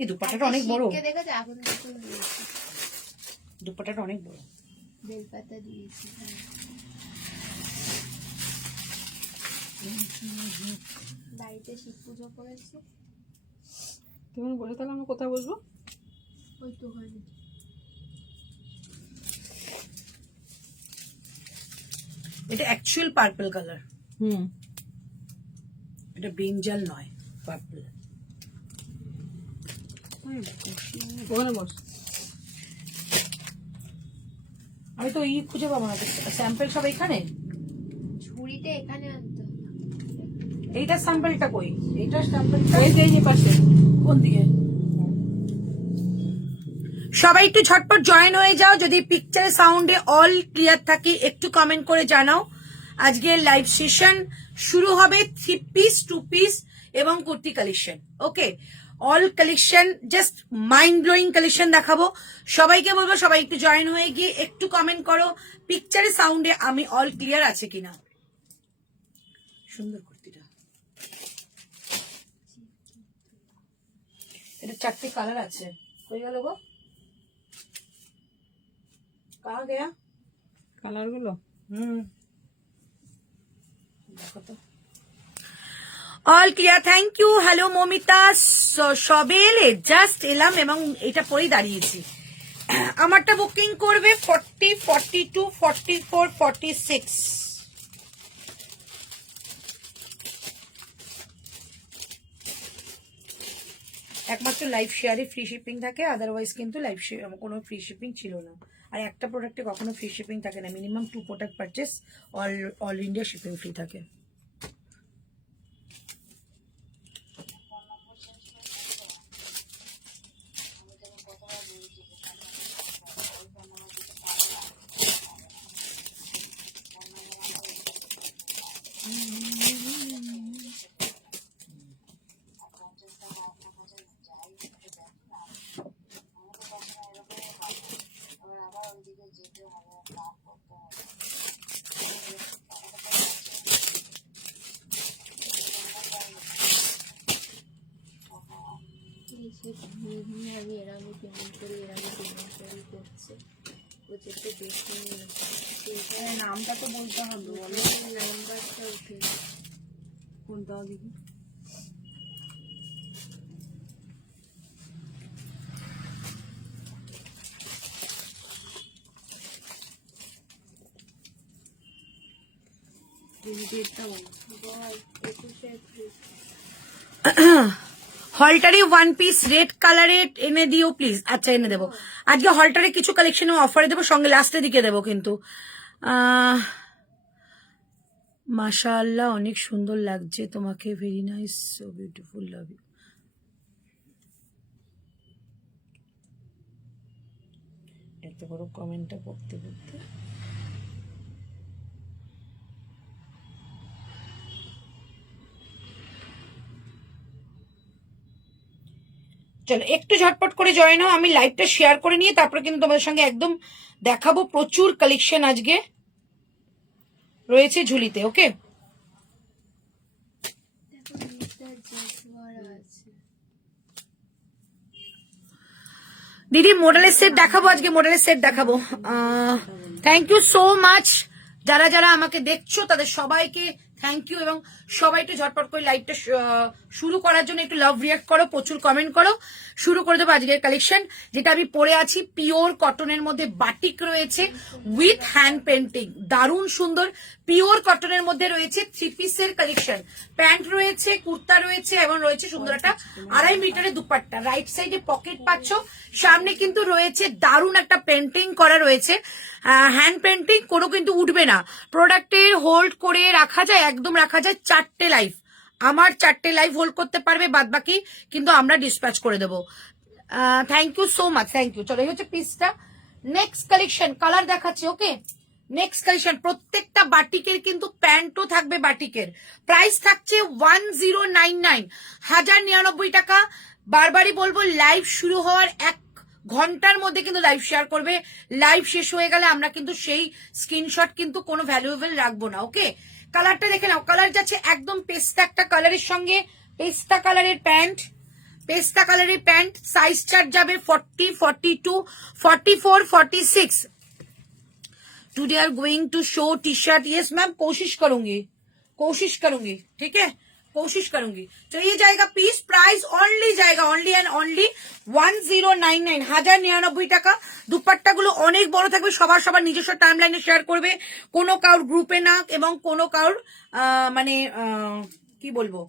এই দুপাট্টাটা অনেক বড়, দেখেছে এখন দুপাট্টাটা অনেক বড়। বেলপাতা দিয়েছি। বাড়িতে শিব পুজো করেছি। তুমি বলে তাহলে আমরা কোথায় বসবো? ওই তো হয়নি। এটা অ্যাকচুয়াল পার্পল কালার, এটা ব্রিঞ্জাল নয়, পার্পল। ওখানে বস। আমি তো খুঁজে পাবো না, স্যাম্পল সব এখানে, ঝুড়িতে এখানে আনতে হবে। এইটা স্যাম্পলটা কই? এইটা স্যাম্পলটা এই যে পাশে। কোন দিকে? সবাই একটু ঝটপট জয়েন হয়ে যাও, যদি পিকচারে সাউন্ডে অল ক্লিয়ার থাকে একটু কমেন্ট করে জানাও। আজকে লাইভ সেশন শুরু হবে 3 পিস 2 পিস এবং kurti collection. Okay, all collection, just mind blowing collection দেখাবো। সবাইকে বলবো সবাই একটু জয়েন হয়ে গিয়ে একটু কমেন্ট করো পিকচারে সাউন্ডে আমি অল ক্লিয়ার আছে কিনা। সুন্দর কুর্তিটা, এটা 4টে কালার আছে। হয়ে গেল গো, कहाँ गया কালার গুলো? দেখো তো। All clear, thank you. Hello Mamita, সবে এলে? জাস্ট এলাম এবং এটা পরেই দাঁড়িয়েছি। আমারটা বুকিং করবে 40, 42, 44, 46। একমাত্র লাইভ শেয়ারে ফ্রি শিপিং থাকে, আদারওয়াইজ কিন্তু লাইভ শেয়ার কোনো ফ্রি শিপিং ছিল না। আর একটা প্রোডাক্টে কখনো ফ্রি শিপিং থাকে না, minimum 2 product purchase all India shipping free থাকে। আমি এরামি পেমেন্ট করি, এরামি পেমেন্ট করি করছে। প্রজেক্টে দেখে নামটা তো বলতে হবে, নাম্বারটা উঠে কোনটা দেখি। হলটারে 1 পিস রেড কালারে এনে দিও প্লিজ। আচ্ছা এনে দেবো আজকে। হলটারে কিছু কালেকশন অফারে দেবো, সঙ্গে লাস্টের দিকে দেবো কিন্তু। মাশাআল্লাহ অনেক সুন্দর লাগছে তোমাকে, very nice, so beautiful, love you. এত বড় কমেন্টটা পড়তে পড়তে চলো একটু ঝটপট করে জয়েন হও, আমি লাইভটা শেয়ার করে নিয়ে তারপরে কিন্তু তোমাদের সঙ্গে একদম দেখাবো। প্রচুর কালেকশন আজকে রয়েছে ঝুলিতে। ওকে, দিদি মডেলের সেট দেখাবো আজকে, মডেলের সেট দেখাবো। থ্যাংক ইউ সো মাচ যারা যারা আমাকে দেখছো তাদের সবাইকে থ্যাংক ইউ, এবং সবাই একটু ঝটপট করে লাইভটা শুরু করার জন্য একটু লাভ রিয়াক্ট করো, প্রচুর কমেন্ট করো। শুরু করে দেবো আজকের কালেকশন, যেটা আমি পরে আছি পিওর কটনের মধ্যে, বাটিক রয়েছে উইথ হ্যান্ড পেন্টিং, দারুণ সুন্দর। পিওর কটনের মধ্যে রয়েছে 3 পিসের কালেকশন, প্যান্ট রয়েছে, কুর্তা রয়েছে এবং রয়েছে সুন্দর একটা 2.5 মিটারের দুপাট্টা। রাইট সাইডে পকেট পাচ্ছ, সামনে কিন্তু রয়েছে দারুণ একটা পেন্টিং করা রয়েছে, হ্যান্ড পেন্টিং, কোনো কিন্তু উঠবে না। প্রোডাক্টে হোল্ড করে রাখা যায়, একদম রাখা যায় 4টে লাইফ। আমার 4টে লাইফ হোল্ড করতে পারবে, বাদ বাকি কিন্তু আমরা ডিসপ্যাচ করে দেবো। Thank you so much, thank you. চলো এই হচ্ছে পিসটা। নেক্সট কালেকশন কালার দেখাচ্ছি। ওকে, নেক্সট কালেকশন প্রত্যেকটা বাটিকের কিন্তু প্যান্টও থাকবে বাটিকের। প্রাইস থাকছে 1099, 1099 টাকা। বারবারই বলবো লাইভ শুরু হওয়ার 1 ঘন্টার মধ্যে কিন্তু লাইভ শেয়ার করবে। লাইভ শেষ হয়ে গেলে আমরা কিন্তু সেই স্ক্রিনশট কিন্তু কোনো ভ্যালুয়েবল রাখবো না। ওকে, কালারটা দেখে নাও, কালার যাচ্ছে একদম পেস্তা একটা কালারের সঙ্গে, পেস্তা কালারের প্যান্ট, পেস্তা কালারের প্যান্ট, সাইজ চার্ট যাবে 40, 42, 44, 46। Today are going to show T shirt. Yes ma'am, कोशिश करूंगी, ठीक है, कोशिश करूंगी। तो ये जाएगा पीस, प्राइस ओनली जाएगा ओनली एंड ओनली 1099, 1099 টাকা। দুপাট্টাগুলো অনেক বড় থাকবে, সবার নিজস্ব টাইমলাইনে শেয়ার করবে, কোনো কারোর গ্রুপে না এবং কোনো কারোর মানে কি বলবো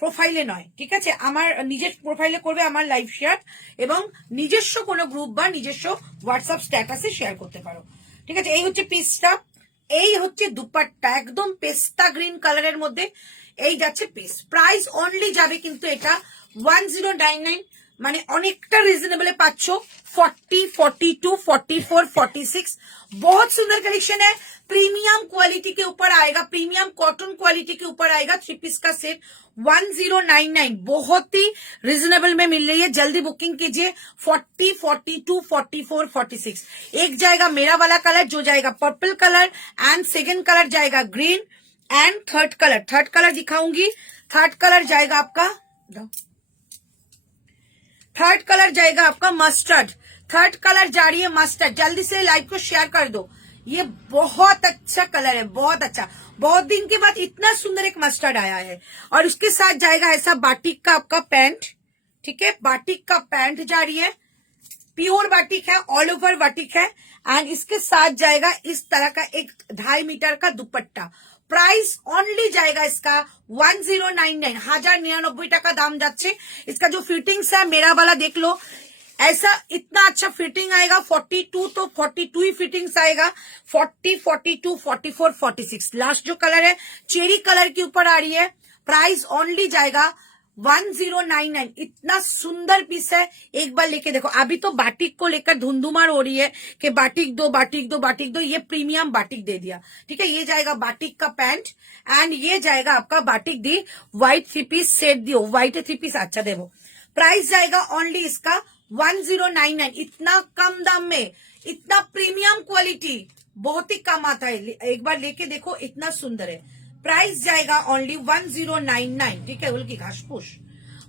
প্রোফাইলে নয়, ঠিক আছে। আমার নিজের প্রোফাইলে করবে, আমার লাইভ শেয়ার, এবং নিজস্ব কোনো গ্রুপ বা নিজস্ব হোয়াটসঅ্যাপ স্ট্যাটাসে শেয়ার করতে পারো, ঠিক আছে। এই হচ্ছে পিসটা, এই হচ্ছে দুপাট্টা, একদম পেস্তা গ্রিন কালারের মধ্যে এই যাচ্ছে পিস। প্রাইস অনলি যাবে কিন্তু এটা 1099, মানে অনেকটা রিজনেবল পাচ্ছ। 40, 42, 44, 46 बहुत सुंदर कलेक्शन है। प्रीमियम क्वालिटी के ऊपर आएगा, प्रीमियम कॉटन क्वालिटी के ऊपर आएगा। 3 पीस का सेट 1099, बहुत ही रिजनेबल में मिल रही है। जल्दी बुकिंग कीजिए। 40, 42, 44, 46 एक जाएगा मेरा वाला कलर, जो जाएगा purple colour, and second colour जाएगा ग्रीन, एंड थर्ड कलर दिखाऊंगी। थर्ड कलर जाएगा आपका मस्टर्ड। थर्ड कलर जा रही है मस्टर्ड। जल्दी से लाइव को शेयर कर दो। ये बहुत अच्छा कलर है, बहुत अच्छा। बहुत दिन के बाद इतना सुंदर एक मस्टर्ड आया है। और उसके साथ जाएगा ऐसा बाटिक का आपका पैंट, ठीक है, बाटिक का पैंट जा रही है, प्योर बाटिक है, ऑल ओवर बाटिक है। एंड इसके साथ जाएगा इस तरह का एक 2.5 मीटर का दुपट्टा। प्राइस ओनली जाएगा इसका 1099, 1099 টাকা দাম যাচ্ছে। इसका जो फिटिंग्स है मेरा वाला देख लो, ऐसा इतना अच्छा फिटिंग आएगा। 42 तो 42 ही फिटिंग्स आएगा। 40, 42, 44, 46 लास्ट जो कलर है चेरी कलर के ऊपर आ रही है। प्राइस ओनली जाएगा 1099। इतना सुंदर पीस है, एक बार लेके देखो। अभी तो बाटिक को लेकर धुंधुमार हो रही है कि बाटिक दो, ये प्रीमियम बाटिक दे दिया, ठीक है। ये जाएगा बाटिक का पैंट, एंड ये जाएगा आपका बाटिक दी व्हाइट 3 पीस सेट दियो, व्हाइट 3 पीस अच्छा देवो। प्राइस जाएगा ओनली इसका 1099। इतना कम दाम में इतना प्रीमियम क्वालिटी बहुत ही कम आता है। एक बार लेके देखो, इतना सुंदर है। प्राइस जाएगा ओनली 1099, ठीक है। उल्की घासपूस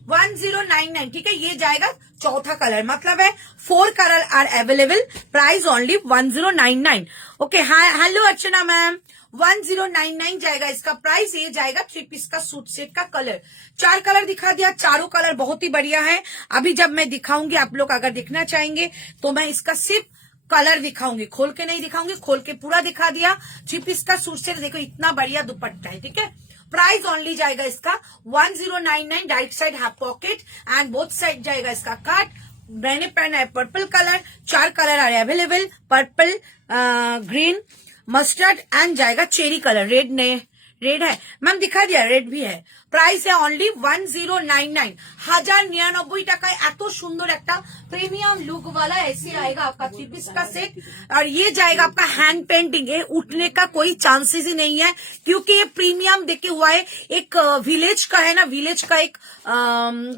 1099, ठीक है। ये जाएगा चौथा कलर, मतलब है 4 colour are available. Price only 1099। Okay, hi, hello Archana ma'am. 1099 जाएगा इसका प्राइस। ये जाएगा 3 पीस का सूट सेट का कलर। 4 कलर दिखा दिया, चारों कलर बहुत ही बढ़िया है। अभी जब मैं दिखाऊंगी, आप लोग अगर देखना चाहेंगे तो मैं इसका सिर्फ कलर दिखाऊंगी, खोल के नहीं दिखाऊंगी, खोल के पूरा दिखा दिया। 3 पीस का सूट सेट देखो, इतना बढ़िया दुपट्टा है, ठीक है। प्राइस ओनली जाएगा इसका 1099। Right side half pocket and both side जाएगा इसका कट। मैंने पहना है purple colour, 4 colour are available, purple, green, mustard and जाएगा चेरी कलर। रेड है मैम, दिखा दिया, रेड भी है। प्राइस है ओनली 1099, 1099 টাকায়। এত সুন্দর একটা प्रीमियम लुक वाला ऐसे आएगा आपका 3 पीस का सेट। और ये जाएगा आपका हैंड पेंटिंग, ये उठने का कोई चांसेस ही नहीं है, क्योंकि ये प्रीमियम देके हुआ है। एक विलेज का है ना, विलेज का एक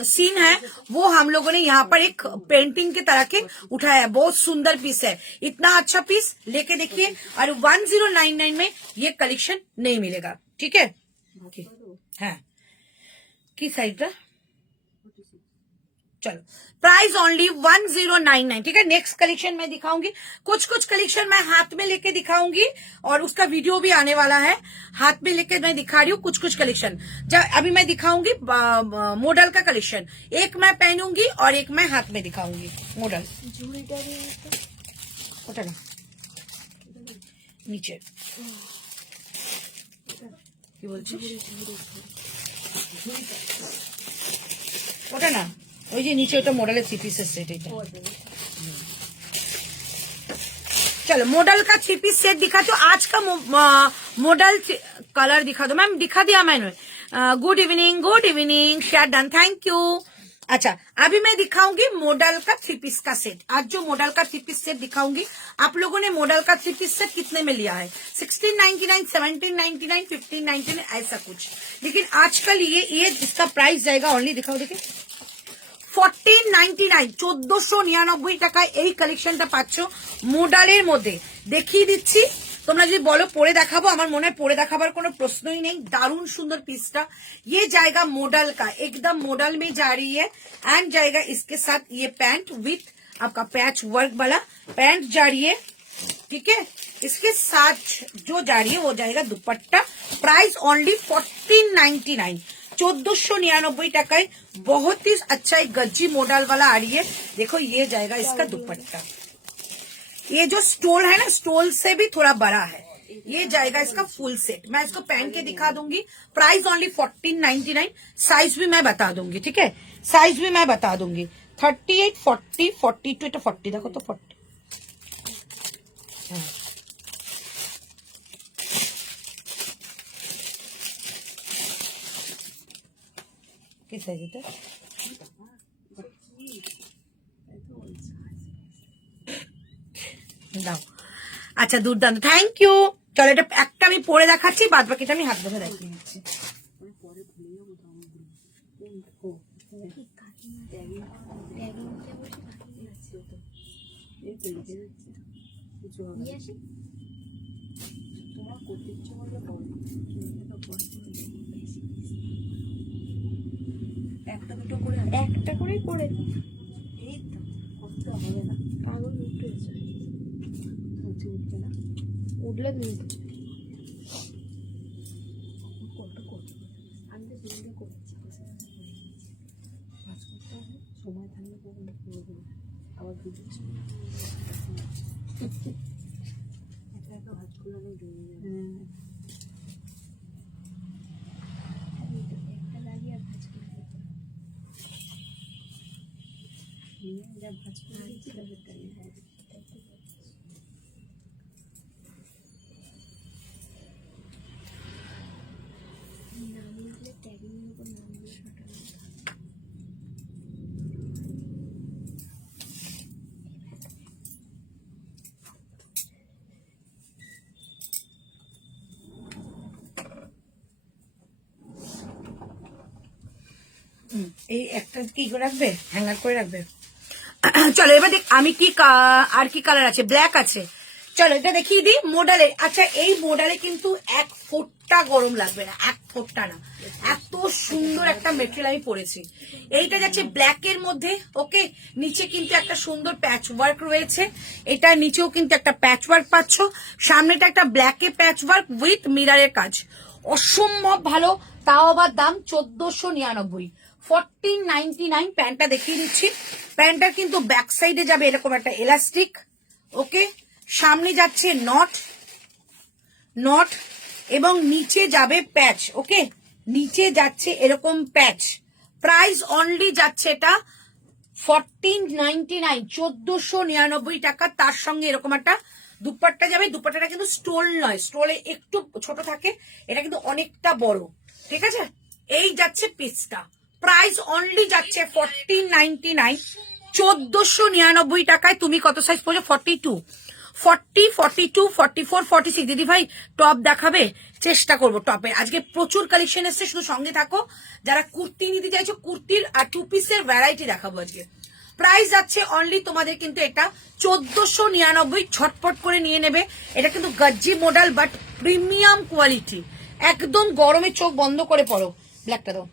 सीन है, वो हम लोगों ने यहाँ पर एक पेंटिंग की तरह के उठाया है। बहुत सुंदर पीस है, इतना अच्छा पीस लेके देखिए। और 1099 में ये कलेक्शन नहीं मिलेगा, ठीक है। हाँ, की साइड चलो, प्राइस ओनली 1099, ठीक है। नेक्स्ट कलेक्शन मैं दिखाऊंगी, कुछ कलेक्शन मैं हाथ में लेके दिखाऊंगी, और उसका वीडियो भी आने वाला है। हाथ में लेके मैं दिखा रही हूँ कुछ कलेक्शन। जब अभी मैं दिखाऊंगी मॉडल का कलेक्शन, एक मैं पहनूंगी और एक मैं हाथ में दिखाऊंगी मॉडल। नीचे কি বলছিস ওটা না, ওই যে নিচে ওটা মডেলের 3 পিসের সেট। এটা चलो, मॉडल का 3 पीस सेट दिखा दो। आज का मॉडल कलर दिखा दो मैम, दिखा दिया मैंने। Good evening, share done, thank you. अच्छा, अभी मैं दिखाऊंगी मॉडल का 3 पीस का सेट। आज जो मॉडल का 3 पीस सेट दिखाऊंगी, आप लोगों ने मॉडल का 3 पीस सेट कितने में लिया है? 1699, 1799, 1599 ऐसा कुछ। लेकिन आजकल ये इसका प्राइस जाएगा ओनली, दिखाओ देखिए, 1499, 1499 টাকায় এই কালেকশনটা পাচ্ছ মডেলের মধ্যে। দেখিয়ে দিচ্ছি তোমরা যদি বলো পরে দেখাবো, আমার মনে হয় পরে দেখাবার কোনো प्रश्नই नहीं। दारुण सुंदर पीसटा, ये जाएगा मॉडल का, एकदम मॉडल में जा रही है। एंड जाएगा इसके साथ ये पैंट विथ आपका पैच वर्क वाला पैंट जा रही है, ठीक है। इसके साथ जो जा रही है वो जाएगा दुपट्टा। प्राइस ओनली 1499, 1499 টাকায়। बहुत ही अच्छा एक गज्जी मॉडल वाला आ रही है। देखो ये जाएगा इसका दुपट्टा, ये जो स्टोल है ना, स्टोल से भी थोड़ा बड़ा है। ये जाएगा इसका फुल सेट। मैं इसको पहन के दिखा दूंगी। Price only 1499। साइज भी मैं बता दूंगी, ठीक है, साइज भी मैं बता दूंगी। 38, 40, 42, এটা 40 देखो तो 40। किस साइज এটা? দাও। আচ্ছা দুর্দান্ত, থ্যাংক ইউ। চলো এটা একটা আমি পরে দেখাচ্ছি, বাদ বাকিটা আমি হাত ধরে দেখিয়ে দিচ্ছি। একটা করেই করে এই তো করতে হবে না, পাগল উঠে যায়। উঠবে না। উঠলে তুমি আমি তো ভিডিও করছি, সময় থাকলে করবো, আবার ভিডিও একা একা হাত খোলানো জমে যাবে। একটা লাগিয়ে আর ভাজ করে দিতে। যা ভাজ করে দিচ্ছি তাহলে তাই হয়। নাম লিখলে ট্যাগিং এর উপর নাম দিয়ে সাঁটানো। এই একটা কি করে রাখবে, হ্যাঙ্গার করে রাখবে। চলো এবার দেখ আমি কি আর কি কালার আছে, ব্ল্যাক আছে। চলো এটা দেখিয়ে দিই মডেলে। আচ্ছা এই মডেলে কিন্তু 1 ফোঁটা গরম লাগবে না, 1 ফোঁটা না। এত সুন্দর একটা মেটেরিয়াল আমি পরেছি। এইটা যাচ্ছে ব্ল্যাক এর মধ্যে, ওকে। নিচে কিন্তু একটা সুন্দর প্যাচ ওয়ার্ক রয়েছে, এটা নিচেও কিন্তু একটা প্যাচ ওয়ার্ক পাচ্ছ। সামনেটা একটা ব্ল্যাকে প্যাচ ওয়ার্ক উইথ মিরারের কাজ, অসম্ভব ভালো। তাও আবার দাম 1499, 1499। প্যান্টটা দেখিয়ে দিচ্ছি। প্যান্টটা কিন্তু ব্যাক সাইডে যাবে এরকম একটা এলাস্টিক, ওকে। সামনে যাচ্ছে নট এবং নিচে যাবে প্যাচ, ওকে। নিচে যাচ্ছে এরকম প্যাচ। প্রাইস অনলি যাচ্ছে এটা 1499, 1499 টাকা। তার সঙ্গে এরকম একটা দুপাট্টা যাবে। দুপাট্টাটা কিন্তু স্টোল নয়, স্টোলে একটু ছোট থাকে, এটা কিন্তু অনেকটা বড়, ঠিক আছে। এই যাচ্ছে পিসটা। প্রাইস অনলি যাচ্ছে 1499, 1499 টাকায়। তুমি কত সাইজ পড়ছো? 42, 40, 42, 44, 46। দিদি ভাই টপ দেখাবে? চেষ্টা করবো টপের। আজকে প্রচুর কালেকশন এসছে, শুধু সঙ্গে থাকো। যারা কুর্তি নিতে চাইছো, কুর্তির আর 2 পিসের ভ্যারাইটি দেখাবো আজকে। প্রাইস যাচ্ছে অনলি তোমাদের কিন্তু এটা 1499, ছটপট করে নিয়ে নেবে। এটা কিন্তু গজ্জি মডেল বাট প্রিমিয়াম কোয়ালিটি, একদম গরমে চোখ বন্ধ করে পড়ো। ব্ল্যাকটা দাও।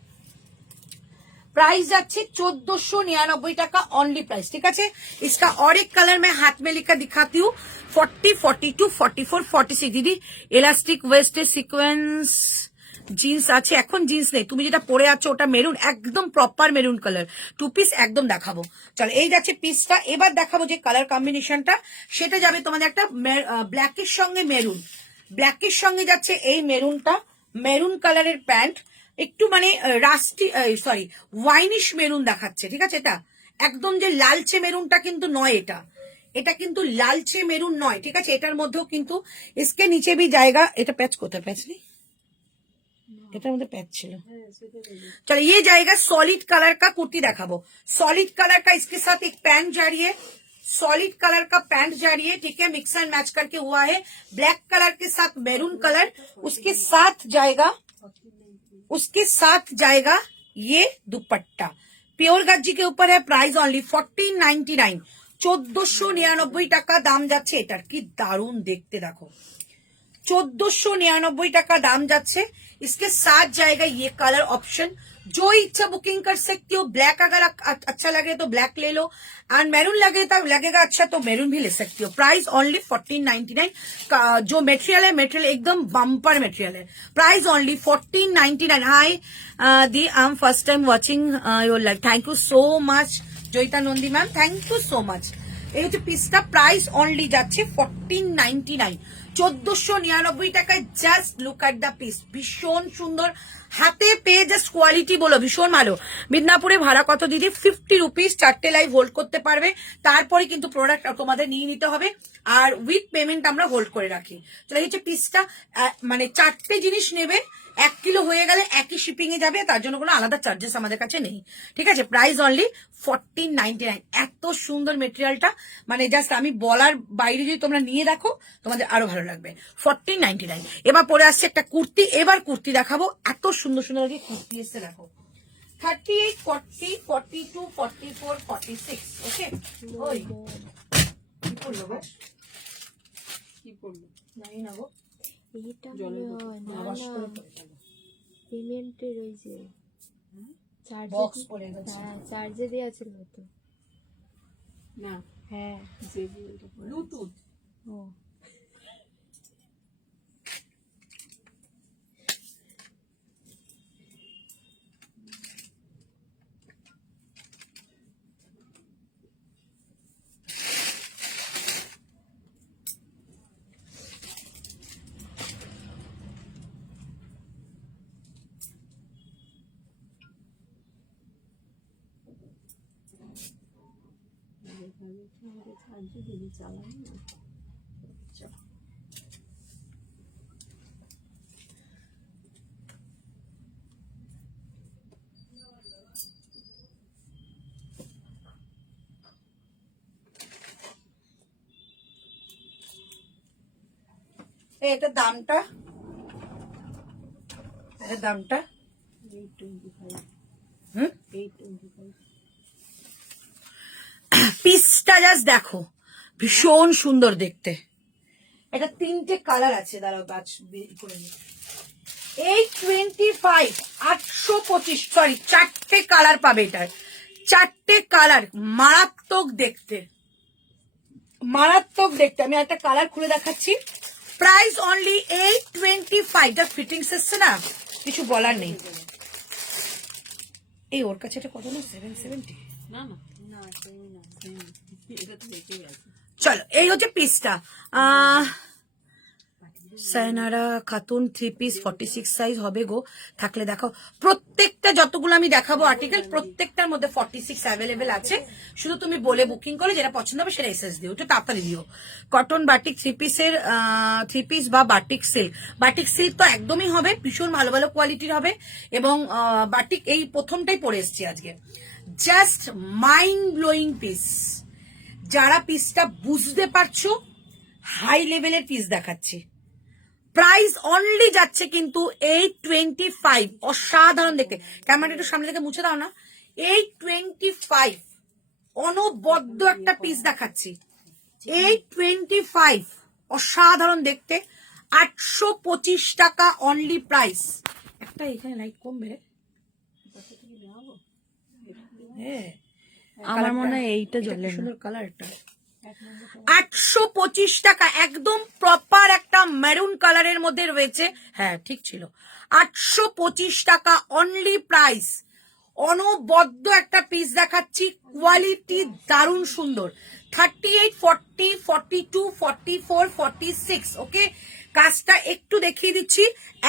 प्राइस जाच्छे 1499 টাকা ओनली प्राइस, ठीक है। इसका और एक कलर मैं हाथ में लेकर दिखाती हूँ। 40, 42, 44, 46। दीदी इलास्टिक वेस्टे सिक्वेंस জিন্স আছে, এখন জিন্স নেই। তুমি যেটা পরে আছো ওটা মেরুন, একদম প্রপার মেরুন কালার। 2 পিস একদম দেখাবো। চলো এই যাচ্ছে পিসটা। এবার দেখাবো যে কালার কম্বিনেশনটা, সেটা যাবে তোমাদের একটা ব্ল্যাকের সঙ্গে মেরুন। ব্ল্যাকের সঙ্গে যাচ্ছে এই মেরুনটা, মেরুন কালারের প্যান্ট, একটু মানে রাস্টি সরি ওয়াইনিশ মেরুন দেখাচ্ছে, ঠিক আছে। এটা একদম যে লালচে মেরুনটা কিন্তু নয়, এটা এটা কিন্তু লালচে মেরুন নয়, ঠিক আছে। এটার মধ্যেও কিন্তু इसके नीचे भी जाएगा। এটা প্যাচ কোথায়? প্যাচ নেই, এটার মধ্যে প্যাচ ছিল। चलो ये जाएगा सॉलिड कलर का कुर्ती देखाबो। सॉलिड कलर का इसके साथ एक पैंट जा रही है, सॉलिड कलर का पैंट जा रही है, ठीक है। मिक्स एंड मैच करके हुआ है। ब्लैक कलर के साथ मैरून कलर, उसके साथ जाएगा ये दुपट्टा। प्योर गज्जी के ऊपर है। प्राइस ओनली 1499, 1499 টাকা দাম যাচ্ছে এটার। কি দারুণ দেখতে, দেখো 1499 টাকা দাম যাচ্ছে। इसके साथ जाएगा ये कलर ऑप्शन, जो इच्छा बुकिंग कर सकती हो। ब्लैक अगर अच्छा लगे तो ब्लैक ले लो, एंड मैरून लगेगा अच्छा तो मैरून भी ले सकती हो। Price only 1499। जो मटेरियल है, मटेरियल एकदम बम्पर मटेरियल है। Price only 1499। हाय दी, I am first time watching your live. Thank you so much Joyita Nandi ma'am, thank you so much. এই হচ্ছে পিসটা, প্রাইস অনলি যাচ্ছে 1499, 1499 টাকায়। Just look at the piece, ভীষণ সুন্দর, হাতে পেয়ে জাস্ট কোয়ালিটি বলো ভীষণ ভালো। মিদনাপুরে ভাড়া কত দিদি? 50 রুপিস, 4টে লাইভ হোল্ড করতে পারবে, তারপরে কিন্তু প্রোডাক্ট তোমাদের নিয়ে নিতে হবে, আর উইথ পেমেন্ট আমরা হোল্ড করে রাখি। তো এই হচ্ছে পিসটা, মানে 4টে জিনিস নেবে, 1 কিলো হয়ে গেলে একই শিপিং এ যাবে, তার জন্য কোনো আলাদা চার্জেস আমাদের কাছে নেই, ঠিক আছে। Price only 1499। এত সুন্দর মেটেরিয়ালটা, মানে জাস্ট আমি বলার বাইরে যদি তোমরা নিয়ে দেখো তোমাদের আরো ভালো লাগবে। 1499। এবার পরে আসছে একটা কুর্তি, এবার কুর্তি দেখাবো। এত সুন্দর সুন্দর কুর্তি এসছে দেখো, 38, 40, 42, 44, 46। ওকে, ওই কি করলো গো? কি পড়লো? জানি না গো, এইটা মনে হয় না, পেমেন্টের ওই যে বক্স পড়ে গেছে। হ্যাঁ, চার্জে দেওয়া ছিল তো। না, হ্যাঁ, ব্লুটুথ। ও এটার দামটা, এটার দামটা 825। পিসটা জাস্ট দেখো, ভীষণ সুন্দর দেখতে। এটা 3টে কালার আছে, দাঁড়াও গাছ করে নিই। 825, 825, সরি 4টে কালার পাবে এটার, 4টে কালার, মারাত্মক দেখতে, মারাত্মক দেখতে। আমি একটা কালার খুলে দেখাচ্ছি। Price only 825। যা ফিটিংস এসছে না, কিছু বলার নেই। এই ওর কাছে এটা কত না, 770। না না, না, তুমি না। এটা তো দেখেই আছে। চলো, এই হচ্ছে পিসটা। সায়নারা খাতুন 3 পিস 46 সাইজ হবে গো, থাকলে দেখাও। প্রত্যেকটা যতগুলো আমি দেখাবো আর্টিকেল, প্রত্যেকটার মধ্যে 46 অ্যাভেলেবেল আছে। শুধু তুমি বলে বুকিং করো, যেটা পছন্দ হবে সেটা এসএস দিও, একটু তাড়াতাড়ি দিও। কটন বাটিক 3 পিসের 3 পিস বা বাটিক সিল্ক। বাটিক সিল্ক তো একদমই হবে, ভীষণ ভালো ভালো কোয়ালিটির হবে। এবং বাটিক এই প্রথমটাই পরে এসছি আজকে, জাস্ট মাইন্ড ব্লোয়িং পিস। যারা পিসটা বুঝতে পারছো, হাই লেভেলের পিস দেখাচ্ছি। প্রাইস অনলি যাচ্ছে কিন্তু 825। অসাধারণ দেখতে। ক্যামেরাটা একটু সামনে থেকে মুছে দাও না। 825, অনবদ্য একটা পিস দেখাচ্ছি। 825, অসাধারণ দেখতে। 825 টাকা অনলি প্রাইস। একটা এখানে লাইট কমবে রে। হ্যাঁ, আমার মনে হয় এইটা জ্বলে না। সুন্দর কালারটা। 825 টাকা, একদম প্রপার একটা মেরুন কালারের মধ্যে রয়েছে। হ্যাঁ, ঠিক ছিল। 825 টাকা অনলি প্রাইস। অনবদ্য একটা পিস দেখাচ্ছি, কোয়ালিটি দারুণ সুন্দর। 38, 40, 42, 44, 46। ওকে, কাজটা একটু দেখিয়ে দিচ্ছি।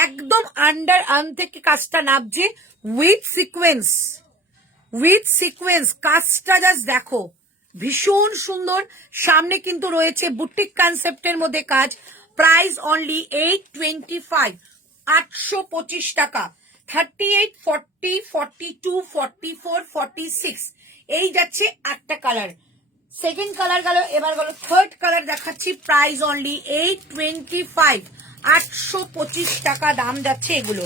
একদম আন্ডার আর্ম থেকে কাজটা নামছে, উইথ সিকোয়েন্স, উইথ সিকোয়েন্স। কাজটা জাস্ট দেখো, ভীষণ সুন্দর। সামনে কিন্তু রয়েছে বুটিক কনসেপ্টের মধ্যে কাজ। প্রাইস অনলি 825, 825 টাকা। 38, 40, 42, 44, 46। এই যাচ্ছে একটা কালার। সেকেন্ড কালার গেল, এবার গেল থার্ড কালার দেখাচ্ছি। প্রাইস অনলি 825, 825 টাকা দাম যাচ্ছে এগুলো।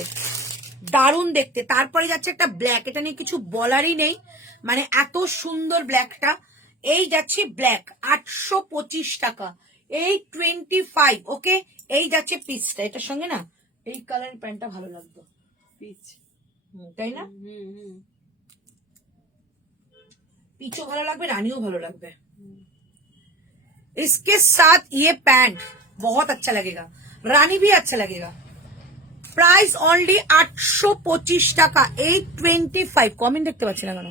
দারুণ দেখতে। তারপরে যাচ্ছে একটা ব্ল্যাক, এটা নিয়ে কিছু বলারই নেই, মানে এত সুন্দর ব্ল্যাকটা। এই যাচ্ছে ব্ল্যাক, 825 টাকা। 825 ওকে। এই যাচ্ছে পিসটা, এটার সঙ্গে না এই কালার প্যান্টটা ভালো লাগতো, পিচ। তাই না? পিচও ভালো লাগবে, রানীও ভালো লাগবে। इसके साथ ये पैंट बहुत अच्छा लगेगा, रानी भी अच्छा लगेगा। প্রাইস অনলি 825 টাকা, 825। কমেন্ট দেখতে পাচ্ছি না কেন?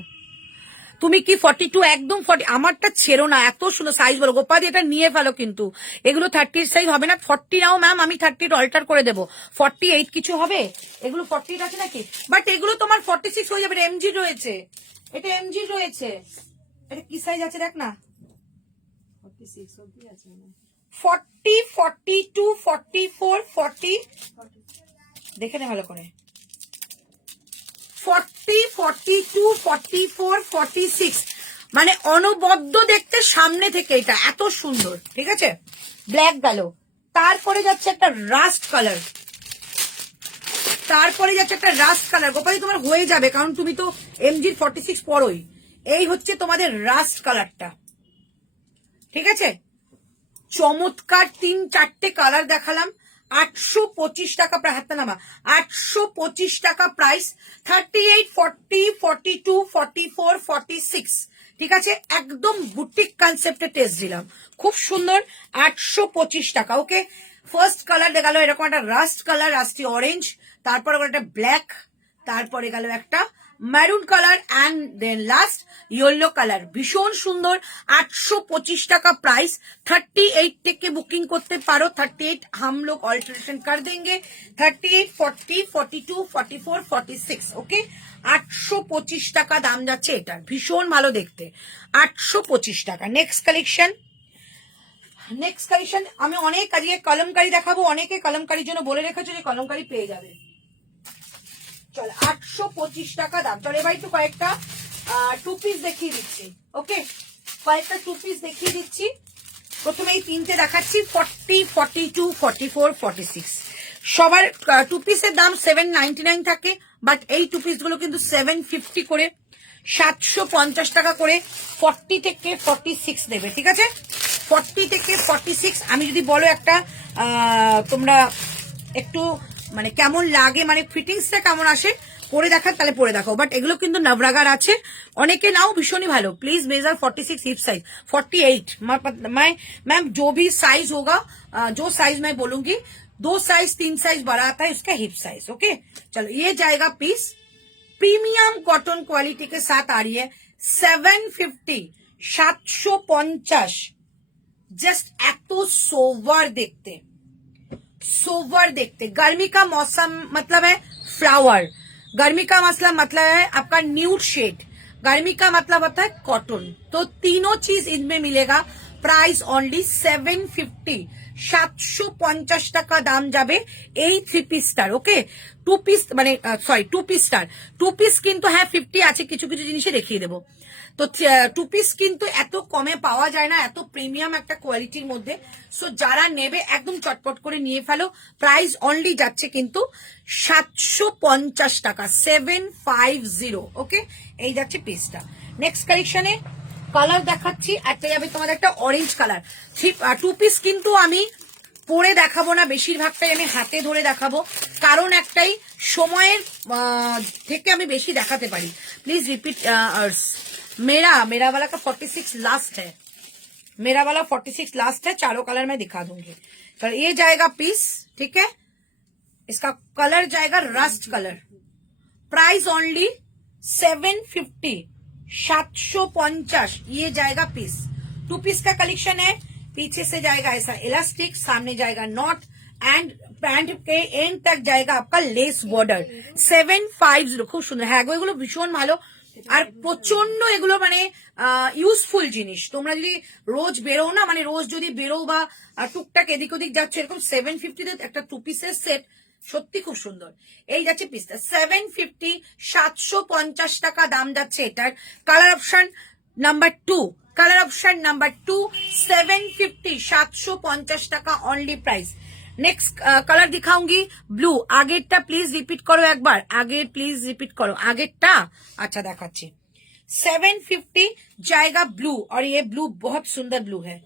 তুমি কি 42 একদম 40? আমারটা ছেড়ো না, এত সুন্দর সাইজ বলো গোপাদি, এটা নিয়ে ফেলো কিন্তু। এগুলো 30 সাইজ হবে না, 40 নাও ম্যাম, আমি 30 অল্টার করে দেবো। 48 কিছু হবে? এগুলো 40 আছে নাকি? বাট এগুলো তোমার 46 হয়ে যাবে, এমজি রয়েছে, এটা এমজি রয়েছে। এটা কি সাইজ আছে দেখ না, 46 অবধি আছে না? 40, 42, 44, 40 দেখে নে ভালো করে। 40, 42, 44, 46 মানে অনবদ্য দেখতে সামনে থেকে, এটা এত সুন্দর। ঠিক আছে, ব্ল্যাক গেল, তারপরে যাচ্ছে একটা রাস্ট কালার, তারপরে যাচ্ছে একটা রাস্ট কালার। গোপালি তোমার হয়ে যাবে, কারণ তুমি তো এমজির 46 পরোই। এই হচ্ছে তোমাদের রাস্ট কালারটা, ঠিক আছে? চমৎকার 3-4টে কালার দেখালাম। 825 টাকা, প্রায় হাতে নামা, 825 টাকা প্রাইস। 38, 40, 42, 44, 46 ঠিক আছে, একদম বুটিক কনসেপ্টে টেস্ট দিলাম, খুব সুন্দর। 825 টাকা ওকে। ফার্স্ট কালার গেল এরকম একটা রাস্ট কালার, রাস্টি অরেঞ্জ, তারপরে একটা ব্ল্যাক, তারপরে গেল একটা maroon colour, and then last yellow colour. ভীষণ সুন্দর। 825 টাকা প্রাইস। 38 থেকে বুকিং করতে পারো। 38 हम लोग অল্টারেশন कर देंगे। 38, 40, 42, 44, 46 ওকে। 825 টাকা দাম যাচ্ছে এটার, ভীষণ ভালো দেখতে। 825 টাকা। নেক্সট কালেকশন, নেক্সট কালেকশন আমি অনেক আজকে কলমকারি দেখাবো, অনেকে কলমকারির জন্য বলে রেখেছো যে কলমকারি পেয়ে যাবে। চল 825 টাকা দাম। চল এবার একটু কয়েকটা টু পিস দেখিয়ে দিচ্ছি ওকে, কয়েকটা টু পিস দেখিয়ে দিচ্ছি। প্রথমে এই তিনটে দেখাচ্ছি, 40, 42, 44, 46 সবার টু পিসের দাম 799 থাকে, বাট এই টু পিস গুলো কিন্তু 750 করে, 750 টাকা করে। 40 থেকে 46 দেবে, ঠিক আছে? 40 থেকে 46 আমি যদি বলো একটা তোমরা একটু মানে কেমন লাগে, মানে ফিটিংসটা কেমন আসে পরে দেখার, তাহলে পরে দেখো। বাট এগুলো কিন্তু নবরাগার আছে, অনেকে নাও, ভীষণই ভালো। প্লিজ মেজার 46 हिप साइज, 48 मैं मैम जो भी साइज होगा, जो साइज मैं बोलूंगी, 2 साइज 3 साइज बड़ा आता है उसका हिप साइज ओके। चलो ये जाएगा पीस, प्रीमियम कॉटन क्वालिटी के साथ आ रही है 750, 750 जस्ट এত सोवर देखते, सोवर देखते। गर्मी का मौसम मतलब है फ्लावर, गर्मी का मतलब है आपका न्यूड शेड, गर्मी का मतलब होता है कॉटन। तो तीनों चीज इनमें मिलेगा। प्राइस ओनली 750, 750 টাকা দাম যাবে এই 3 পিসটার ওকে। 2 পিস মানে সরি 2 পিসটার, 2 পিস কিন্তু হ্যাঁ 50 আছে, কিছু কিছু জিনিসে দেখিয়ে দেবো। তো 2 পিস কিন্তু এত কমে পাওয়া যায় না, এত প্রিমিয়াম একটা কোয়ালিটির মধ্যে। সো যারা নেবে একদম চটপট করে নিয়ে ফেলো। প্রাইস অনলি যাচ্ছে কিন্তু 750 টাকা, 750 ওকে। এই যাচ্ছে পিসটা। নেক্সট কালেকশনে কালার দেখাচ্ছি, একটা যাবে তোমাদের একটা অরেঞ্জ কালার। 2 পিস কিন্তু আমি পরে দেখাবো না, বেশিরভাগটাই আমি হাতে ধরে দেখাবো, কারণ একটাই সময়ের থেকে আমি বেশি দেখাতে পারি। प्लीज रिपीट मेरा वाला का 46 लास्ट है, मेरा वाला 46 लास्ट है। चारों कलर मैं दिखा दूंगी। तो ये जाएगा पीस, ठीक है, इसका कलर जाएगा रस्ट कलर। प्राइस ओनली 750, 750 ये जाएगा पीस। 2 पीस का कलेक्शन है। पीछे से जाएगा ऐसा इलास्टिक, सामने जाएगा नॉट, एंड पैंट के एंड तक जाएगा आपका लेस बॉर्डर। 750 খুব সুন্দর। হ্যাঁ এগুলো ভীষণ ভালো, আর প্রচন্ড এগুলো মানে ইউজফুল জিনিস। তোমরা যদি রোজ বেরো না, মানে রোজ যদি বেরো বা টুকটাক এদিক ওদিক যাচ্ছে, এরকম 750 তে একটা 2 পিসের সেট সত্যি খুব সুন্দর। এই যাচ্ছে পিসটা 750, 750 টাকা দাম যাচ্ছে এটার। Colour option number 2, colour option number 2, 750, 750 টাকা অনলি প্রাইস। नेक्स्ट कलर दिखाऊंगी ब्लू। आगेरटा प्लीज रिपीट करो एक बार, आगे प्लीज रिपीट करो आगेरटा। अच्छा देखाচ্ছি 750 जाएगा ब्लू, और ये ब्लू बहुत सुंदर ब्लू है,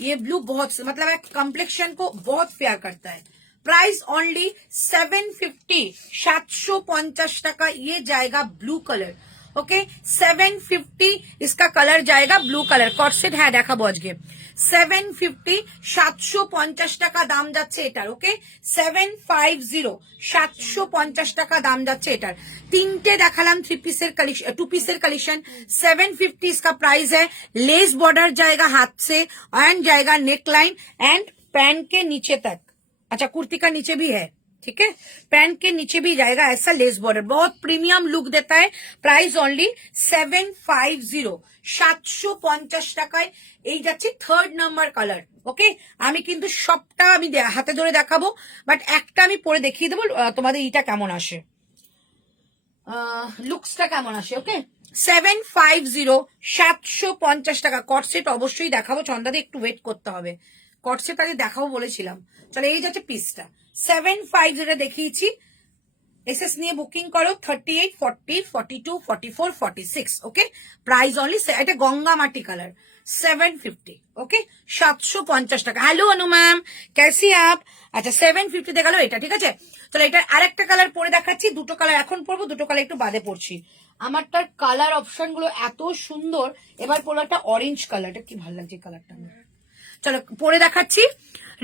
ये ब्लू बहुत मतलब कम्प्लेक्शन को बहुत फेयर करता है। प्राइस ओनली 750, 750 টাকা। ये जाएगा ब्लू कलर, ओके 750 इसका कलर जाएगा ब्लू कलर। কটসেট হ্যাঁ দেখাবো আজকে। 750, 750 টাকা দাম যাচ্ছে এটার, ওকে 750, 750 টাকা দাম যাচ্ছে এটার। তিনটে দেখালাম থ্রি পিসের कलेक्शन, टू पीसर कलेक्शन। 750 इसका प्राइस है। लेस बॉर्डर जाएगा हाथ से एंड जाएगा नेक लाइन एंड पैंट के नीचे तक। अच्छा कुर्ती का नीचे भी है, ठीक है, पैंट के नीचे भी जाएगा ऐसा लेस बॉर्डर, बहुत प्रीमियम लुक देता है। प्राइस ओनली 750, 750 টাকায় এই যাচ্ছে থার্ড নাম্বার কালার, ওকে। আমি কিন্তু সবটা আমি হাতে ধরে দেখাবো, বাট একটা আমি পরে দেখিয়ে দেবো তোমাদের এইটা কেমন আসে, লুকসটা কেমন আসে, ওকে। 750, 750 টাকা। কটসেট অবশ্যই দেখাবো, চন্দাদি একটু ওয়েট করতে হবে, কটসেট আগে দেখাবো বলেছিলাম। চলো এই যাচ্ছে পিসটা 750 দেখিয়েছি। এসএস নিয়ে বুকিং করো 38, 40, 42, 44, 46, ওকে। প্রাইস অনলি, এটা গঙ্গা মাটি কালার 750, ওকে 750 টাকা। হ্যালো অনু ম্যাম कैसी आप? আচ্ছা 750 তে গেল এটা, ঠিক আছে। চলো এটা আরেকটা কালার পরে দেখাচ্ছি, দুটো কালার এখন পরবো, দুটো কালার একটু বাদে পড়ছি। আমারটার কালার অপশন গুলো এত সুন্দর। এবার পড়লো একটা অরেঞ্জ কালার, এটা কি ভালো লাগছে কালারটা আমার। চলো পরে দেখাচ্ছি।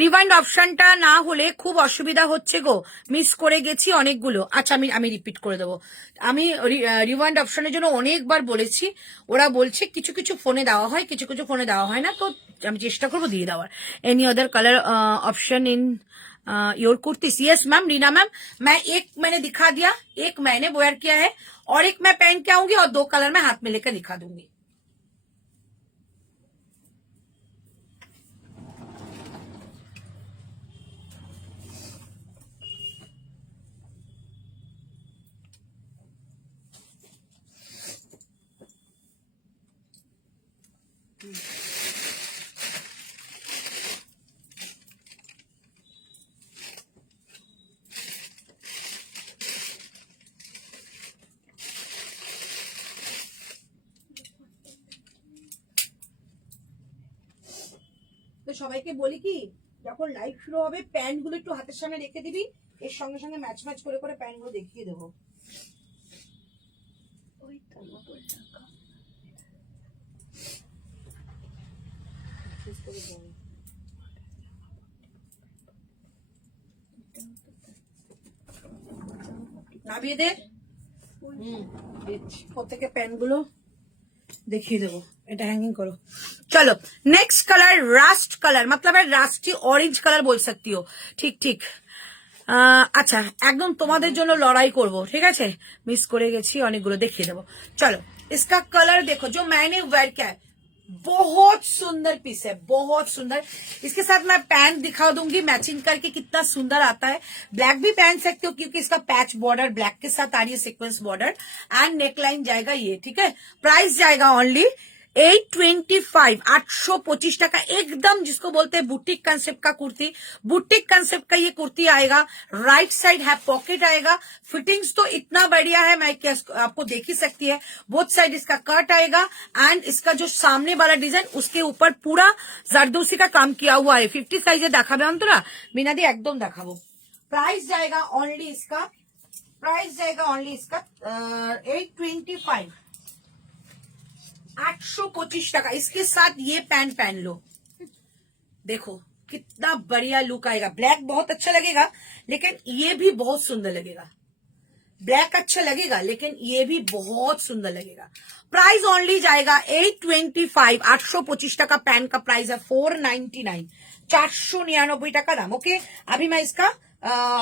রিওয়াইন্ড অপশনটা না হলে খুব অসুবিধা হচ্ছে গো, মিস করে গেছি অনেকগুলো। আচ্ছা আমি রিপিট করে দেবো। আমি রিওয়াইন্ড অপশনের জন্য অনেকবার বলেছি, ওরা বলছে কিছু কিছু ফোনে দেওয়া হয়, কিছু কিছু ফোনে দেওয়া হয় না, তো আমি চেষ্টা করবো দিয়ে দেওয়ার। Any other colour option in your kurtis? Yes ma'am, Reena ma'am, मैं एक मैंने दिखा दिया, एक मैंने वेयर किया है और एक मैं पहन के आऊंगी और दो कलर मैं हाथ में लेकर दिखा दूंगी। তো সবাইকে বলি কি, যখন লাইভ শুরু হবে প্যান্ট গুলো একটু হাতের সামনে রেখে দিবি, এর সঙ্গে সঙ্গে ম্যাচ ম্যাচ করে করে প্যান্ট গুলো দেখিয়ে দেবো। ওই তো মোটর টাকা নামিয়ে দে। প্রত্যেকের প্যান্ট গুলো দেখিয়ে দেবো, এটা হ্যাঙ্গিং করো। चलो नेक्स्ट कलर रास्ट कलर, मतलब है रास्टी ऑरेंज कलर बोल सकती हो, ঠিক ঠিক। আচ্ছা একদম তোমাদের জন্য লড়াই করব, ঠিক আছে, মিস করে গেছি অনেকগুলো, দেখিয়ে দেবো। চলো इसका कलर देखो, जो मैंने वेयर किया है बहुत सुंदर पीस है, बहुत सुंदर। इसके साथ मैं पैंट दिखा दूंगी मैचिंग करके, कितना सुंदर आता है। ब्लैक भी पहन सकते हो क्योंकि इसका पैच बॉर्डर ब्लैक के साथ आ रही है, सीक्वेंस बॉर्डर एंड नेकलाइन जाएगा ये, ठीक है। प्राइस जाएगा ओनली 825, 825 টাকা एकदम, जिसको बोलते हैं बुटीक कंसेप्ट का कुर्ती। बुटीक कंसेप्ट का ये कुर्ती आएगा, राइट साइड है पॉकेट आएगा, फिटिंग्स तो इतना बढ़िया है, मैं क्या आपको देख ही सकती है। बोथ साइड इसका कट आएगा एंड इसका जो सामने वाला डिजाइन उसके ऊपर पूरा जरदोसी का काम किया हुआ है। 50 साइजे দেখাবে অন্তরা মিনাদি, একদম দেখাবো। प्राइस जाएगा ओनली इसका, प्राइस जाएगा ओनली इसका 825, 825 টাকা। इसके साथ ये पैंट पहन लो, देखो कितना बढ़िया लुक आएगा। ब्लैक बहुत अच्छा लगेगा लेकिन ये भी बहुत सुंदर लगेगा। ब्लैक अच्छा लगेगा लेकिन ये भी बहुत सुंदर लगेगा। प्राइस ओनली जाएगा 825, 825 টাকা। पैंट का प्राइस है 499, 499 টাকা दाम, ओके। अभी मैं इसका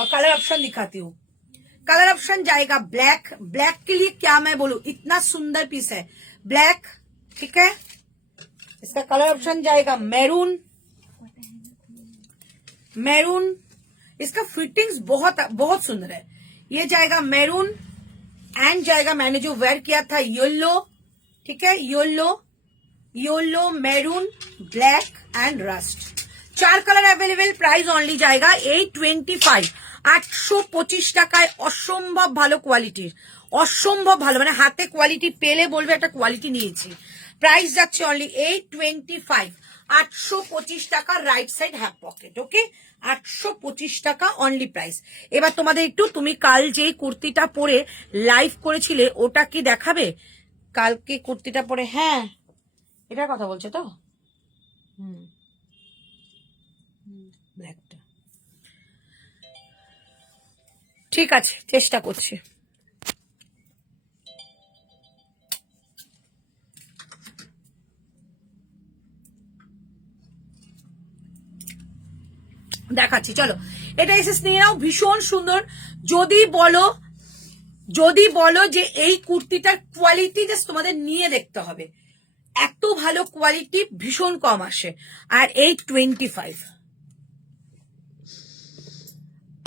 कलर ऑप्शन दिखाती हूँ। कलर ऑप्शन जाएगा ब्लैक, ब्लैक के लिए क्या मैं बोलूं, इतना सुंदर पीस है ब्लैक, ठीक है। इसका कलर ऑप्शन जाएगा मैरून, मैरून, इसका फिटिंग्स बहुत बहुत सुंदर है। ये जाएगा मैरून एंड जाएगा मैंने जो वेयर किया था येलो, ठीक है, yellow, yellow, maroon, black and rust, 4 colour available. Price only जाएगा 825, 825 টাকায়। অসম্ভব ভালো কোয়ালিটির, অসম্ভব ভালো, মানে হাতে কোয়ালিটি পেলে বলবে একটা কোয়ালিটি নিয়েছি। প্রাইস যাচ্ছে অনলি 825, 825 টাকা, রাইট সাইড হ্যাপ পকেট। ওকে, 825 টাকা অনলি প্রাইস। এবার তোমাদের একটু, তুমি কাল যেই কুর্তিটা পরে লাইভ করেছিলে ওটা কি দেখাবে? কালকে কুর্তিটা পরে, হ্যাঁ এটার কথা বলছো তো? ব্ল্যাকটা ঠিক আছে, চেষ্টা করছি। দেখাচ্ছি, চলো এটা এসে নিয়ে নাও, ভীষণ সুন্দর। যদি বলো যে এই কুর্তিটার কোয়ালিটি জাস্ট তোমাদের নিয়ে দেখতে হবে, এত ভালো কোয়ালিটি, ভীষণ কম আসে। আর 825,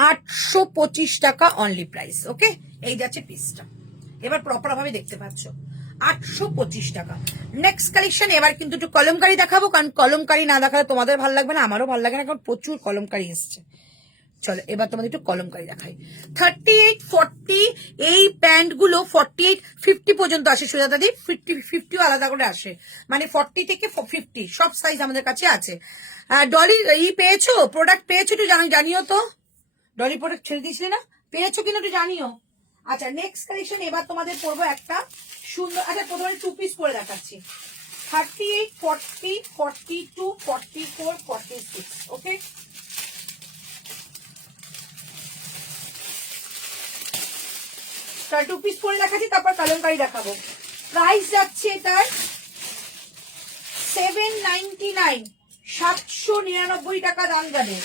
825 টাকা অনলি প্রাইস। ওকে, এই যাচ্ছে পিসটা, এবার প্রপার ভাবে দেখতে পাচ্ছ, 825 টাকা। নেক্সট কালেকশন, এবার কিন্তু একটু কলমকারি দেখাবো, কারণ কলমকারি না দেখালে তোমাদের ভালো লাগবে না, আমারও ভালো লাগে না, কারণ প্রচুর কলমকারি এসছে। চলো এবার তোমাদের একটু কলমকারি দেখাই। 38, 40 এই প্যান্ট গুলো 48, 50 পর্যন্ত আসে সুজাতা দি, 50 আলাদা করে আসে, মানে 40 থেকে 50 সব সাইজ আমাদের কাছে আছে। ডলি পেয়েছো, প্রোডাক্ট পেয়েছো একটু জানিও তো, ডলি প্রোডাক্ট ছেড়ে দিয়েছিলে না, পেয়েছো কিনা একটু জানিও। আচ্ছা নেক্সট কালেকশন, এবার তোমাদের পরবো একটা সুন্দর, আচ্ছা প্রথমে 2 পিস করে দেখাচ্ছি। 38, 40, 42, 44, 46। ওকে, তার 2 পিস পরে দেখাচ্ছি, তারপর কলমকারি দেখাবো। প্রাইস যাচ্ছে এটার 799, 799 টাকা দাম যাবে।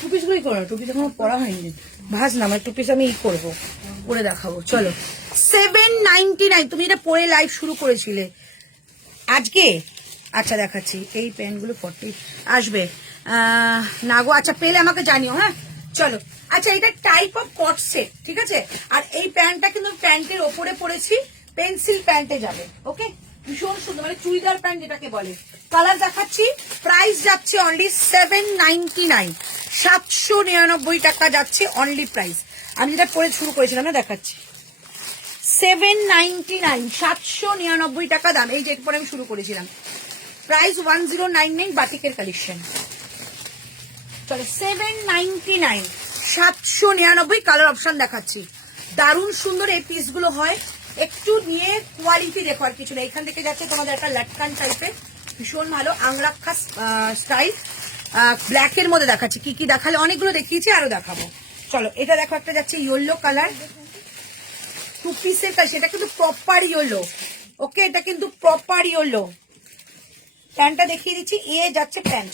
টুপিসগুলোই করো, টুপিস এখনো পড়া হয়নি, ভাজ না আমার টুপিস, আমি করবো, করে দেখাবো। চলো 799, তুমি এটা পরে লাইভ শুরু করেছিলে আজকে। আচ্ছা দেখাচ্ছি, এই প্যান্টগুলো 40 আসবে না গো, আচ্ছা পেলে আমাকে জানিও। হ্যাঁ চলো, আচ্ছা এটা টাইপ অফ কট সেট, ঠিক আছে। আর এই প্যান্টটা কিন্তু প্যান্টের ওপরে পরেছি, পেন্সিল প্যান্টে যাবে। ওকে, ভীষণ সুন্দর, মানে চুড়িদার প্যান্ট যেটাকে বলে। কালার দেখাচ্ছি, প্রাইস যাচ্ছে অনলি 799, 799 টাকা যাচ্ছে অনলি প্রাইস। আমি যেটা পরে শুরু করেছিলাম না, দেখাচ্ছি 799, 799 টাকা দাম, এই যে পরে আমি শুরু করেছিলাম। প্রাইস 1099, বাটিকের কালেকশন। চলো 799, 799, কালার অপশন দেখাচ্ছি, দারুণ সুন্দর এই পিসগুলো হয়। একটু নিয়ে কোয়ালিটি দেখো, আর কিছু না। এখান থেকে যাচ্ছে তোমাদের একটা লাটকান টাইপের, ভীষণ ভালো আংরাক্ষা স্টাইল। ব্ল্যাকের মধ্যে দেখাচ্ছি, কি কি দেখালে, অনেকগুলো দেখিয়েছি, আরো দেখাবো। চলো এটা দেখো, একটা যাচ্ছে ইয়েলো কালার, 2 পিসের কাজ, সেটা কিন্তু প্রপার ইয়েলো। ওকে, এটা কিন্তু প্রপার ইয়েলো। প্যান্টটা দেখিয়ে দিচ্ছি, যাচ্ছে প্যান্ট,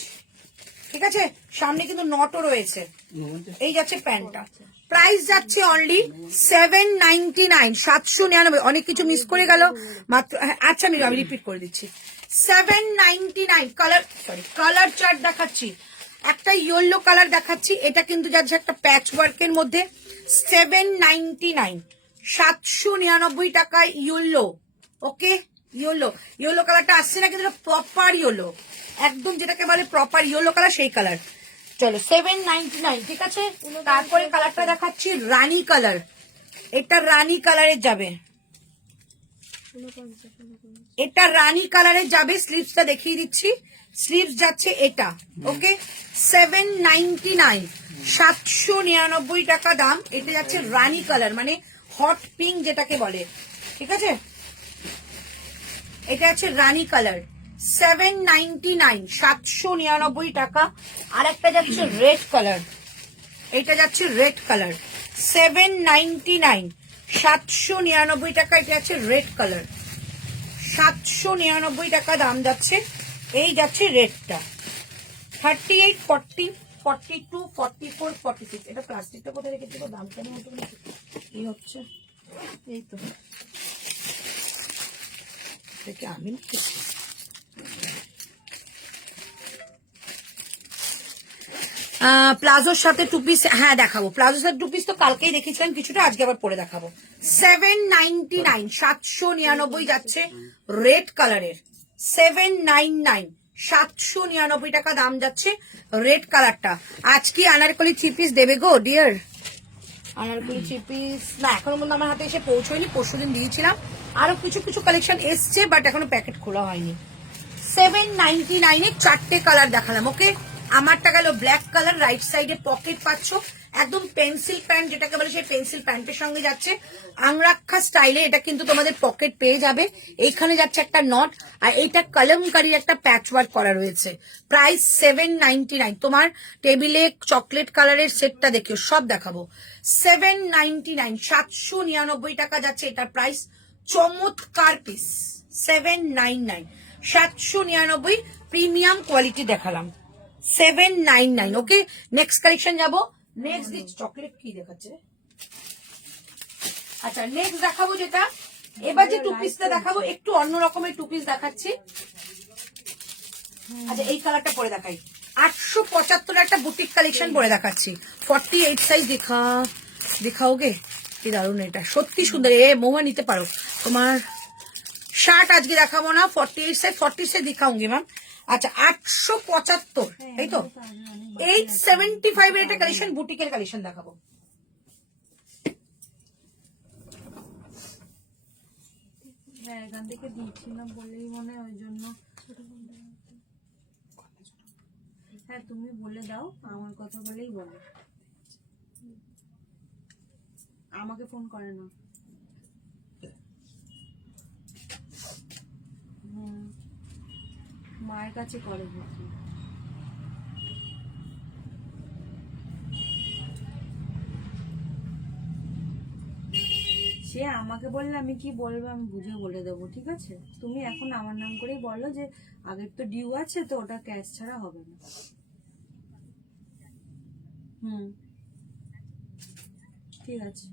ঠিক আছে, সামনে কিন্তু নটও রয়েছে। এই যাচ্ছে প্যান্টটা, প্রাইস যাচ্ছে অনলি 799, 799। অনেক কিছু মিস করে গেল মাত্র। আচ্ছা আমি রিপিট করে দিচ্ছি, 799। কালার চার্ট দেখাচ্ছি, একটা ইয়েলো কালার দেখাচ্ছি, এটা কিন্তু যাচ্ছে একটা প্যাচ ওয়ার্কের মধ্যে, 799, 799 টাকায় ইয়েলো। ওকে, ইয়েলো কালারটা আসছে না, কিন্তু প্রপার ইয়েলো, একদম যেটাকে বলে প্রপার ইয়েলো কালার, সেই কালার। চলো 799, ঠিক আছে। তারপরে কালারটা দেখাচ্ছি রানী কালার, এটা রানী কালারের যাবে, এটা রানী কালারের যাবে, স্লিভসটা দেখিয়ে দিচ্ছি। স্লিভস যাচ্ছে এটা, ওকে, 799, 799 টাকা দাম। এটা যাচ্ছে রানী কালার, মানে হট পিঙ্ক যেটাকে বলে, ঠিক আছে। এটা হচ্ছে রানী কালার, 799, 799 টাকা। আর একটা যাচ্ছে রেড কালার, এটা যাচ্ছে রেড কালার, 799, 799 টাকা। এটা যাচ্ছে রেড কালার, 799 টাকা দাম যাচ্ছে। এই যাচ্ছে রেডটা, 38, 40, 42, 44, 46। এটা প্লাস্টিকটা কোথায় রেখেছি গো? দাম কেন কি হচ্ছে? এই তো দেখে আমি প্লাজোর সাথে টু পিস, হ্যাঁ দেখাবো। প্লাজোর সাথে টু পিস তো কালকেই দেখেছিলাম কিছুটা, আজকে আবার পরে দেখাবো। 799, 799 যাচ্ছে রেড কালারের, 799, 799 টাকা দাম যাচ্ছে রেড কালারটা। আজকে আনারকলি থ্রি পিস দেবে গো ডিয়ার? আনারকলি থ্রি পিস না এখনো পর্যন্ত আমার হাতে এসে পৌঁছয়নি, পরশুদিন দিয়েছিলাম। আরো কিছু কিছু কালেকশন এসছে, বাট এখনো প্যাকেট খোলা হয়নি। 799 এর 4টে কালার দেখালাম, ওকে। আমারটা গেল ব্ল্যাক কালার, রাইট সাইডে পকেট পাচ্ছ, একদম পেন্সিল প্যান্ট যেটাকে বলে, সেই পেন্সিল প্যান্টের সঙ্গে যাচ্ছে আংরাক্ষা স্টাইলে। এটা কিন্তু তোমাদের পকেট পেয়ে যাবে। এইখানে যাচ্ছে একটা নট, আর এইটা কলমকারী একটা প্যাচ ওয়ার্ক করা রয়েছে। প্রাইস 799। তোমার টেবিলে চকলেট কালারের সেটটা দেখো, সব দেখাবো। 799, 799 টাকা যাচ্ছে এটার প্রাইস। চমৎকার পিস, 799, 799 প্রিমিয়াম কোয়ালিটি দেখালাম, 799, ওকে। নেক্সট কালেকশন যাবো। নেক্সট দিচ্ছি চকলেট কি দেখাচ্ছে। আচ্ছা নেক্সট দেখাবো যেটা, এবার যে টু পিসটা দেখাবো একটু অন্য রকমের টু পিস দেখাচ্ছি। আচ্ছা এই কালারটা পরে দেখাই, 875 একটা বুটিক কালেকশন পরে দেখাচ্ছি। 48 সাইজ দেখাওগে, কি দারুন, এটা সত্যি সুন্দর। এ মহুয়া নিতে পারো। তোমার শার্ট আজকে দেখাবো না, 48 সাইজ, 40 সাইজ দেখাऊंगी ম্যাম। আচ্ছা 875, এই তো 875 এর একটা কালেকশন, বুটিকের কালেকশন দেখাবো। হ্যাঁ এখান থেকে দিচ্ছিলাম বলেই মনে হয়, ওই জন্য। হ্যাঁ তুমি বলে দাও, আমার কথা বলেই বলো, আমাকে ফোন করে না। মায়ের কাছে করে বুঝি। সে আমাকে বললে আমি কি বলবো আমি বুঝে বলে দেবো, ঠিক আছে। তুমি এখন আমার নাম করেই বলো যে আগের তো ডিউ আছে, তো ওটা ক্যাশ ছাড়া হবে না। ঠিক আছে।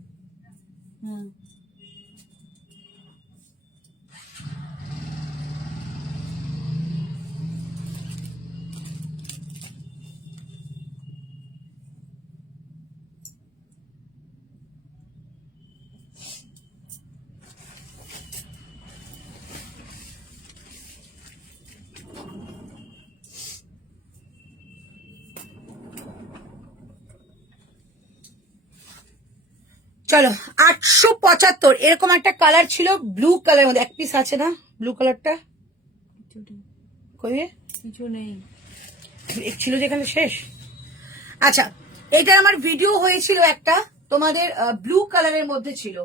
চলো 875 এরকম একটা কালার ছিল, ব্লু কালার মধ্যে এক পিস আছে না, ব্লু কালারটা কই কিছু নেই, ছিল যেখানে শেষ। আচ্ছা এটার আমার ভিডিও হয়েছিল একটা, তোমাদের ব্লু কালারের মধ্যে ছিল।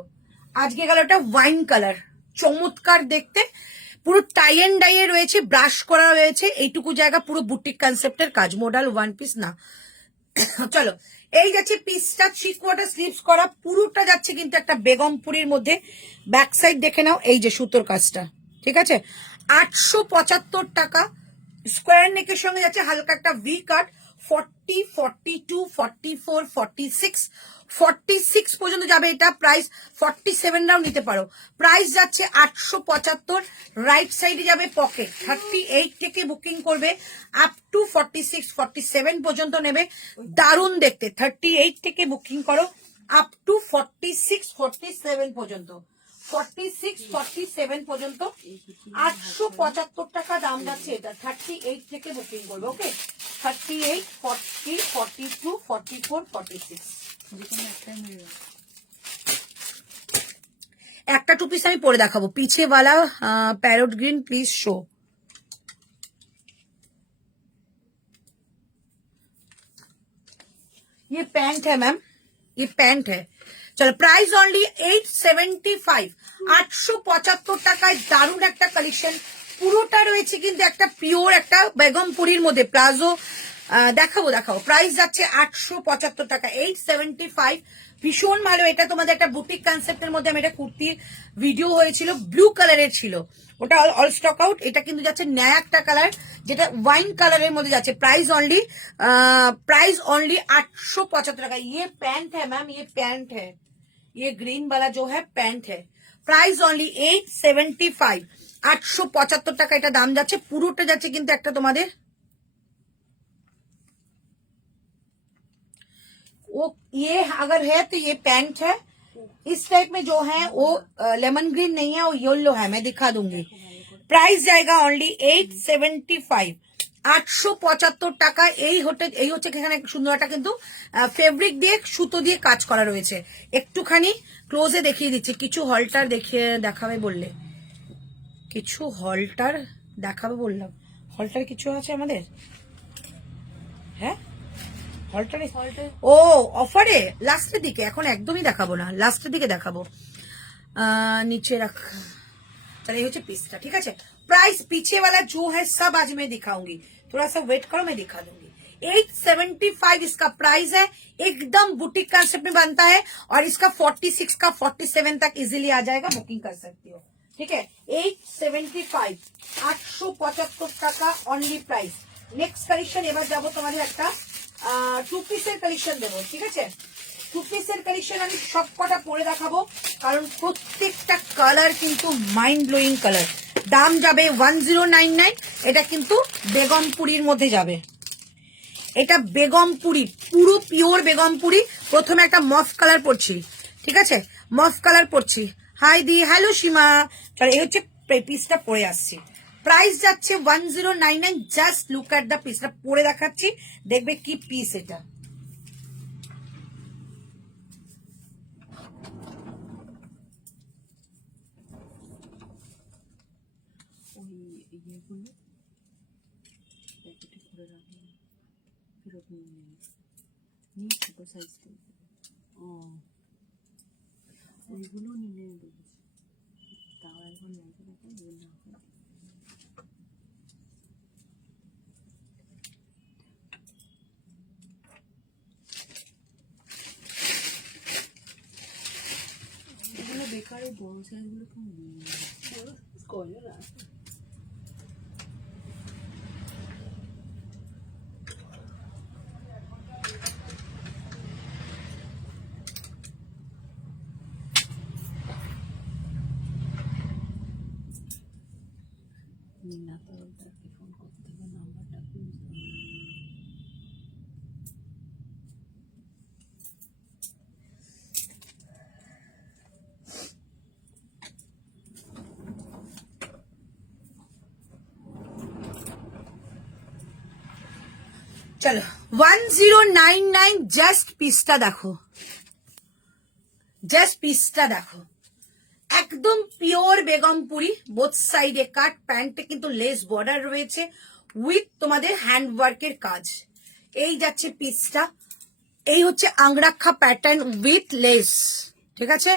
আজকে কালারটা ওয়াইন কালার, চমৎকার দেখতে, পুরো টাই এন্ড ডাইয়ে রয়েছে, ব্রাশ করা রয়েছে, এইটুকু জায়গা পুরো বুটিক কনসেপ্টের কাজ, মডাল ওয়ান পিস না। চলো এই যাচ্ছে পিসটা, 3/4 স্লিভস করা, পুরোটা যাচ্ছে কিন্তু একটা বেগমপুরীর মধ্যে। ব্যাক সাইড দেখে নাও, এই যে সুতোর কাজটা, ঠিক আছে। 875 টাকা। স্কোয়ার নেকের সঙ্গে যাচ্ছে হালকা একটা ভি কাট, 40, 42, 44, 46, 46 পর্যন্ত যাবে এটা। প্রাইস 47 রাও নিতে পারো। প্রাইস যাচ্ছে 875। রাইট সাইডে যাবে পকেট, 38 থেকে বুকিং করবে আপ টু 46, 47 পর্যন্ত নেবে। দারুণ দেখতে, 38 থেকে বুকিং করো আপ টু 46, 47 পর্যন্ত, 46, 47 পর্যন্ত 875 টাকা দাম যাচ্ছে এটা। 38 থেকে বুকিং করবে, ওকে। 38, 40, 42, 44, 46, যেখানে একটাই মেয়ে। একটা 2 পিস আমি পরে দেখাবো। পিছে वाला প্যারট গ্রিন প্লিজ শো। ये पैंट है मैम, ये पैंट है। চলো প্রাইস অনলি 875, 875 টাকায় দারুণ একটা কালেকশন। পুরোটা রয়েছে কিন্তু একটা পিওর একটা বেগমপুরীর মধ্যে প্লাজো। দেখাবো প্রাইস যাচ্ছে 875 টাকা, 875। ভীষণ ভালো। এটা তোমাদের একটা বুটিক কনসেপ্টের মধ্যে আমি এটা কুর্তির ভিডিও হয়েছিল, ব্লু কালারের ছিল, ওটা অল স্টক আউট। এটা কিন্তু যাচ্ছে ন্যায় একটা কালার, যেটা ওয়াইন কালারের মধ্যে যাচ্ছে। প্রাইস অনলি 875 টাকা। ये पैंट है मैम, ये पैंट है, ये ग्रीन वाला जो है पैंट है। प्राइस অনলি 875, 875 টাকা এটা দাম যাচ্ছে। পুরোটা যাচ্ছে কিন্তু একটা তোমাদের वो, ये अगर है तो ये पैंट है। इस टाइप में जो है वो लेमन ग्रीन नहीं है, वो येलो है, मैं दिखा दूंगी। प्राइस जाएगा অনলি 875, 875 টাকা। এই হচ্ছে এখানে সুন্দর একটা কিন্তু ফেব্রিক দিয়ে সুতো দিয়ে কাজ করা রয়েছে। একটুখানি ক্লোজে দেখিয়ে দিচ্ছি। কিছু হলটার দেখাবে বললে, কিছু হলটার দেখাবে বললাম। হলটার কিছু আছে আমাদের, হ্যাঁ হলটারে ও অফারে লাস্টের দিকে, এখন একদমই দেখাবো না, লাস্টের দিকে দেখাবো। নিচে রাখ। चलो ये पीसटा, ठीक है। प्राइस पीछे वाला जो है सब आज मैं दिखाऊंगी, थोड़ा सा वेट करो, मैं दिखा दूंगी। 875 इसका प्राइस है। एकदम बुटीक कांसेप्ट में बनता है और इसका 46 का 47 तक इजीली आ जाएगा, बुकिंग कर सकती हो, ठीक है। 875, 875 টাকা অনলি প্রাইস। নেক্সট কালেকশন এবার যাবো তোমাদের একটা 2 পিসের কালেকশন দেবো, ঠিক আছে। 2 পিসের কালেকশন আমি সব কটা পরে দেখাবো, কারণ প্রত্যেকটা কালার কিন্তু মাইন্ড ব্লোয়িং কালার। দাম যাবে 1099। এটা কিন্তু বেগমপুরীর মধ্যে যাবে, এটা বেগমপুরি, পুরো পিওর বেগমপুরি। প্রথমে একটা মফ কালার পরছি, ঠিক আছে, মফ কালার পরছি। হাই দি, হ্যালো সীমা। চলো এই হচ্ছে পিসটা পরে আসছি। প্রাইস যাচ্ছে 1099। জাস্ট লুক এট দ্য পিসটা পরে দেখাচ্ছি, দেখবে কি পিস এটা। ওইগুলো নিয়ে দেবো, তাও এখন এগুলো বেকারে বড় সাইজগুলো কেউ করে না। ফোন করতে হবে, নাম্বারটা চলো 1099। জাস্ট পিসটা দেখো, জাস্ট পিসটা দেখো, একদম পিওর বেগমপুরি। বোথ সাইডে কাট, প্যান্টে কিন্তু লেস বর্ডার রয়েছে উইথ তোমাদের হ্যান্ড ওয়ার্কের কাজ। এই যাচ্ছে পিসটা, এই হচ্ছে আংরাক্ষা প্যাটার্ন উইথ লেস, ঠিক আছে,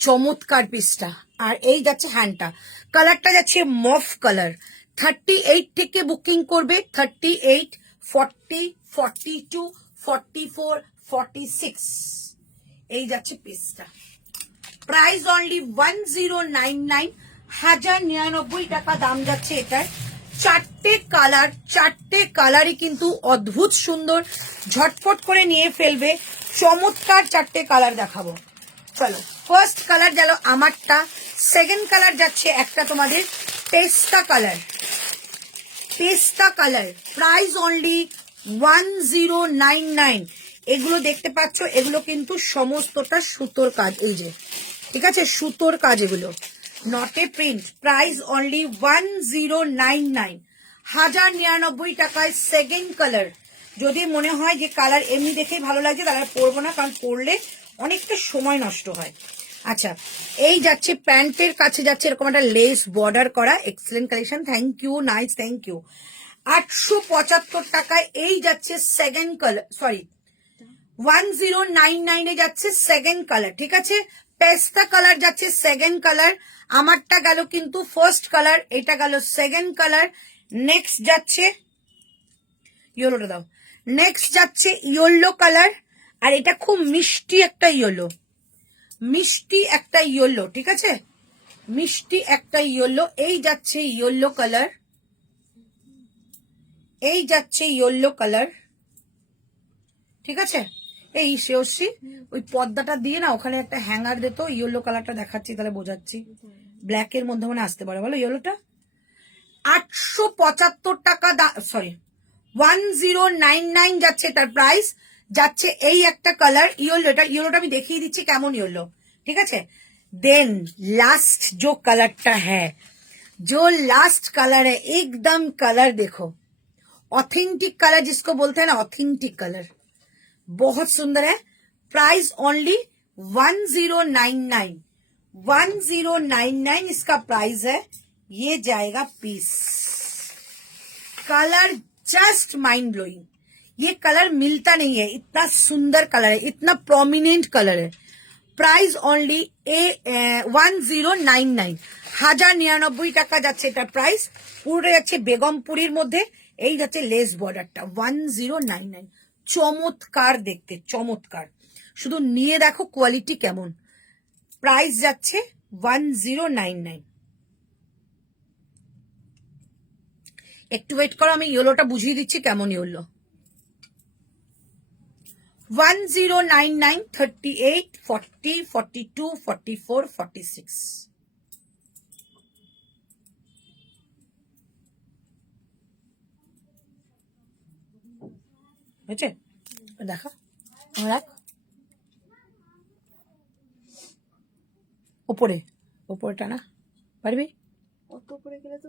চমৎকার পিসটা। আর এই যাচ্ছে হ্যান্ডটা, কালারটা যাচ্ছে মফ কালার। 38 থেকে বুকিং করবে, 38, 40, 42, 44, 46। এই যাচ্ছে পিসটা। প্রাইস অনলি 1099, 1099 টাকা দাম যাচ্ছে এটার। চারটে কালার, চারটে কালারই কিন্তু অদ্ভুত সুন্দর, ঝটপট করে নিয়ে ফেলবে। চমৎকার চারটে কালার দেখাবো। চলো ফার্স্ট কালার গেল আমারটা, সেকেন্ড কালার যাচ্ছে একটা তোমাদের পেস্তা কালার, পেস্তা কালার। Price only 1099। এগুলো দেখতে পাচ্ছ, এগুলো কিন্তু সমস্তটা সুতোর কাজ, এই যে, ঠিক আছে, সুতোর কাজ এগুলো, not a print. Price only 1099, 1099 টাকায়। সেকেন্ড কালার, যদি মনে হয় যে কালার এমনি দেখেই ভালো লাগছে, কালার পরবো না, কারণ পরলে অনেকটা সময় নষ্ট হয়। আচ্ছা, এই যাচ্ছে প্যান্টের কাছে যাচ্ছে এরকম একটা লেস বর্ডার করা, excellent collection, thank you, nice, thank you. 875 টাকায় এই যাচ্ছে সেকেন্ড কালার, সরি 1099 এ যাচ্ছে সেকেন্ড কালার, ঠিক আছে। পেস্তা কালার যাচ্ছে সেকেন্ড কালার, আমারটা গেল কিন্তু ফার্স্ট কালার, এটা গেল সেকেন্ড কালার। নেক্সট যাচ্ছে ইয়েলোটা দাও, নেক্সট যাচ্ছে ইয়েলো কালার, আর এটা খুব মিষ্টি একটা ইয়েলো, মিষ্টি একটা ইয়েলো, ঠিক আছে, মিষ্টি একটা ইয়েলো। এই যাচ্ছে ইয়েলো কালার, এই যাচ্ছে ইয়েলো কালার, ঠিক আছে। এই শেষী ওই পর্দাটা দিয়ে না ওখানে একটা হ্যাঙ্গার দিত, ইয়েলো কালারটা দেখাচ্ছি তাহলে বোঝাচ্ছি, ব্ল্যাকের মধ্যে মানে আসতে পারে, বলো ইয়েলোটা। 875 টাকা, সরি 1099 যাচ্ছে তার প্রাইস, যাচ্ছে এই একটা কালার ইয়েলোটা, ইয়েলোটা আমি দেখিয়ে দিচ্ছি কেমন ইয়েলো, ঠিক আছে। देन लास्ट जो कलरটা है, जो लास्ट कलर है, एकदम कलर देखो, ऑथेंटिक कलर जिसको बोलते हैं ना, ऑथेंटिक कलर, बहुत सुंदर है। प्राइस ओनली 1099, 1099 इसका प्राइस है। ये जाएगा piece, colour just mind blowing, ये कलर मिलता नहीं है, इतना सुंदर कलर है, इतना प्रोमिनेंट कलर है। प्राइस ओनली 1099, 1099 টাকা যাচ্ছে এটা প্রাইস, পুরোটা যাচ্ছে বেগমপুরীর মধ্যে, এই যাচ্ছে লেস বর্ডারটা 1099, চমৎকার দেখতে, চমৎকার, শুধু নিয়ে দেখো কোয়ালিটি কেমন। প্রাইস যাচ্ছে 1099। একটু ওয়েট করো, আমি ইয়েলোটা বুঝিয়ে দিচ্ছি কেমন ইয়েলো। 1099, 38, 40, 42, 44, 46। বুঝছে? দেখো রাখ ওপরে, ওপরেটা না পারবি, অত করে গেলে তো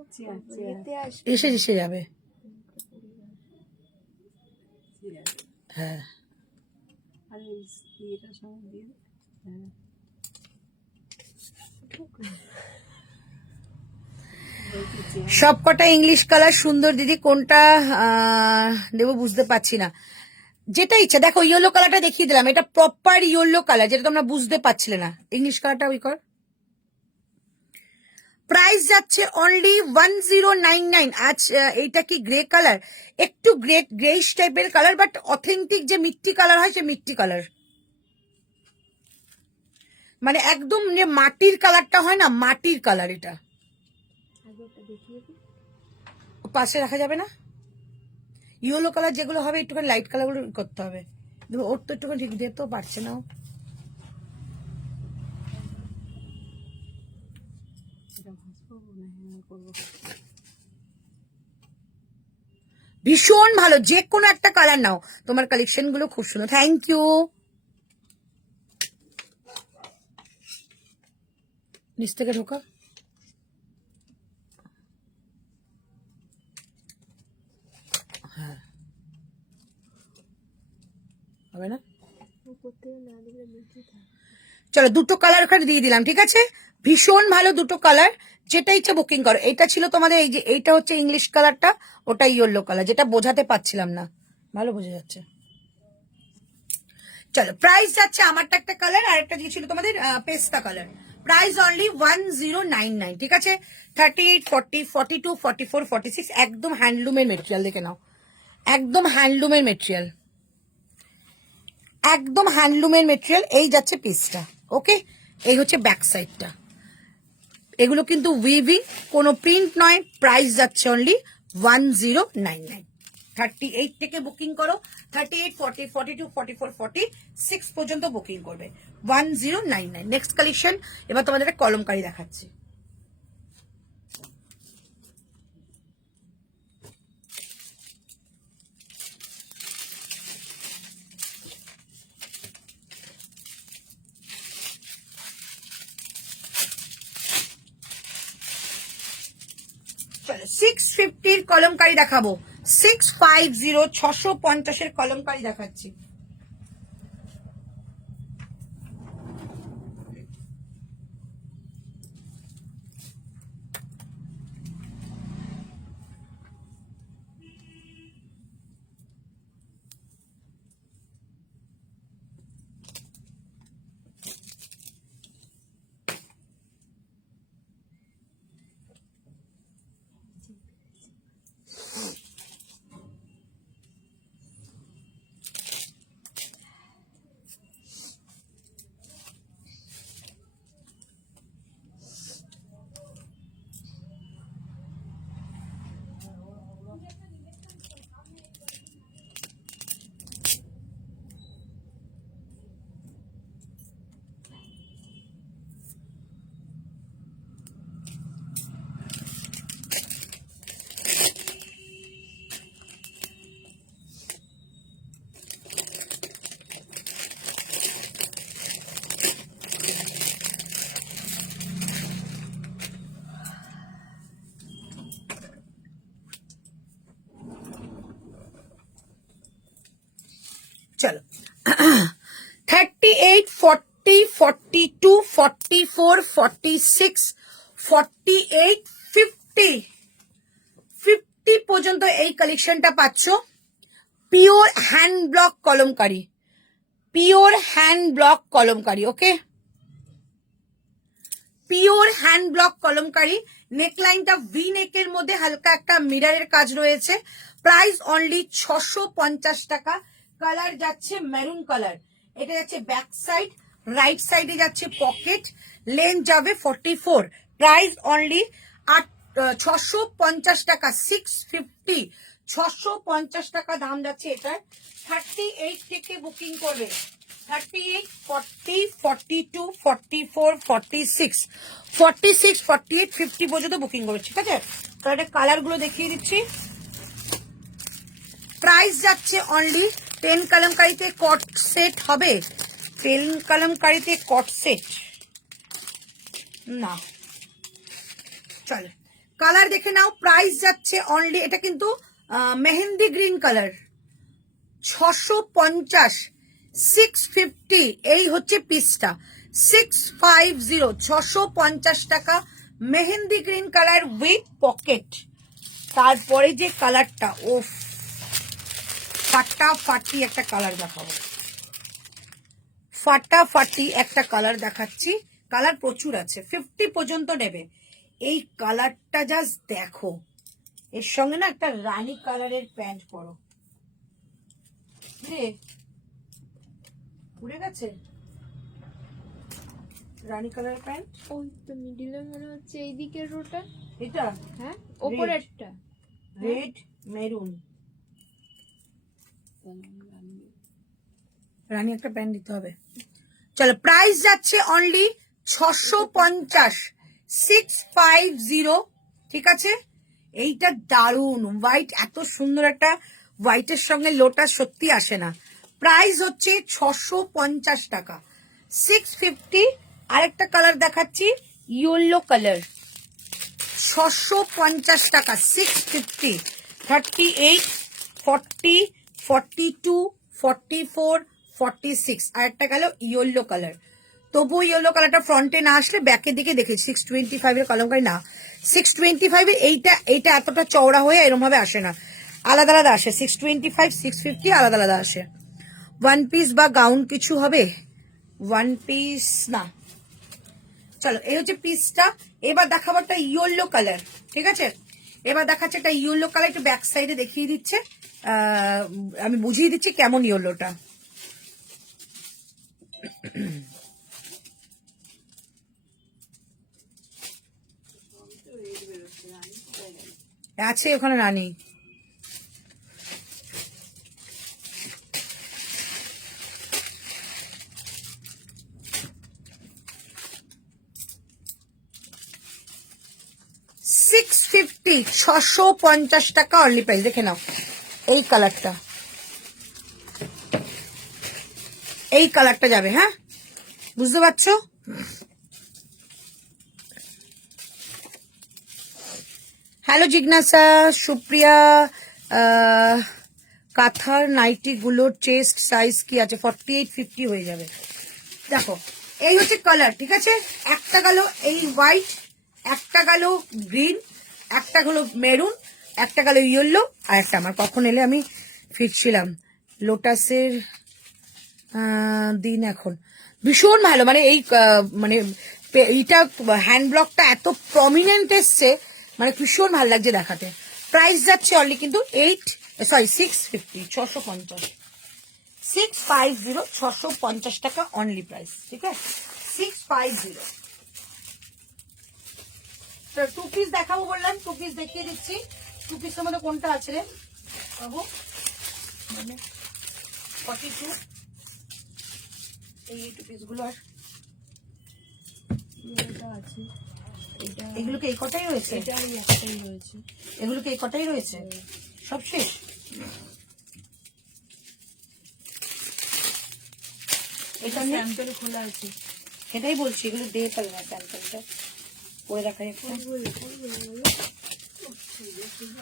এতে আসবে, এসে এসে যাবে। হ্যাঁ আর এটার সঙ্গে দিয়ে সব কটা ইংলিশ কালার সুন্দর দিদি, কোনটা দেবো বুঝতে পারছি না, যেটা ইচ্ছা দেখো। ইয়েলো কালারটা দেখিয়ে দিলাম, এটা প্রপার ইয়েলো কালার, যেটা তোমরা বুঝতে পারছিলে না। ইংলিশ কালারটা ওই কর। প্রাইস যাচ্ছে অনলি 1099। আজ এইটা কি গ্রে কালার, একটু গ্রেইশ টাইপের কালার, বাট অথেন্টিক যে মিট্টি কালার হয় সে মিট্টি কালার, মানে একদম যে মাটির কালারটা হয় না, মাটির কালার। এটা পাশে রাখা যাবে না, ইয়েলো কালার যেগুলো হবে একটুখানি লাইট কালার গুলো করতে হবে, ওর তো একটুখানি ঠিক দিয়ে তো পারছে না। ভীষণ ভালো, যে কোনো একটা কালার নাও, তোমার কালেকশন গুলো খুব সুন্দর, থ্যাংক ইউ। নিচ থেকে ঢোকা, হ্যাঁ হবে না, চলো দুটো কালার ওখানে দিয়ে দিলাম, ঠিক আছে। ভীষণ ভালো দুটো কালার, যেটা ইচ্ছা বুকিং করো। এটা ছিল তোমাদের এই যে, এইটা হচ্ছে ইংলিশ কালারটা, ওটা ইয়েলো কালার, যেটা বোঝাতে পারছিলাম না, ভালো বোঝা যাচ্ছে। চলো প্রাইস যাচ্ছে, আমারটা একটা কালার আর একটা দিয়েছিল তোমাদের পেস্তা কালার। প্রাইস অনলি 1099, ঠিক আছে। 38, 40, 42, 44, 46, একদম হ্যান্ডলুমের মেটেরিয়াল, দেখে নাও, একদম হ্যান্ডলুমের মেটেরিয়াল, একদম হ্যান্ডলুমের মেটেরিয়াল। এই যাচ্ছে পিসটা, ওকে। এই হচ্ছে ব্যাক সাইডটা, এগুলো কিন্তু উইভিং, কোনো প্রিন্ট নয়। প্রাইস যাচ্ছে অনলি 1099। 38 থেকে বুকিং করো, 38, 40, 42, 44, 46 পর্যন্ত বুকিং করবে, 1099। নেক্সট কালেকশন, এবার তোমাদের একটা কলমকারি দেখাচ্ছি। চলো 650 কলমকারি দেখাবো, 650, 650 কলমকারি দেখাচ্ছি। চলো 38, 40, 42, 44, 46, 48, 50 পর্যন্ত এই কালেকশনটা পাচ্ছ। Pure hand block kalamkari, pure hand block kalamkari. Okay, pure hand block kalamkari. নেকলাইনটা ভি নেকের মধ্যে হালকা একটা মিররের কাজ রয়েছে। প্রাইস অনলি 650 টাকা। কালার যাচ্ছে মেরুন কালার। এটা যাচ্ছে ব্যাক সাইড, রাইট সাইডে যাচ্ছে পকেট, লেন্থ যাবে 44। প্রাইস অনলি 650 টাকা, 650, 650 টাকা দাম যাচ্ছে এটার। 38 থেকে বুকিং করবে, 38, 40, 42, 44, 46, 46, 48, 50 পর্যন্ত বুকিং করবে। ঠিক আছে, তাহলে কালার গুলো দেখিয়ে দিচ্ছি। প্রাইস যাচ্ছে অনলি 10 কলমকারিতে কট সেট হবে, 10 কলমকারিতে কট সেট না। চলো কালার দেখে নাও। প্রাইস যাচ্ছে অনলি, এটা কিন্তু মেহেন্দি গ্রিন কালার, 650, 650 এই হচ্ছে পিসটা, 650, 650 টাকা। Mehendi green colour with pocket. তারপরে যে কালারটা, ও ফাটাফাটি একটা কালার দেখাবো, ফাটাফাটি একটা কালার দেখাচ্ছি। কালার প্রচুর আছে, 50 পর্যন্ত নেবে। এই কালারটা জাস্ট দেখো, এর সঙ্গে না একটা রানী কালারের প্যান্ট পরো। রে উড়ে গেছে রানী কালার প্যান্ট। ওই তো মিডিলে মনে হচ্ছে এই দিকের রোটা, এটা হ্যাঁ ওপরেরটা রেড মেরুন। রানী একটা প্যান্ট দিতে হবে। চলো প্রাইস যাচ্ছে অনলি 650, 650। ঠিক আছে, এইটা দারুন হোয়াইট, এত সুন্দর একটা হোয়াইটের সঙ্গে লোটাস সত্যি আসে না। প্রাইস হচ্ছে 650 টাকা, 650। আরেকটা কালার দেখাচ্ছি, ইয়েলো কালার, 650 টাকা, 650। 38, 40, 42, 44, 46। আরেকটা গেল ইয়েলো কালার। তবু ইয়েলো কালারটা ফ্রন্টে না আসলে ব্যাকের দিকে দেখে 625 এর কলমকারি না, 625 এর এইটা এতটা চওড়া হয়ে এরকম ভাবে আসে না, আলাদা আলাদা আসে। 625, 650 আলাদা আলাদা আসে। ওয়ান পিস বা গাউন কিছু হবে, ওয়ান পিস না। চলো এই হচ্ছে পিসটা। এবার দেখাবো একটা ইয়েলো কালার। ঠিক আছে, এবার দেখাচ্ছে একটা ইয়েলো কালার, একটু ব্যাক সাইডে দেখিয়ে দিচ্ছে, আমি বুঝিয়ে দিচ্ছি কেমন ইয়েলোটা। আছে ওখানে রানী। $650, 650 টাকা অনলি প্রাইস। দেখে নাও এই কালারটা, এই কালারটা যাবে। হ্যাঁ বুঝতে পারছো? হ্যালো জিজ্ঞাসা, সুপ্রিয়া, কাঁথার নাইটি গুলোর চেস্ট সাইজ কি আছে? 48, 50 হয়ে যাবে। দেখো এই হচ্ছে কালার। ঠিক আছে, একটা গেল এই হোয়াইট, একটা গেল গ্রিন, একটা গেল মেরুন, একটা গেল ইয়েলো, আর একটা আমার কখন এলে আমি ফিরছিলাম লোটাসের দিন। এখন ভীষণ ভালো, মানে এই মানে এইটা হ্যান্ড ব্লকটা এত প্রমিনেন্ট এসছে, মানে ভীষণ ভালো লাগছে দেখাতে। প্রাইস যাচ্ছে অনলি কিন্তু 650, 650, 650, 650 টাকা অনলি প্রাইস। ঠিক আছে, 650। টু পিস দেখাবো বললাম, টু পিস দেখিয়ে দিচ্ছি। টু পিসের মধ্যে কোনটা আছে রে বাবু? মানে 42 এই টু পিস গুলো আছে, এগুলো কি এই কটাই রয়েছে? এটাই একটাই রয়েছে। এগুলো কি এই কটাই রয়েছে? সব শেষ? এটা স্যাম্পল খোলা আছে। এটাই বলছি, এগুলো দিয়ে তাহলে না স্যাম্পলটা করে রাখা একটা।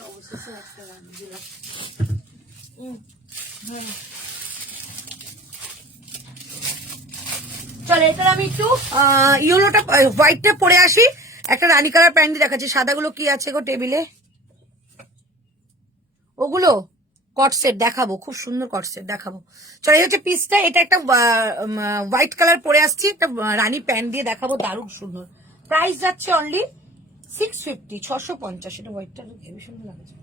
অবশেষে একটা রান্না দিলাম। চলো এটার আমি একটু ইয়েলোটা হোয়াইটটা পরে আসি। একটা রানী কালার প্যান্ট দিয়ে দেখাচ্ছি। সাদাগুলো কি আছে গো টেবিলে? ওগুলো কট সেট দেখাবো, খুব সুন্দর কট সেট দেখাবো। চলো এই হচ্ছে পিসটা। এটা একটা হোয়াইট কালার পরে আসছি, একটা রানী প্যান্ট দিয়ে দেখাবো, দারুণ সুন্দর। প্রাইস যাচ্ছে অনলি 650, 650। এটা হোয়াইটটা হেভি সুন্দর লাগছে।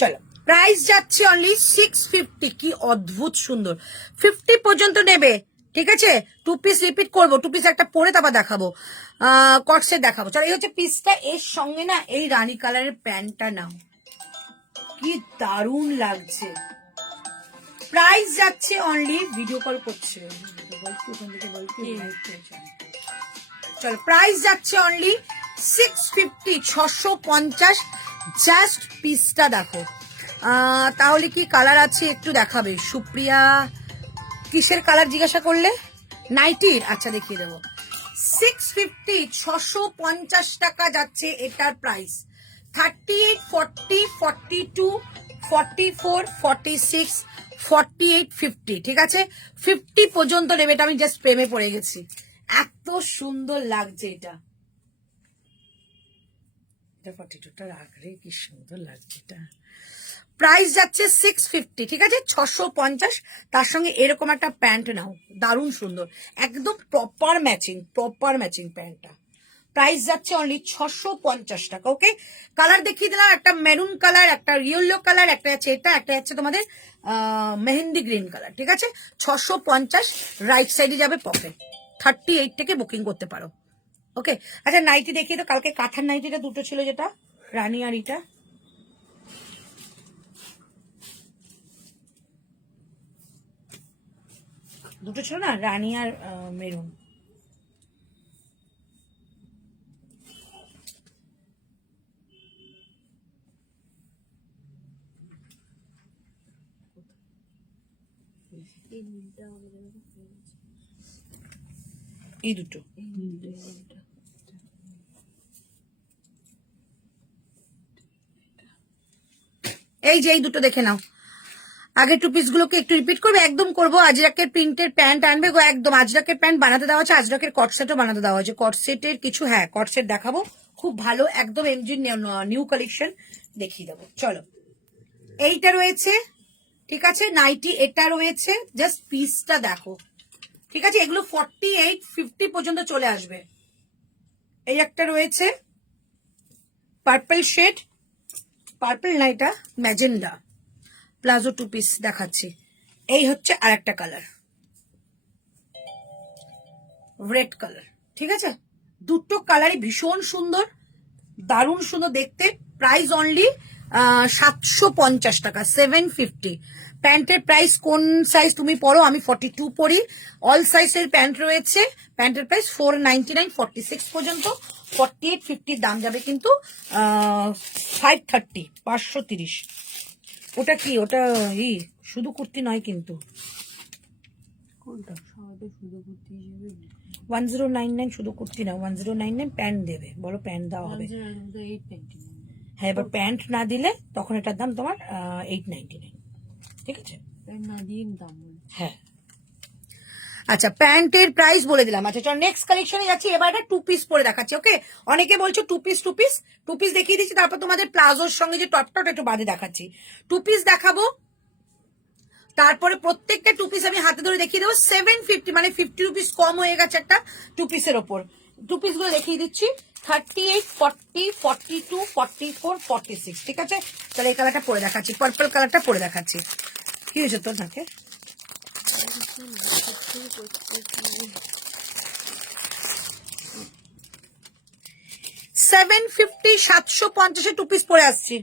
চলো প্রাইস যাচ্ছে অনলি 650। কি অদ্ভুত সুন্দর, 50 পর্যন্ত নেবে, ঠিক আছে? 2 পিস রিপিট করবো, 2 পিস একটা পরে তারপর দেখাবো, কটসেট দেখাবো। চলো এই হচ্ছে পিসটা। এর সঙ্গে না এই রানী কালারের প্যান্টটা নাও, কি দারুণ লাগছে। প্রাইস যাচ্ছে অনলি, ভিডিও কল করছে, চলো প্রাইস যাচ্ছে অনলি 650, 650। জাস্ট পিসটা দেখো। তাহলে কি কালার আছে একটু দেখাবে সুপ্রিয়া? কিসের কালার জিজ্ঞাসা করলে? নাইটির? আচ্ছা দেখিয়ে দেবো। 650, 650 টাকা যাচ্ছে এটার প্রাইস। 38, 40, 42, 44, 46, 48, 50, ঠিক আছে? 50 পর্যন্ত নেবে। এটা আমি জাস্ট প্রেমে পড়ে গেছি, এত সুন্দর লাগছে এটা। 42টা রাখলে কি সুন্দর লাগছে এটা। প্রাইস যাচ্ছে 650, ঠিক আছে? 650। তার সঙ্গে এরকম একটা প্যান্ট নাও, দারুণ সুন্দর, একদম প্রপার ম্যাচিং প্যান্টটা। প্রাইস যাচ্ছে অনলি 650 টাকা। ওকে, কালার দেখিয়ে দিলাম, একটা মেরুন কালার, একটা ইয়েলো কালার, একটা আছে এটা, একটা আছে তোমাদের মেহেন্দি গ্রিন কালার, ঠিক আছে? 650। রাইট সাইডে যাবে পকেট। 38 থেকে বুকিং করতে পারো। ওকে, আচ্ছা নাইটি দেখিয়ে তো। কালকে কাঁথার নাইটিটা দুটো ছিল, যেটা রানী আর এটা। দুটো ছিল না, রানী আর মেরুন। এই দুটো, এই যে এই দুটো দেখে নাও। আগে 2 পিস গুলোকে একটু রিপিট করবে, একদম করবো। আজরাকের প্রিন্টের প্যান্ট আনবে গো, একদম আজরাকের প্যান্ট বানাতে দেওয়া আছে, আজরাকের কটসেটও বানাতে দেওয়া আছে। কটসেটের কিছু, হ্যাঁ কটসেট দেখাবো, খুব ভালো, একদম এমজির নিউ কালেকশন দেখিয়ে দেবো। চলো এইটা রয়েছে, ঠিক আছে? নাইটি এটা রয়েছে, জাস্ট পিসটা দেখো, ঠিক আছে? এগুলো 48, 50 পর্যন্ত চলে আসবে। এই একটা রয়েছে পার্পল শেড, পার্পল না এটা ম্যাজেন্ডা, প্লাজো 2 পিস দেখাচ্ছি। এই হচ্ছে আর একটা কালার, রেড কালার, ঠিক আছে? দুটো কালারই ভীষণ সুন্দর, দারুণ সুন্দর দেখতে। প্রাইস অনলি 750 টাকা, 750। প্যান্টের প্রাইস, কোন সাইজ তুমি পরো? আমি 42 পরি। অল সাইজের প্যান্ট রয়েছে। প্যান্টের প্রাইস 499, 46 পর্যন্ত। 48, 50 দাম যাবে কিন্তু 530, 530। ওটা কি? ওটা শুধু কুর্তি নয় কিন্তু। কোনটা? সবাই শুধু কুর্তি হিসেবে 1099 শুধু কুর্তি না, 1099 প্যান্ট দেবে। বলো প্যান্ট দেওয়া হবে? 899। হ্যাঁ, এবার প্যান্ট না দিলে তখন এটার দাম তোমার 899, ঠিক আছে? না দিয়ে দাম বল। হ্যাঁ, আচ্ছা প্যান্টের প্রাইস বলে দিলাম। আচ্ছা চল নেক্সট কালেকশনে যাচ্ছি। এবার একটা 2 পিস পরে দেখাচ্ছি। ওকে, অনেকে বলছো 2 পিস দেখিয়ে দিচ্ছি, তারপর তোমাদের প্লাজোর সঙ্গে যে টপটা একটু বাদে দেখাচ্ছি। 2 পিস দেখাবো, তারপরে প্রত্যেকটা 2 পিস আমি হাতে ধরে দেখিয়ে দেবো 750, মানে 50 রুপিস কম হয়ে গেছে একটা 2 পিসের ওপর। 2 পিস গুলো দেখিয়ে দিচ্ছি 38, 40, 42, 44, 46, ঠিক আছে। তাহলে এই কালারটা পরে দেখাচ্ছি, পার্পল কালারটা পরে দেখাচ্ছি। কি হয়েছে তোর নাকে? 750, 750 2 পিস পরে আসছি।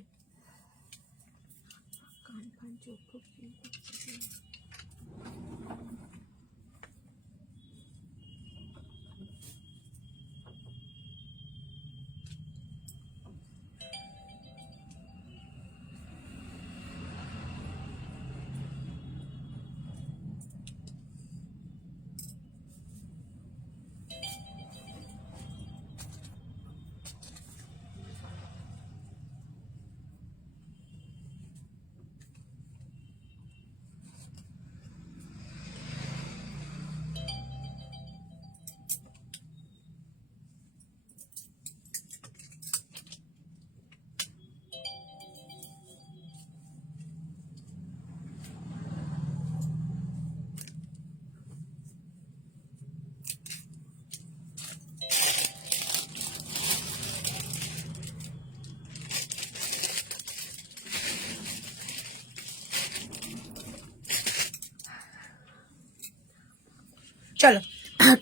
চলো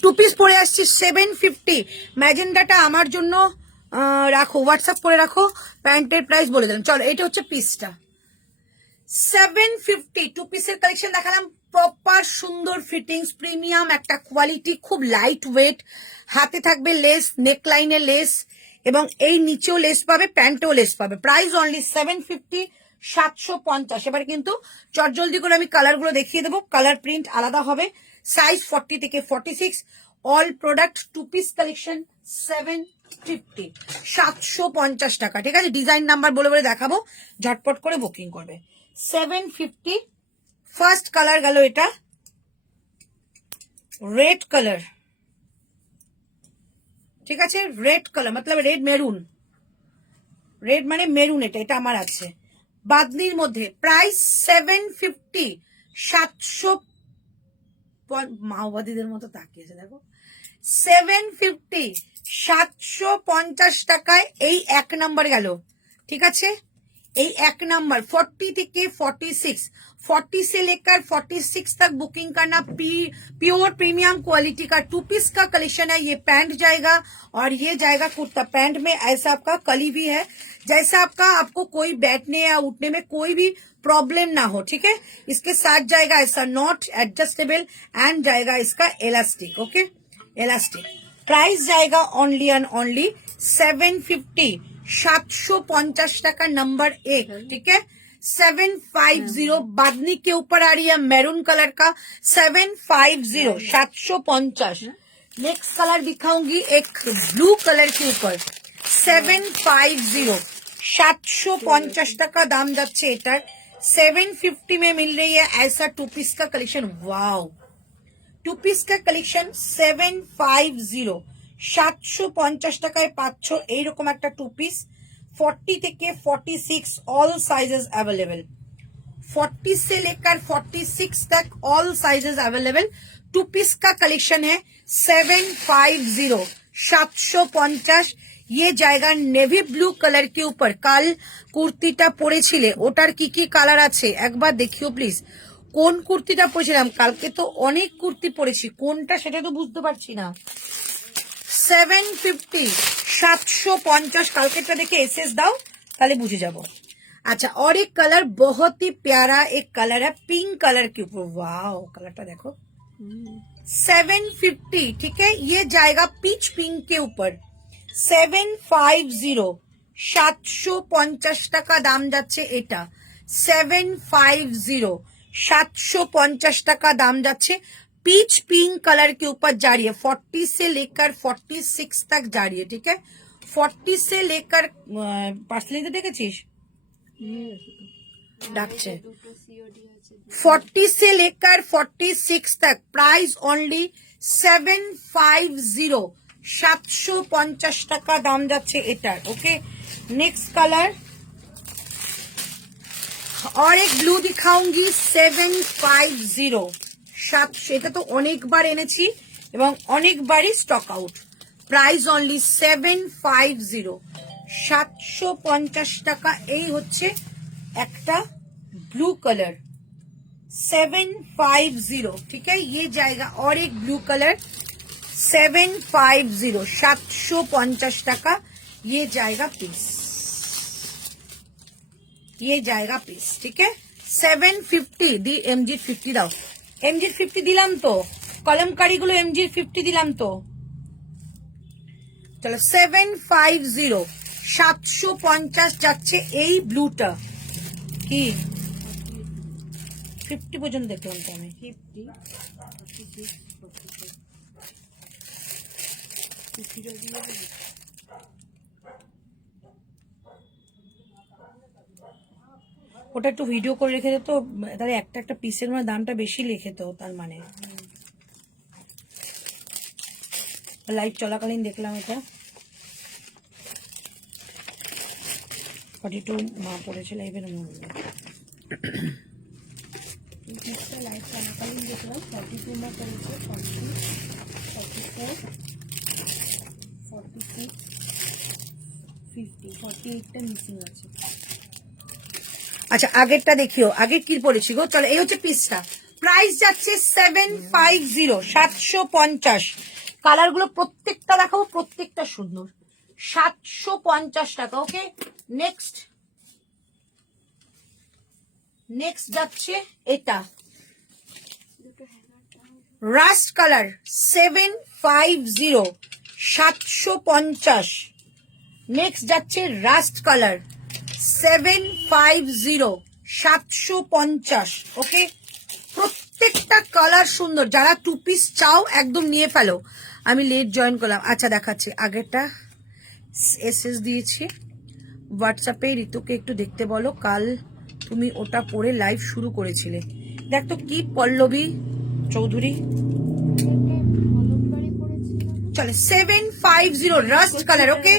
2 পিস পরে আসছি 750। ম্যাজেন্ডাটা আমার জন্য রাখো, হোয়াটসঅ্যাপ করে রাখো, প্যান্টের প্রাইস বলে দিলাম। চলো এটা হচ্ছে পিসটা 750। 2 পিসের কালেকশন দেখালাম, প্রপার সুন্দর ফিটিংস, প্রিমিয়াম একটা কোয়ালিটি, খুব লাইট ওয়েট, হাতে থাকবে লেস, নেক লাইনে লেস, এবং এই নিচেও লেস পাবে, প্যান্টেও লেস পাবে। Price only 750, 750। এবার কিন্তু চটজলদি করে আমি কালার গুলো দেখিয়ে দেবো, কালার প্রিন্ট আলাদা হবে। সাইজ 40 থেকে 46, অল প্রোডাক্ট 2 পিস কালেকশন 750, 750 টাকা, ঠিক আছে। ডিজাইন নাম্বার বলে বলে দেখাবো, ঝটপট করে বুকিং করবে। 750। ফার্স্ট কালার গেল এটা রেড কালার, ঠিক আছে, রেড কালার মতলব রেড মেরুন, রেড মানে মেরুন, এটা আমার আছে বাদনির মধ্যে। প্রাইস 750, 700, মাওবাদীদের মতো তাকিয়েছে দেখো, 750, 750 টাকায় এই 1 নাম্বার গেল, ঠিক আছে। এই 1 नंबर 40 থেকে 46, 40 से लेकर 46 तक बुकिंग करना। प्योर प्रीमियम क्वालिटी का 2 पीस का कलेक्शन है। ये पैंट जाएगा और ये जाएगा कुर्ता। पैंट में ऐसा आपका कली भी है, जैसा आपको कोई बैठने या उठने में कोई भी प्रॉब्लम ना हो, ठीक है। इसके साथ जाएगा ऐसा नॉट एडजस्टेबल एंड जाएगा इसका इलास्टिक, ओके, इलास्टिक। प्राइस जाएगा ओनली एंड ओनली 750, 750 টাকা नंबर 1, ठीक है। 750 बादनी के ऊपर आ रही है मैरून कलर का 750, 750। नेक्स्ट कलर दिखाऊंगी एक ब्लू कलर के ऊपर 750, 750 টাকা দাম যাচ্ছে এটার। 750 में मिल रही है ऐसा 2 पीस का कलेक्शन। वाओ, 2 पीस का कलेक्शन 750, 750 টাকায় পাচ্ছ এইরকম একটা 2 পিস। 40 থেকে 46 ऑल साइजेस अवेलेबल, 40 से लेकर 46 तक ऑल साइजेस अवेलेबल। 2 पीस का कलेक्शन है 750, 750। ये जाएगा नेवी ब्लू कलर के ऊपर। কাল কুর্তিটা পরেছিলে ওটার কি কি কালার আছে একবার দেখিও প্লিজ। কোন কুর্তিটা পরেছিলাম কালকে, তো অনেক কুর্তি পরেছি, কোনটা সেটা তো বুঝতে পারছি না। 750, 750। কালকেটা দেখে এসএস দাও তাহলে বুঝে যাব। अच्छा, और एक कलर बहुत ही प्यारा एक कलर है पिंक कलर के ऊपर। वाओ, कलरটা देखो 750, ठीक है। ये जाएगा पीच पिंक के ऊपर 750, 750 টাকা দাম যাচ্ছে এটা। 750, 750 টাকা দাম যাচ্ছে। पीच पिंक कलर के ऊपर जा रही है, 40 से लेकर 46 तक जा रही है, ठीक है। 40 से लेकर पार्सलिতে দেখেছিস ডাকছে 40 से लेकर 46 तक। प्राइस ओनली 750, 750 টাকা দাম যাচ্ছে এটার, ওকে। নেক্সট কালার और एक ब्लू दिखाऊंगी 750 700 এটা তো অনেকবার এনেছি এবং অনেকবারই স্টক আউট প্রাইস অনলি 750 750 টাকা এই হচ্ছে একটা ब्लू कलर 750 ठीक है ये जाएगा और एक ब्लू कलर 750 750 টাকা ये जाएगा पीस ये जाएगा पीस ठीक है 750 दी एमजी 50 দাও एमजी 50 দিলাম তো কলমকারী গুলো एमजी 50 দিলাম তো চলো 750 750 যাচ্ছে এই ব্লুটা কি 50 পর্যন্ত দেখলাম তো আমি 50 ওটা একটু ভিডিও করে রেখে দিত তাহলে একটা একটা পিসের মানে দামটা বেশি লিখে তো তার মানে লাইভ চলাকালীন দেখলাম এটা 42 মা পড়েছে লাইভের মধ্যে इसका लाइफ चलाकालीन देखलाम 42 में पड़ेছে 44 46 50 48 টা মিসিং আছে আচ্ছা আগেরটা দেখিও আগে কি পড়েছি গো চলো এই হচ্ছে পিসটা প্রাইস যাচ্ছে 750 750 কালার গুলো প্রত্যেকটা দেখাবো প্রত্যেকটা সুন্দর 750 টাকা ওকে নেক্সট নেক্সট যাচ্ছে এটা রাস্ট কালার 750 750 নেক্সট যাচ্ছে রাস্ট কালার 750 750 ওকে প্রত্যেকটা কালার সুন্দর যারা 2 পিস চাও একদম নিয়ে ফেলো আমি লেট জয়েন করলাম আচ্ছা দেখাচ্ছি আগেরটা এসএস দিয়েছি হোয়াটসঅ্যাপে ঋতুকে একটু দেখতে বলো কাল তুমি ওটা পরে লাইভ শুরু করেছিলে দেখ তো কি পল্লবী চৌধুরী চলে 750 রাস্ট কালার ওকে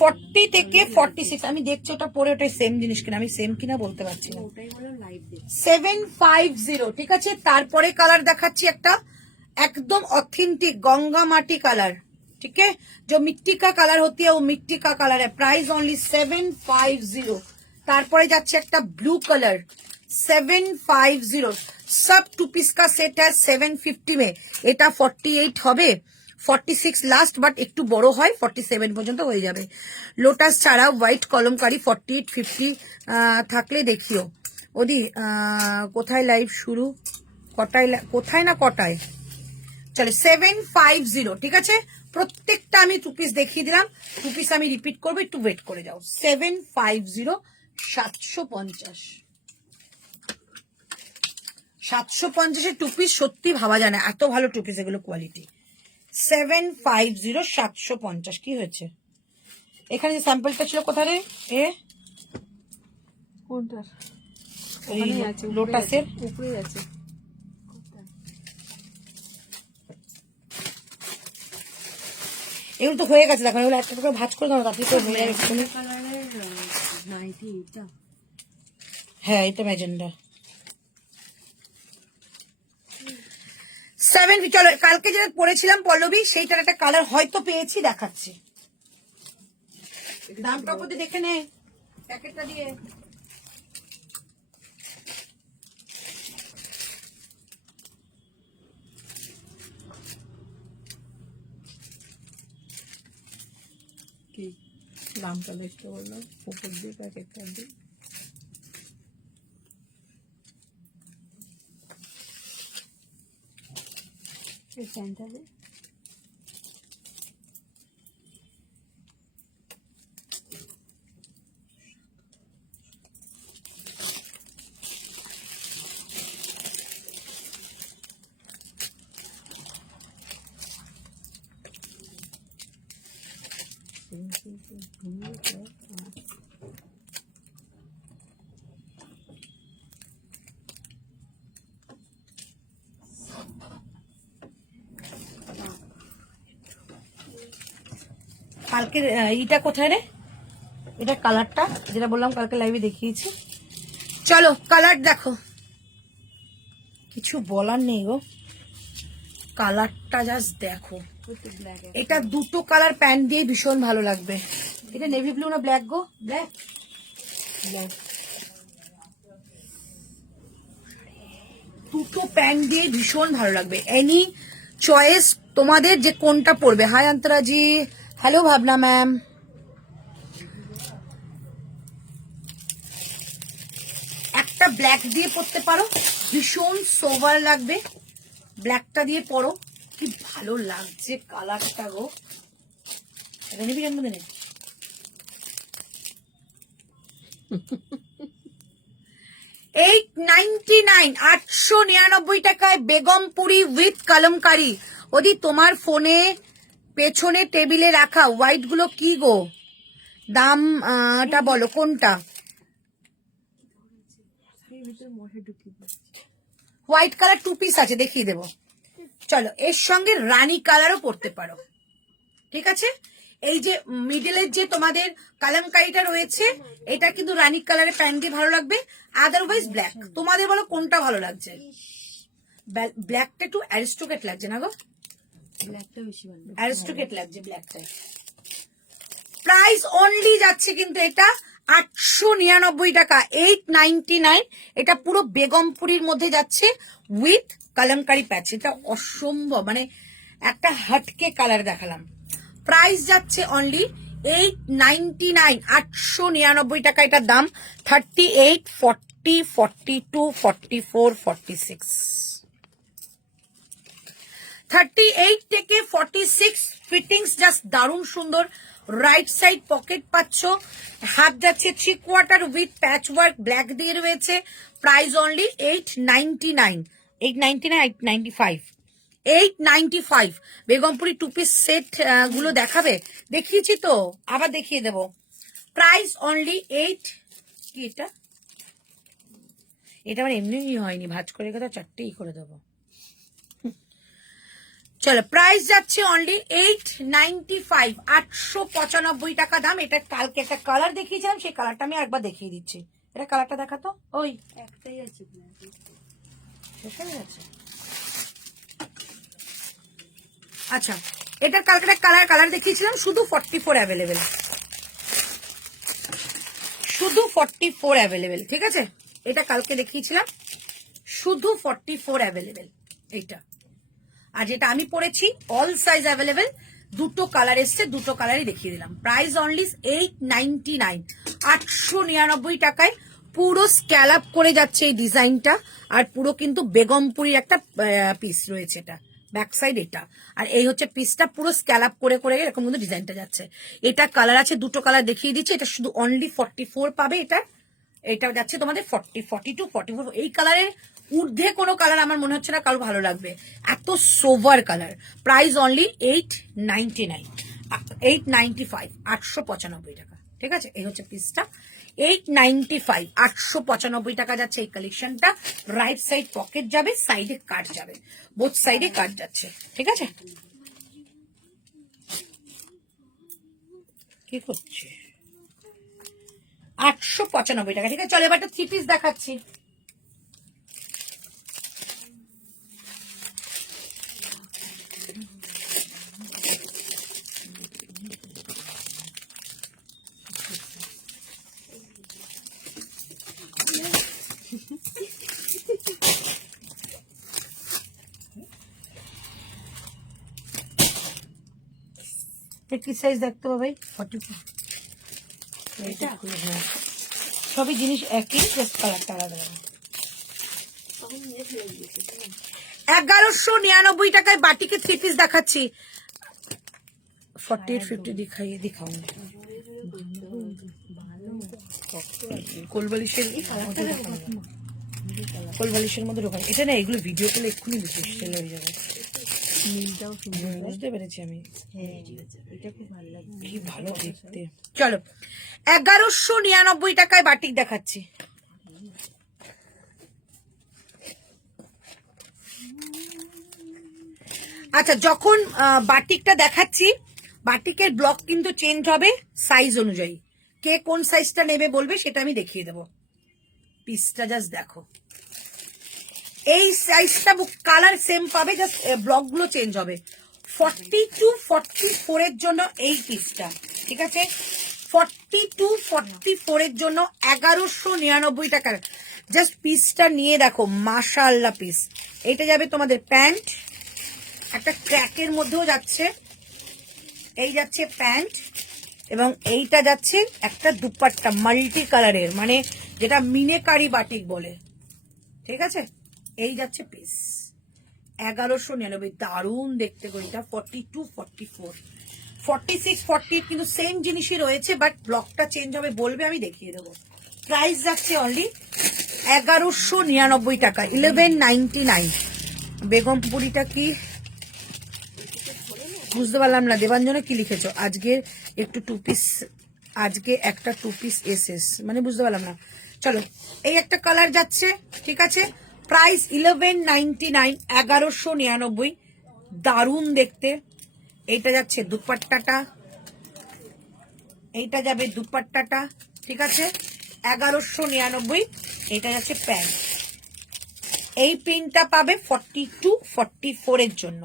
40 থেকে 46 আমি দেখছি ওটা পরে ওটাই সেম জিনিস কিনা আমি সেম কিনা বলতে পারছি না ওটাই হলো লাইভ দেখ 750 ঠিক আছে তারপরে কালার দেখাচ্ছি একটা एकदम ऑथेंटिक गंगा माटी कलर ठीक है जो मिट्टी का कलर होती है वो मिट्टी का कलर है प्राइस ओनली 750 तारपरे जाच्छे একটা ब्लू कलर 750 सब 2 पीस का सेट है 750 में এটা 48 হবে 46 লাস্ট বাট একটু বড় হয় 47 পর্যন্ত হয়ে যাবে লোটাস ছাড়া হোয়াইট কলমকারী 48 50 থাকলে দেখিও ওদি কোথায় লাইভ শুরু কোথায় না কটায় চলে 750 ঠিক আছে প্রত্যেকটা আমি 2 পিস দেখিয়ে দিলাম 2 পিস আমি রিপিট করব একটু ওয়েট করে যাও 750 750 750 এর 2 পিস সত্যি ভাবা যায় না এত ভালো 2 পিস এগুলো কোয়ালিটি 750 750 কি হয়েছে এখানে যে স্যাম্পলটা ছিল কোথায় রে এ কোনটা ওই ওখানেই আছে লোটাসের উপরে আছে এগুলো তো হয়ে গেছে দেখো এগুলো একটা করে ভাঁজ করে দাও তাতে তো হয়ে যাবে এক্ষুনি। কালারের নাইটি এটা হ্যাঁ এটা ম্যাজেন্ডা 7 চলো কালকে যেটা পরেছিলাম পল্লবী সেইটার একটা কালার হয়তো পেয়েছি দেখাচ্ছি দামটা কত দেখে নে প্যাকেটটা দিয়ে কি দামটা দেখতে বললাম উপর দিয়ে প্যাকেটটা দিয়ে এই প্যান্টটা দে কালকে এইটা কোথায় রে এটা কালারটা যেটা বললাম কালকে লাইভে দেখিয়েছি চলো কালার দেখো, কিছু বলার নেই গো, কালারটা জাস্ট দেখো। ব্ল্যাক এটা দুটো কালার প্যান্ট দিয়ে ভীষণ ভালো লাগবে। এটা নেভি ব্লু না ব্ল্যাক গো? ব্ল্যাক। দুটো প্যান্ট দিয়ে ভীষণ ভালো লাগবে। এনি চয়েস তোমাদের যে কোনটা পরবে। হাই অন্তরাজি, হ্যালো ভাবনা ম্যাম। একটা ব্ল্যাক দিয়ে পরতে পারো, ভীষণ সোভার লাগবে। ব্ল্যাকটা দিয়ে পরো, কি ভালো লাগছে কালারটা গো। এটা নিবি জন্মদিনে? 899, 899 টাকায় বেগমপুরি উইথ কলমকারি। ওদি তোমার ফোনে পেছনে টেবিলে রাখা হোয়াইট গুলো কি গো? দামটা বলো কোনটা? হোয়াইট কালার 2 পিস আছে, দেখিয়ে দেবো। চলো, এর সঙ্গে রানী কালারও পরতে পারো, ঠিক আছে? এই যে মিডলের যে তোমাদের কালামকারিটা রয়েছে, এটা কিন্তু রানী কালারের প্যান্ট দিয়ে ভালো লাগবে, আদারওয়াইজ ব্ল্যাক। তোমাদের বলো কোনটা ভালো লাগছে? ব্ল্যাকটা একটু অ্যারিস্টোক্রেট লাগছে না গো? ব্ল্যাকটা বেশি ভালো। অ্যারিস্টোক্রেট লাগছে ব্ল্যাকটা। প্রাইস অনলি যাচ্ছে কিন্তু এটা 899 টাকা, 899। এটা পুরো বেগমপুরির মধ্যে যাচ্ছে উইথ কালামকারি প্যাচ। এটা অসম্ভব, মানে একটা হাটকে কালার দেখালাম। প্রাইস যাচ্ছে অনলি 899, 899 টাকা এটার দাম। 38, 40, 42, 44, 46, 38 থেকে 46 ফিটিংস জাস্ট দারুণ সুন্দর। রাইট সাইড পকেট পাচ্ছ, হাত যাচ্ছে 3/4 উইথ প্যাচ ওয়ার্ক ব্ল্যাক দিয়ে রয়েছে। Price only 899, 899, 895, 895। Begumpuri 2 piece set গুলো দেখাবে, দেখিয়েছি তো, আবার দেখিয়ে দেবো। প্রাইস অনলি 8, কি এটা? এটা আমার এমনি হয়নি, ভাজ করে কথা 4টেই করে দেবো। চলো, প্রাইস যাচ্ছে অনলি 895, 895 টাকা দাম। এটা কালকে একটা কালার দেখিয়েছিলাম, সেই কালারটা আমি একবার দেখিয়ে দিচ্ছি। এটা কালারটা দেখাতো, ওই একটাই আছে ব্ল্যাক। সেটাই আছে। আচ্ছা, এটার কালকে কালার দেখিয়েছিলাম, শুধু 44 অ্যাভেলেবেল, শুধু 44 অ্যাভেলেবেল, ঠিক আছে? এটা কালকে দেখিয়েছিলাম, শুধু 44 অ্যাভেলেবেল এইটা। আর যেটা আমি পরেছি অল সাইজ অ্যাভেলেবেল, দুটো কালার এসছে, দুটো কালারই দেখিয়ে দিলাম। প্রাইস অনলি 899, 899 টাকায়। পুরো স্ক্যালাপ করে যাচ্ছে এই ডিজাইনটা, আর পুরো কিন্তু বেগমপুরির একটা পিস রয়েছে, এটা ব্যাক সাইড এটা। আর এই হচ্ছে পিসটা, পুরো স্ক্যালাপ করে করে এরকম কিন্তু ডিজাইনটা যাচ্ছে। এটা কালার আছে, দুটো কালার দেখিয়ে দিচ্ছি। এটা শুধু অনলি 44 পাবে এটা। এটা যাচ্ছে তোমাদের 40, 42, 44। এই কালারের ঊর্ধ্বে কোনো কালার আমার মনে হচ্ছে না কারো ভালো লাগবে, এত সোভার কালার। প্রাইস অনলি 899, 895, 895 টাকা, ঠিক আছে? এই হচ্ছে পিসটা 895, 895 টাকা যাচ্ছে এই কালেকশনটা। রাইট সাইড পকেট যাবে, সাইডে কাট যাবে, বোথ সাইডে কাট যাচ্ছে, ঠিক আছে? কি করছে? 895 টাকা, ঠিক আছে? চলো, এবার একটা 3 পিস দেখাচ্ছি। কি সাইজ দেখতে পাবে? 44। এটা হ্যাঁ, সবই জিনিস একই, জাস্ট কালারটা আলাদা। 1199 টাকায় বাটিকে 3 পিস দেখাচ্ছি। 48, 50 দেখাও। কোলবালিশের মধ্যে ঢোকানো, এটা না, এগুলো ভিডিও করলে এক্ষুনি সেল হয়ে যাবে। বুঝতে পেরেছি আমি, এটা খুব ভালো লাগে, কি ভালো দেখতে। চলো, 1199 টাকায় বাটিক দেখাচ্ছি। আচ্ছা, যখন বাটিকটা দেখাচ্ছি, বাটিকের ব্লক কিন্তু চেঞ্জ হবে সাইজ অনুযায়ী। কে কোন সাইজটা নেবে বলবে, সেটা আমি দেখিয়ে দেবো। পিসটা জাস্ট দেখো, এই সাইজটা কালার সেম পাবে, জাস্ট ব্লক গুলো চেঞ্জ হবে। 42-44 এর জন্য এই পিসটা, ঠিক আছে? 42-44 এর জন্য 1199 টাকার জাস্ট পিসটা নিয়ে দেখো, মাশাআল্লাহ পিস। এইটা যাবে তোমাদের প্যান্ট, একটা ক্র্যাকের মধ্যেও যাচ্ছে, এই যাচ্ছে প্যান্ট, এবং এইটা যাচ্ছে একটা দুপাট্টা মাল্টি কালারের, মানে যেটা মিনেকারি বাটিক বলে, ঠিক আছে? এই যাচ্ছে পিস 1199, দারুণ দেখতে গড়িটা। 42-44, 46-48 কিন্তু সেম জিনিসই রয়েছে, বাট ব্লকটা চেঞ্জ হবে, বলবে আমি দেখিয়ে দেবো। প্রাইস যাচ্ছে অনলি 1199 টাকা, 1199। বেগমপুরিটা কি বুঝতে পারলাম না, দেবাঞ্জনে কি লিখেছো? আজকে একটু টু পিস, আজকে একটা টু পিস এসএস, মানে বুঝতে পারলাম না। চলো, এই একটা কালার যাচ্ছে, ঠিক আছে? প্রাইস 1199, 1199, দারুণ দেখতে। এইটা যাচ্ছে দুপাট্টাটা, এইটা যাবে দুপাট্টাটা, ঠিক আছে? 1199। এটা যাচ্ছে প্যান্ট। এই পিনটা পাবে 42-44 এর জন্য।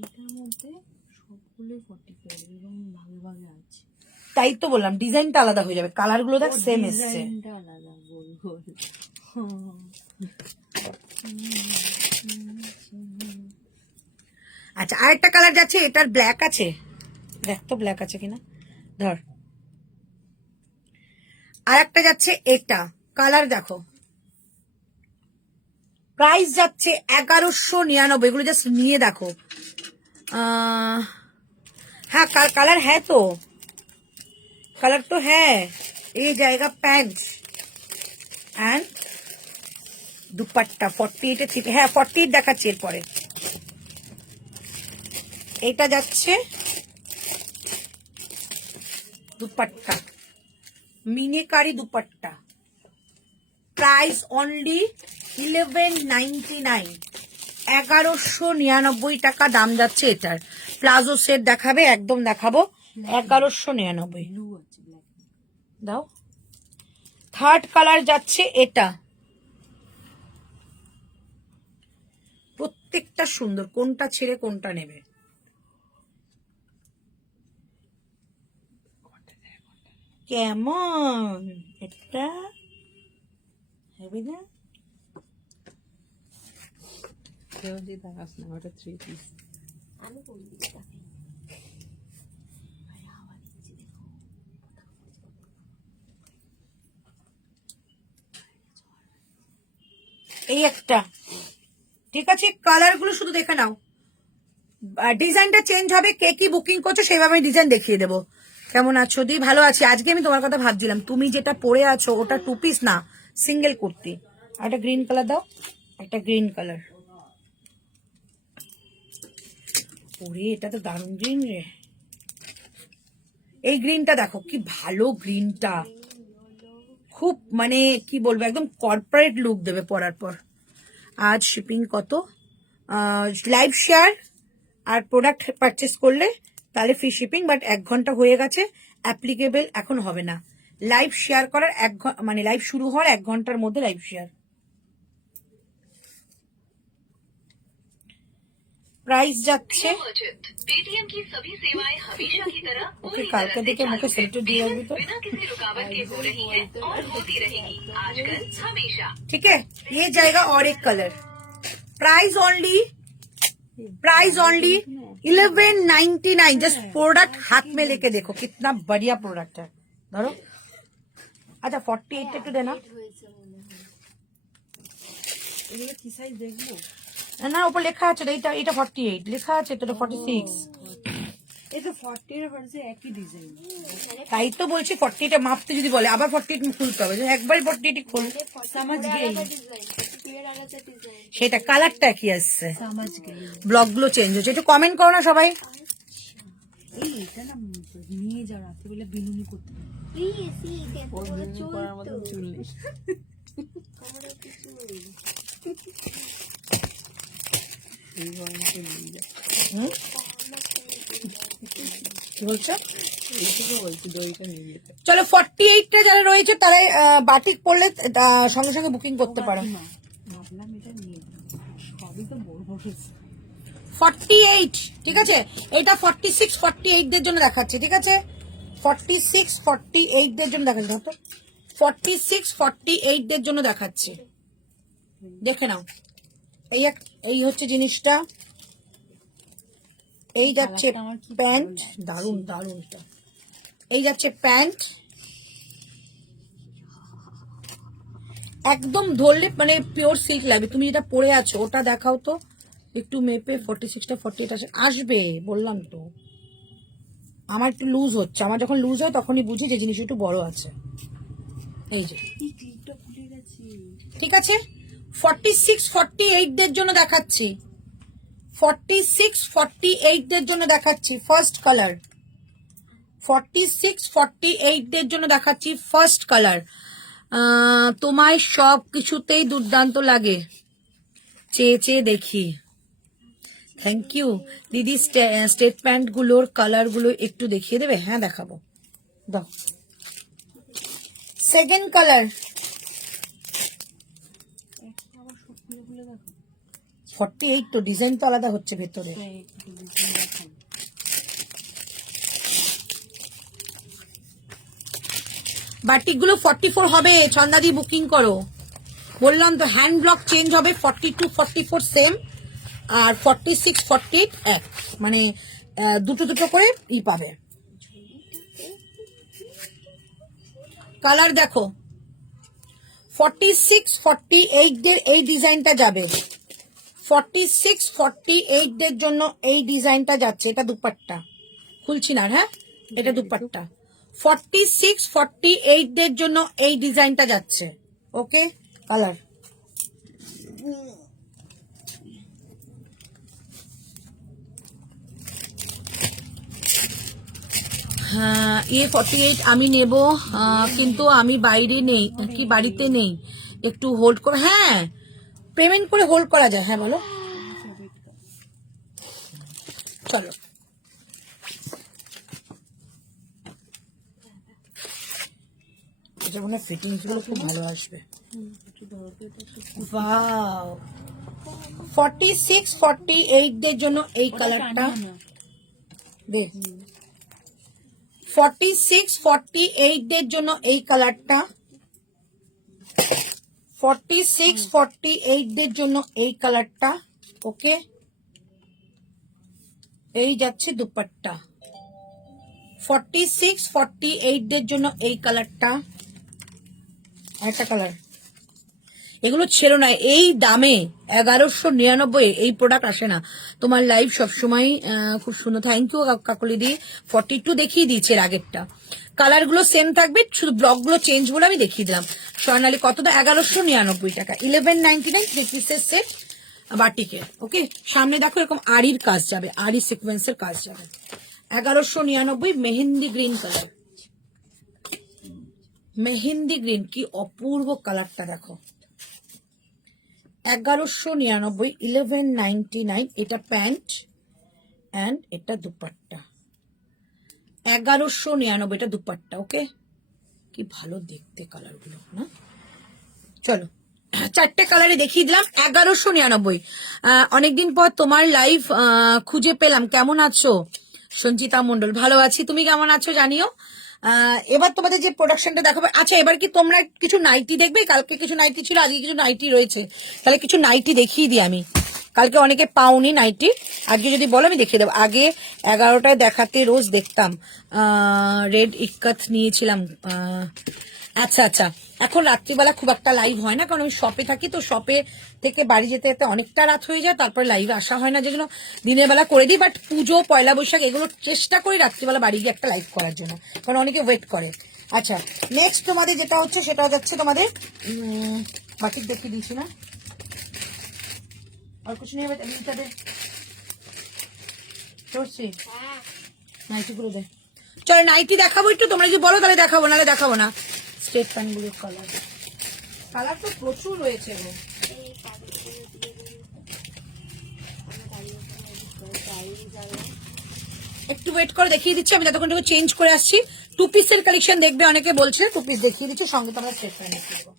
এটার মধ্যে সবগুলোই 45 এবং ভাগে ভাগে আছে। তাই তো বললাম, ডিজাইনটা আলাদা হয়ে যাবে, কালার গুলো দেখ সেম এসছে। ডিজাইনটা আলাদা, গোল গোল। আচ্ছা, আরেকটা কালার যাচ্ছে, এটার ব্ল্যাক আছে, দেখ তো ব্ল্যাক আছে কিনা, ধর। আর একটা যাচ্ছে, এটা কালার দেখো, প্রাইস যাচ্ছে 1199। এগুলো জাস্ট নিয়ে দেখো। হ্যাঁ কালার হ্যাঁ, তো কালার তো হ্যাঁ। এই জায়গা প্যান্ট অ্যান্ড দুপাট্টা 48 থেকে, হ্যাঁ 48 দেখাচ্ছি এরপরে। এটা যাচ্ছে দুপাট্টা, মিনিকারি দুপাট্টা, প্রাইস অনলি 1199, 1199 টাকা দাম যাচ্ছে এটার। প্লাজো সেট দেখাবে, একদম দেখাবো, 1199। ব্লু আছে, ব্ল্যাক দাও। থার্ড কালার যাচ্ছে এটা, প্রত্যেকটা সুন্দর, কোনটা ছেড়ে কোনটা নেবে? কেমন এটা হেবি না? কেউ যদি দেখাস না, ওটা 3 পিস। আমি বলি এই একটা, ঠিক আছে? কালার গুলো শুধু দেখে নাও, ডিজাইনটা চেঞ্জ হবে। কে কি বুকিং করছো সেইভাবে ডিজাইন দেখিয়ে দেবো। কেমন আছো দি? ভালো আছি। আজকে আমি তোমার কথা ভাবছিলাম, তুমি যেটা পরে আছো ওটা টু পিস না, সিঙ্গেল কুর্তি। একটা গ্রিন কালার দাও, একটা গ্রিন কালার। ওরে এটা তো দারুণ গ্রিন রে। এই গ্রিনটা দেখো কি ভালো, গ্রিনটা খুব মানে কি বলবো, একদম কর্পোরেট লুক দেবে পরার পর। আজ শিপিং কত? লাইভ শেয়ার আর প্রোডাক্ট পারচেস করলে তাহলে ফ্রি শিপিং, বাট 1 ঘন্টা হয়ে গেছে, অ্যাপ্লিকেবল এখন হবে না। লাইভ শেয়ার করার মানে লাইভ শুরু হওয়ার 1 ঘন্টার মধ্যে লাইভ শেয়ার। প্রাইস যাচ্ছে, पेटीएम की सभी सेवाएं हमेशा की तरह ওকে पूरी কালকে तरह से দেখে মুখে चालू है। সেলফি দিয়ে রাখবি তো। बिना किसी रुकावट के हो रही है और होती रहेगी, आजकल हमेशा। ठीक है, ये जाएगा और एक colour. Price only 1199। Just product हाथ में लेके देखो कितना बढ़िया प्रोडक्ट है। धरो। अच्छा 48 একটু দেনা। এগুলো কি সাইজ দেখবো? না উপর লেখা আছে, এটা 48 লেখা আছে, তো 46। এই তো 40 এর পাশে একই ডিজাইন। তাই তো বলছি 48 মাপতে যদি বলে আবার 48 খুলতে হবে, একবারই 48 খুল। समझ गई, সেটা কালারটা কি আসছে, समझ गई। ব্লগ গুলো চেঞ্জ হচ্ছে, একটু কমেন্ট করো না সবাই। এই এটা না নিয়ে যা, রাতে বলে বিনুনি করতে হবে। ওর বিনুনি করার মতো চুল নেই। এই গরমে নিয়ে যা। কি বলছো? এইটুকু বলছি দইটা নিয়ে যেতে। চলো 48টা যারা রয়েছে তারাই বাটিক পড়লে সঙ্গে সঙ্গে বুকিং করতে পারো। ভাবলাম এটা নিয়ে যাবো। সবই তো বড় বড় 48, ঠিক আছে। এটা 46 48 দের জন্য দেখাচ্ছি, ঠিক আছে। 46 48 দের জন্য দেখাচ্ছি, ধরো তো। 46 48 দের জন্য দেখাচ্ছি, দেখে নাও। এই হচ্ছে জিনিসটা, এই যাচ্ছে প্যান্ট, দারুন দারুন। এই যাচ্ছে প্যান্ট, একদম ধরলে মানে পিওর সিল্ক লাগবে। তুমি যেটা পরে আছো ওটা দেখাও তো একটু মেপে। 46টা 48 আসবে, বললাম তো। আমার একটু লুজ হচ্ছে, আমার যখন লুজ হয় তখনই বুঝি যে জিনিস একটু বড় আছে। এই যে, ঠিক আছে। 46 48 দের জন্য দেখাচ্ছি, 46 48 দের জন্য দেখাচ্ছি ফার্স্ট কালার। 46 48 দের জন্য দেখাচ্ছি ফার্স্ট কালার। তোমায় সব কিছুতেই দুর্দান্ত লাগে, চেয়ে চেয়ে দেখি। থ্যাংক ইউ দিদি। স্টেট প্যান্ট গুলোর কালার গুলো একটু দেখিয়ে দেবে? হ্যাঁ দেখাবো, দাও। সেকেন্ড কালার 48, তো ডিজাইন তো আলাদা হচ্ছে ভেতরে। বাটিক গুলো 44 হবে, ছন্দাদি বুকিং করো। বললাম তো হ্যান্ড ব্লক চেঞ্জ হবে, 42 44 সেম, আর 46 48 এক, মানে দুটো দুটো করে পাবে। কালার দেখো, 46 48 দের এই ডিজাইনটা যাবে, 46 48 দের জন্য এই ডিজাইনটা যাচ্ছে। এটা দুপাট্টা, খুলছি না, হ্যাঁ এটা দুপাট্টা। 46 48 দের জন্য এই ডিজাইনটা যাচ্ছে। ওকে, কালার হ্যাঁ। 48 আমি নেব, কিন্তু আমি বাইরে নেই, কি বাড়িতে নেই, একটু হোল্ড করে। হ্যাঁ পেমেন্ট করে হোল্ড করা যায়। হ্যাঁ বলো, চলো। এটা মনে ফিটিংস গুলো খুব ভালো আসবে। ওয়াও, 46 48 দের জন্য এই কালারটা দেখ। 46 48 দের জন্য এই কালারটা, 46 48 দের জন্য এই কালারটা। ওকে, এই যাচ্ছে দুপাট্টা। 46 48 দের জন্য এই কালারটা, একটা কালার। এগুলো ছেড়ো না, এই দামে 1199 এই প্রোডাক্ট আসে না। তোমার লাইভ সবসময় খুব সুন্দর। থ্যাংক ইউ কাকলি দি। 42 দেখিয়ে দিয়েছে এর আগেরটা। কালার গুলো সেম থাকবে, শুধু ব্লক গুলো চেঞ্জ বলে আমি দেখিয়ে দিলাম। স্বর্ণালী কত দাম? 1199 টাকা, 1199 3 পিসের সেট বাটিকের। ওকে, সামনে দেখো এরকম আড়ির কাজ যাবে, আড়ি সিকোয়েন্সের কাজ যাবে। 1199, mehendi green colour, mehendi green, কি অপূর্ব কালারটা দেখো। 1199, 1199। এটা প্যান্ট এন্ড এটা দুপাট্টা। 1199 এটা দুপাট্টা। ওকে, কি ভালো দেখতে কালার গুলো না। চলো চারটে কালারে দেখিয়ে দিলাম। 1199। অনেকদিন পর তোমার লাইভ খুঁজে পেলাম। কেমন আছো? সঞ্চিতা মন্ডল, ভালো আছি, তুমি কেমন আছো জানিও। এবার তোমাদের যে প্রোডাকশনটা দেখাবো। আচ্ছা, এবার কি তোমরা কিছু নাইটি দেখবে? কালকে কিছু নাইটি ছিল, আজকে কিছু নাইটি রয়েছে, তাহলে কিছু নাইটি দেখিয়ে দিই আমি। কালকে অনেকে পাওনি নাইটি, আজকে যদি বলো আমি দেখিয়ে দেবো। আগে 11টায় দেখাতে রোজ দেখতাম। রেড ইক্কাত নিয়েছিলাম। আচ্ছা আচ্ছা, এখন রাত্রিবেলা খুব একটা লাইভ হয় না, কারণ আমি শপে থাকি, তো শপে থেকে বাড়ি যেতে যেতে অনেকটা রাত হয়ে যায়, তারপরে লাইভে আসা হয় না, যেগুলো দিনের বেলা করে দিই। বাট পুজো, পয়লা বৈশাখ এগুলো চেষ্টা করি রাত্রিবেলা বাড়ি গিয়ে একটা লাইভ করার জন্য, কারণ অনেকে ওয়েট করে। আচ্ছা, নেক্সট তোমাদের যেটা হচ্ছে সেটা যাচ্ছে তোমাদের বাটিক দেখিয়ে দিয়েছি না, আর কিছু নেই। নাইটি গুলো দে, চলো নাইটি দেখাবো একটু। তোমরা যদি বলো তাহলে দেখাবো, নাহলে দেখাবো না। স্টেট প্যান্ট গুলোর কালার, কালার তো প্রচুর রয়েছে গো। একটু ওয়েট করে দেখিয়ে দিচ্ছি, আমি ততক্ষণ চেঞ্জ করে আসছি। 2 পিসের কালেকশন দেখবে অনেকে বলছে, 2 পিস দেখিয়ে দিচ্ছি, সঙ্গে তো আমরা সেট প্যান্ট দেখিয়ে দেবো।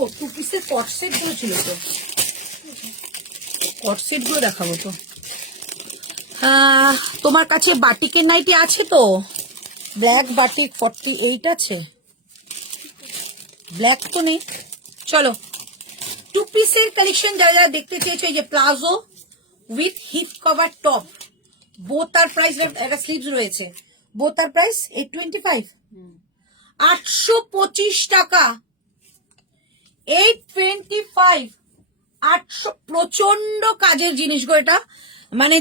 ও 2 পিসের কট সেট গুলো ছিল তো, কট সেট গুলো দেখাবো তো। তোমার কাছে বাটিকের নাইটি আছে তো? ব্ল্যাক বাটিক 48 আছে, ব্ল্যাক তো নেই। চলো 2 পিসের কালেকশন যারা যারা দেখতে চেয়েছো, এই যে palazzo with hip cover top, both are price, একটা স্লিভস রয়েছে, বোথ আর প্রাইস 825, 825 টাকা, 825, 800। প্রচন্ড কাজের জিনিস গো এটা, মানে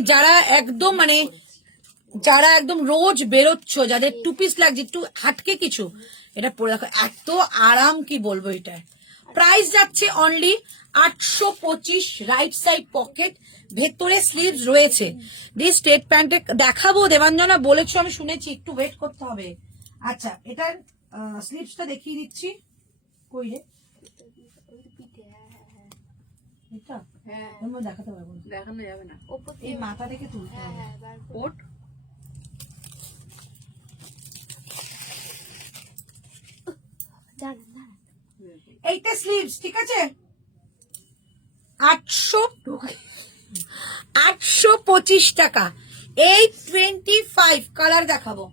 যারা একদম রোজ বেরোচ্ছ, যাদের 2 পিস লাগছে, একটু হাটকে কিছু, এটা পরে দেখো, এত আরাম কি বলবো। এটা প্রাইস যাচ্ছে অনলি 825, রাইট সাইড পকেট, ভেতরে স্লিভস রয়েছে। দিয়ে স্ট্রেট প্যান্টে দেখাবো, দেবাঞ্জনা বলেছো, আমি শুনেছি, একটু ওয়েট করতে হবে। আচ্ছা, এটার স্লিভসটা দেখিয়ে দিচ্ছি। কই রে এটা? হ্যাঁ, দেখাতে পারবো, দেখানো যাবে না, এই মাথা থেকে তুলতে হবে। কোট এইটা স্লিভস, ঠিক আছে, 825 টাকা, 825। কালার দেখাবো,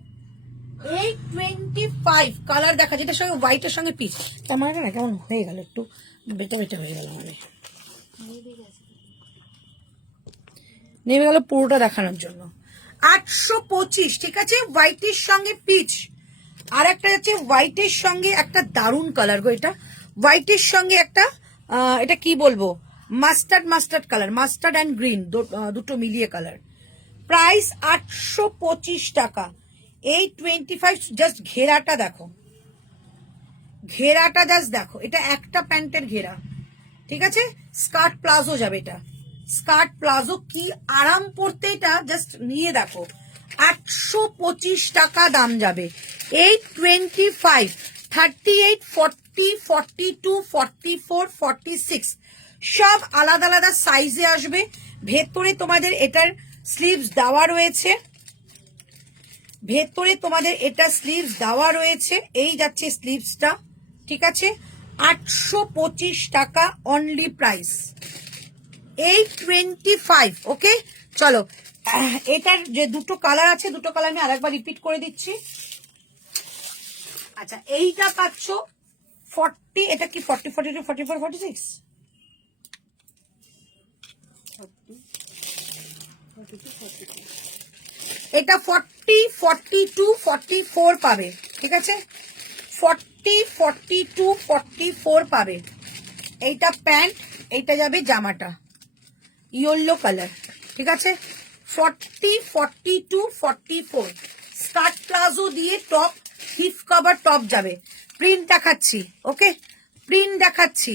825 কালার দেখা, যেটার সঙ্গে হোয়াইটের সঙ্গে পিচ। তার মানে না কেমন হয়ে গেল, একটু বেটা বেটা হয়ে গেল, মানে নেমে গেল পুরোটা দেখানোর জন্য। 825, ঠিক আছে, হোয়াইটের সঙ্গে পিচ। আর একটা যাচ্ছে হোয়াইটের সঙ্গে একটা দারুন কালার গো, এটা হোয়াইটের সঙ্গে একটা এটা কি বলবো, mustard colour, mustard and green, দুটো মিলিয়ে কালার। প্রাইস 825 টাকা, 825। জাস্ট ঘেরাটা দেখো, ঘেরাটা জাস্ট দেখো, এটা একটা প্যান্টের ঘেরা, ঠিক আছে, স্কার্ট প্লাজো যাবে, এটা স্কার্ট প্লাজো, কি আরাম পড়তে, এটা জাস্ট নিয়ে দেখো। 825 টাকা দাম যাবে, 825, 38, 40, 42, 44, 46, সব আলাদা আলাদা সাইজে আসবে। ভেতরে তোমাদের এটার স্লিভস দেওয়া রয়েছে, ভেতরে তোমাদের এটা স্লিভস দেওয়া রয়েছে, এই যাচ্ছে স্লিভসটা, ঠিক আছে, 825 টাকা অনলি প্রাইস, 825। ওকে, চলো, এটার যে দুটো কালার আছে, দুটো কালার আমি আরেকবার রিপিট করে দিচ্ছি। আচ্ছা, এইটা পাচ্ছ 40, এটা কি 40, 42, 44, 46, এটা 40, 42, 44 পাবে, ঠিক আছে, 40, 42, 44 পাবে। এইটা প্যান্ট, এইটা যাবে জামাটা, ইয়েলো কালার, ঠিক আছে, 40, 42, 44, স্কার্ট প্লাজো দিয়ে টপ, হিপ কভার টপ যাবে। প্রিন্ট দেখাচ্ছি, ওকে, প্রিন্ট দেখাচ্ছি,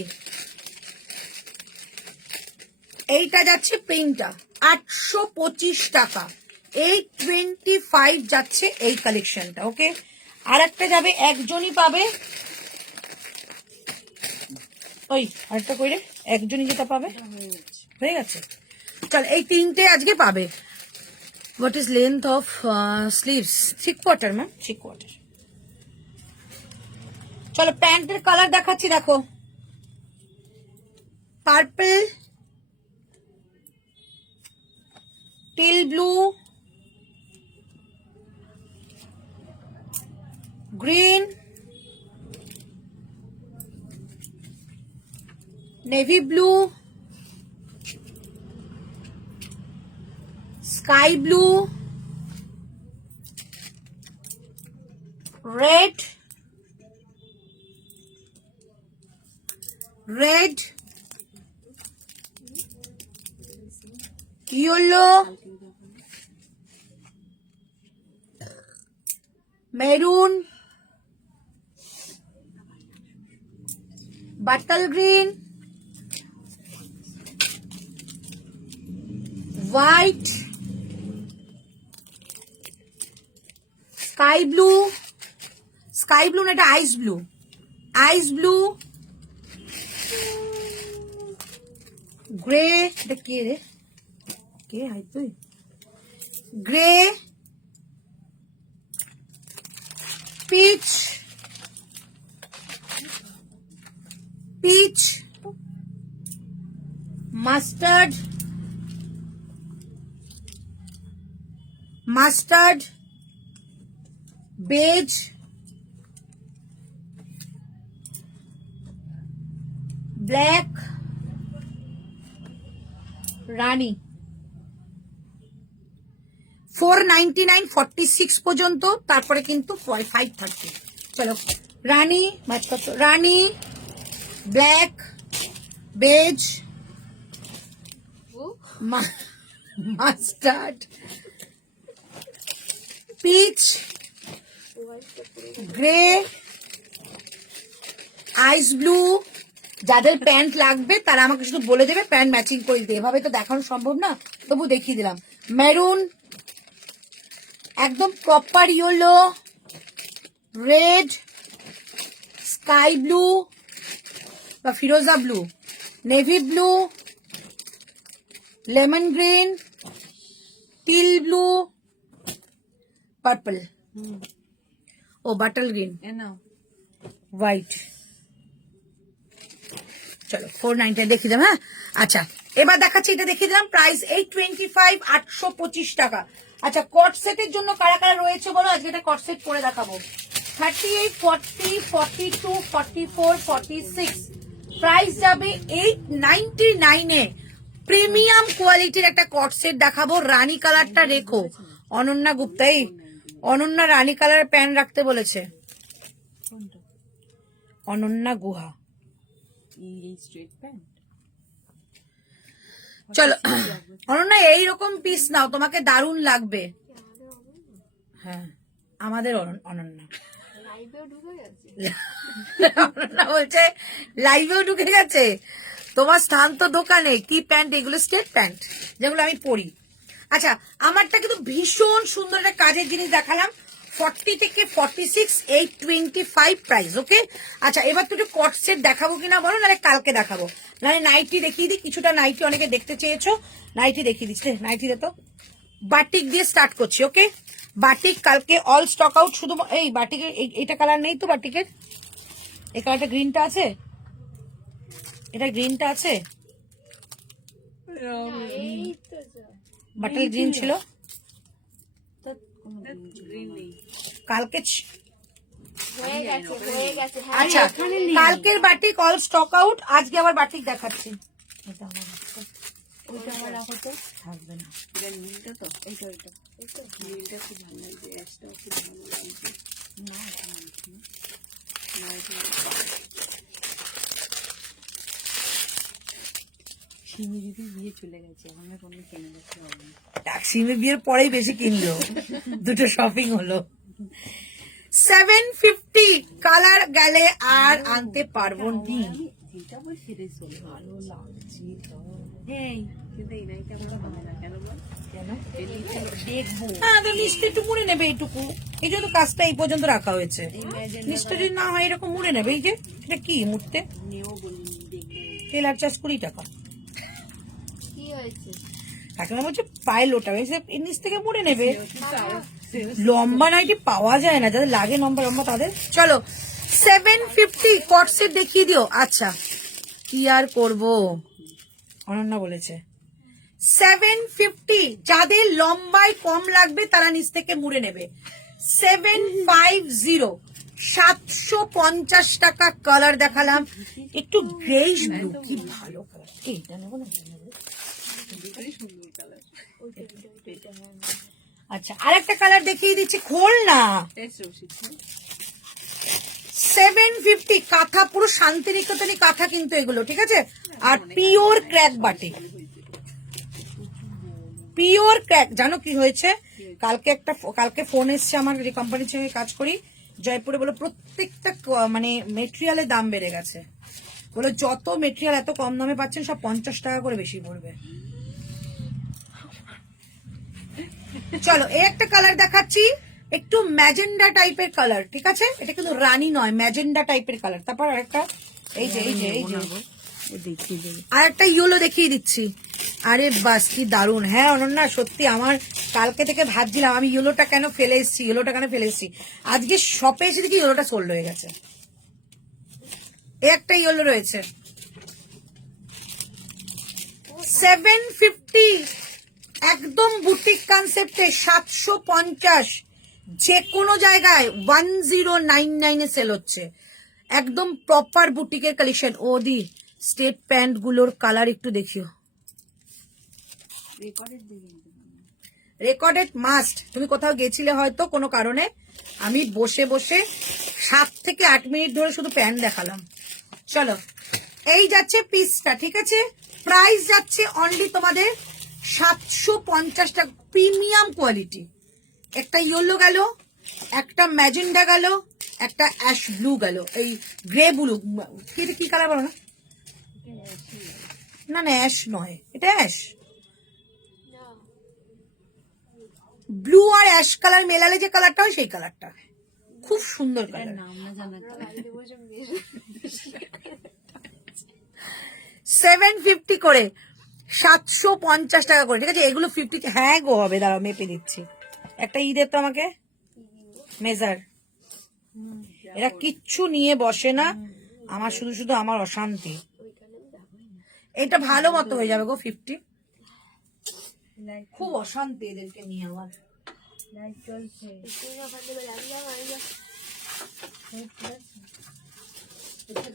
এইটা যাচ্ছে প্রিন্টটা, 825 টাকা, 825 যাচ্ছে এই কালেকশনটা। ওকে, আর একটা যাবে, একজনই পাবে, ওই আরেকটা কইরে, একজনই যেটা পাবে হয়ে গেছে। চল, এই তিনটে আজকে পাবে। What is length of sleeves? 3/4 ma'am, 3/4। চলো প্যান্টের কালার দেখাচ্ছি, দেখো purple, teal blue, green, navy blue, sky blue, red, yellow, maroon, bottle green, white, sky blue, না এটা আইস ব্লু, গ্রে, এটা কে রে, কে হাই তুই, grey, peach, mustard, beige, black, rani. 499 46 পর্যন্ত, তারপরে কিন্তু 530। চলো rani, rani, black, beige, mustard, peach, grey, ice blue. যাদের প্যান্ট লাগবে তারা আমাকে শুধু বলে দেবে, প্যান্ট ম্যাচিং করে দিতে। এভাবে তো দেখানো সম্ভব না, তবু দেখিয়ে দিলাম। মেরুন, একদম proper yellow, red, sky blue বা ফিরোজা blue, navy blue, lemon green, teal blue, purple, ও বাটল গ্রিন, হোয়াইট। চলো 499 দেখিয়ে দিলাম। হ্যাঁ আচ্ছা, এবার দেখাচ্ছি, এটা দেখিয়ে দিলাম। প্রাইস 825, 825 টাকা। আচ্ছা, কট সেটের জন্য কারা কারা রয়েছে বলো, আজকে এটা কট সেট করে দেখাবো। 38, 40, 42, 44, 46, প্রাইস যাবে 899 এ। প্রিমিয়াম কোয়ালিটির একটা কট সেট দেখাবো। রানী কালারটা রেখো, অনন্যা গুপ্তা, এই অনন্যা রানী কালার প্যান্ট রাখতে বলেছে, অনন্যা গুহা। চলো অনন্যা, এইরকম পিস নাও, তোমাকে দারুণ লাগবে। হ্যাঁ আমাদের অনন্যা অনন্যা বলছে লাইভেও ঢুকে গেছে। তোমার স্থান তো দোকানে। কি প্যান্ট এগুলো? স্টেট প্যান্ট, যেগুলো আমি পরি। আচ্ছা, আমারটা কিন্তু ভীষণ সুন্দর একটা কাজের জিনিস দেখালাম। 40 থেকে 46, 825 প্রাইস। ওকে, আচ্ছা এবার তো একটু কট সেট দেখাবো কিনা বলো, নাহলে কালকে দেখাবো, নাহলে নাইটি দেখিয়ে দিই। কিছুটা নাইটি অনেকে দেখতে চেয়েছো, নাইটি দেখিয়ে দিচ্ছি। নাইটি দে তো, বাটিক দিয়ে স্টার্ট করছি। ওকে, বাটিক কালকে অল স্টক আউট। শুধু এই বাটিকের এইটা কালার নেই তো, বাটিকের এই কালারটা গ্রিনটা আছে, এটা গ্রিনটা আছে, বাটাল গ্রিন ছিল কালকে। আচ্ছা, কালকের বাটিক অল স্টক আউট, আজকে আবার বাটিক দেখাচ্ছি। থাকবে না, সিমি বিয়ের পরেই বেশি কিনলো, দুটো শপিং হলো। 750 কালার গেলে আর আনতে পারবো নি। ভালো লাগছে নিচটা একটু মুড়ে নেবে, এইটুকু। এই জন্য কাজটা এই পর্যন্ত রাখা হয়েছে। নিচটা যদি না হয় এরকম মুড়ে নেবে। এই যে এটা কি মুড়তে, টেলার চার্জ 20 টাকা। এখন বলছে পায়ে লোটা, নিচ থেকে মুড়ে নেবে। লম্বা নাইটি পাওয়া যায় না, যাদের লাগে লম্বা লম্বা তাদের। চলো 750 কট সেট দেখিয়ে দিও। আচ্ছা কি আর করবো, অনন্যা বলেছে 750। যাদের লম্বায় কম লাগবে তারা নিচ থেকে মুড়ে নেবে। 750, 750 টাকা। কালার দেখালাম একটু গ্রেইশ ব্লু, কি ভালো কালার। এইটা নেবো না, আচ্ছা আরেকটা কালার দেখিয়ে দিচ্ছি, খোল না। 750 কাঁথা, পুরো শান্তিনিকেতনী কাঁথা কিন্তু এগুলো, ঠিক আছে। আর পিওর ক্র্যাক বাটি, পিওর ক্র্যাক। জানো কি হয়েছে, কালকে ফোন এসছে আমার, যে কোম্পানির সঙ্গে কাজ করি জয়পুরে, বলে প্রত্যেকটা মানে মেটেরিয়ালের দাম বেড়ে গেছে। বলে যত মেটেরিয়াল এত কম দামে পাচ্ছেন সব 50 টাকা করে বেশি পড়বে। চলো এই একটা কালার দেখাচ্ছি, একটু ম্যাজেন্ডা টাইপের কালার, ঠিক আছে। এটা কিন্তু রানী নয়, ম্যাজেন্ডা টাইপের কালার। তারপর আরেকটা এই যে আর একটা ইয়েলো দেখিয়ে দিচ্ছি। আরে বাস কি দারুন। হ্যাঁ অনন্যা সত্যি, আমার কালকে থেকে ভাবছিলাম আমি ইয়েলোটা কেন ফেলে এসেছি, আজকে শপে এসে দেখি ইয়েলোটা সোল্ড হয়ে গেছে। একটা ইয়েলো রয়েছে 750, একদম বুটিক কনসেপ্টে 750, যে কোনো জায়গায় 1099 এ সেল হচ্ছে, একদম প্রপার বুটিকের কালেকশন। ওদি স্টেট প্যান্ট গুলোর কালার একটু দেখিও। Recorded must. তুমি কোথাও গেছিলে হয়তো কোনো কারণে, আমি বসে বসে 7 থেকে 8 মিনিট ধরে শুধু প্যান্ট দেখালাম। চলো এই যাচ্ছে পিসটা, ঠিক আছে। প্রাইস যাচ্ছে অনলি তোমাদের 750 টাকা, প্রিমিয়াম কোয়ালিটি। একটা ইয়েলো গেল, একটা ম্যাজেন্ডা গেল, একটা অ্যাশ ব্লু গেল, এই গ্রে ব্লু, কি কালার বলো না? না না অ্যাশ নয়, এটা অ্যাশ। ব্লু আর অ্যাশ কালার মেলালে যে কালারটা হয় সেই কালারটা, খুব সুন্দর কালার। 750 করে, 750 টাকা করে, ঠিক আছে। এগুলো 50, হ্যাঁ গো হবে, দাঁড়াও মেপে দিচ্ছি। একটা ঈদের তো আমাকে মেজার, এরা কিচ্ছু নিয়ে বসে না, আমার শুধু আমার অশান্তি। এটা ভালো মতো হয়ে যাবে গো 50, খুব অশান্তি এদেরকে নিয়ে আমার।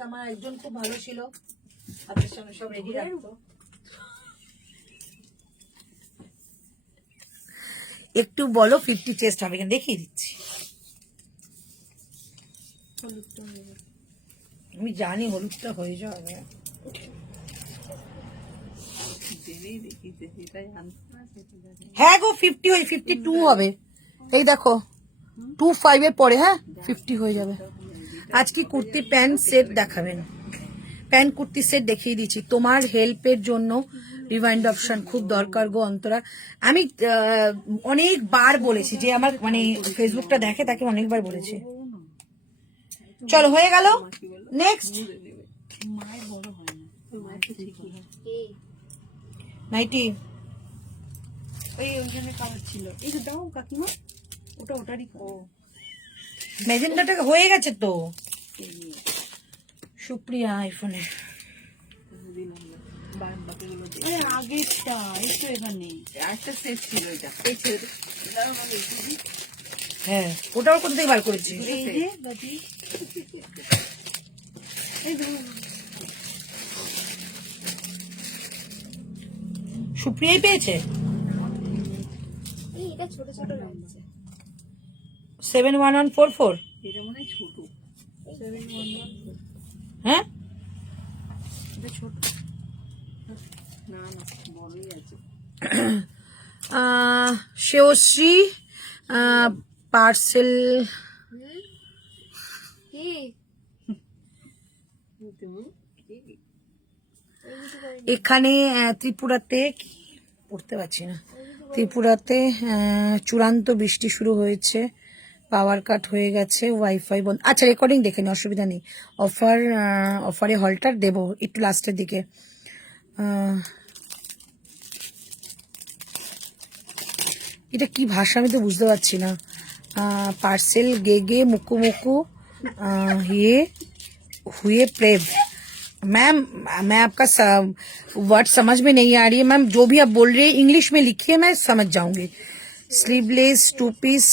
আমার একজন খুব ভালো ছিল, হাতের সামনে সব রেডি রাখতো। একটু বলো 50 চেস্ট হবে কিনা, দেখিয়ে দিচ্ছি। আমি জানি হলুদটা হয়ে যাবে। হ্যাঁ গো 50 হয়ে 52 হবে, এই দেখো 25 এর পরে, হ্যাঁ 50 হয়ে যাবে। আজকে কুর্তি প্যান্ট সেট দেখাবেন, প্যান্ট কুর্তি সেট দেখিয়ে দিচ্ছি। তোমার হেল্পের জন্য রিভাইন্ড অপশন খুব দরকার গো অন্তরা। আমি অনেকবার বলেছি, যে আমার মানে ফেসবুকটা দেখে তাকে অনেকবার বলেছি। চলো হয়ে গেল, নেক্সট নাইটি। ওইখানে কালার ছিল, এই যে দাও কাকিমা, ওটারই ম্যাজেন্ডাটা হয়ে গেছে তো। সুপ্রিয়া আইফোনে আগেরটা, এই তো এখানে একটা সেট ছিল, এটা এই ছেড়ে হ্যাঁ, ওটাও কোথা থেকে বার করেছি। এই যে বাবি, এই দেখো সুপ্রিয়াই পেয়েছে। এটা ছোট ছোট লাগছে। 71144, এটা মনে হয় ছোট, হ্যাঁ এটা ছোট না না বড়ই আছে। শেওশ্রী পার্সেল, কি এখানে ত্রিপুরাতে, পড়তে পারছি না, ত্রিপুরাতে চূড়ান্ত বৃষ্টি শুরু হয়েছে, পাওয়ার কাট হয়ে গেছে, ওয়াইফাই বন্ধ। আচ্ছা রেকর্ডিং দেখে নি, অসুবিধা নেই। অফারে হলটার দেবো একটু লাস্টের দিকে। এটা কি ভাষা আমি তো বুঝতে পারছি না। পার্সেল গেগে মুকু মুকু ये हुए प्रेव। मैम मैं आपका वर्ड समझ में नहीं आ रही है मैम, जो भी आप बोल रही है इंग्लिश में लिखिए, मैं समझ जाऊंगी। স্লিভলেস টু পিস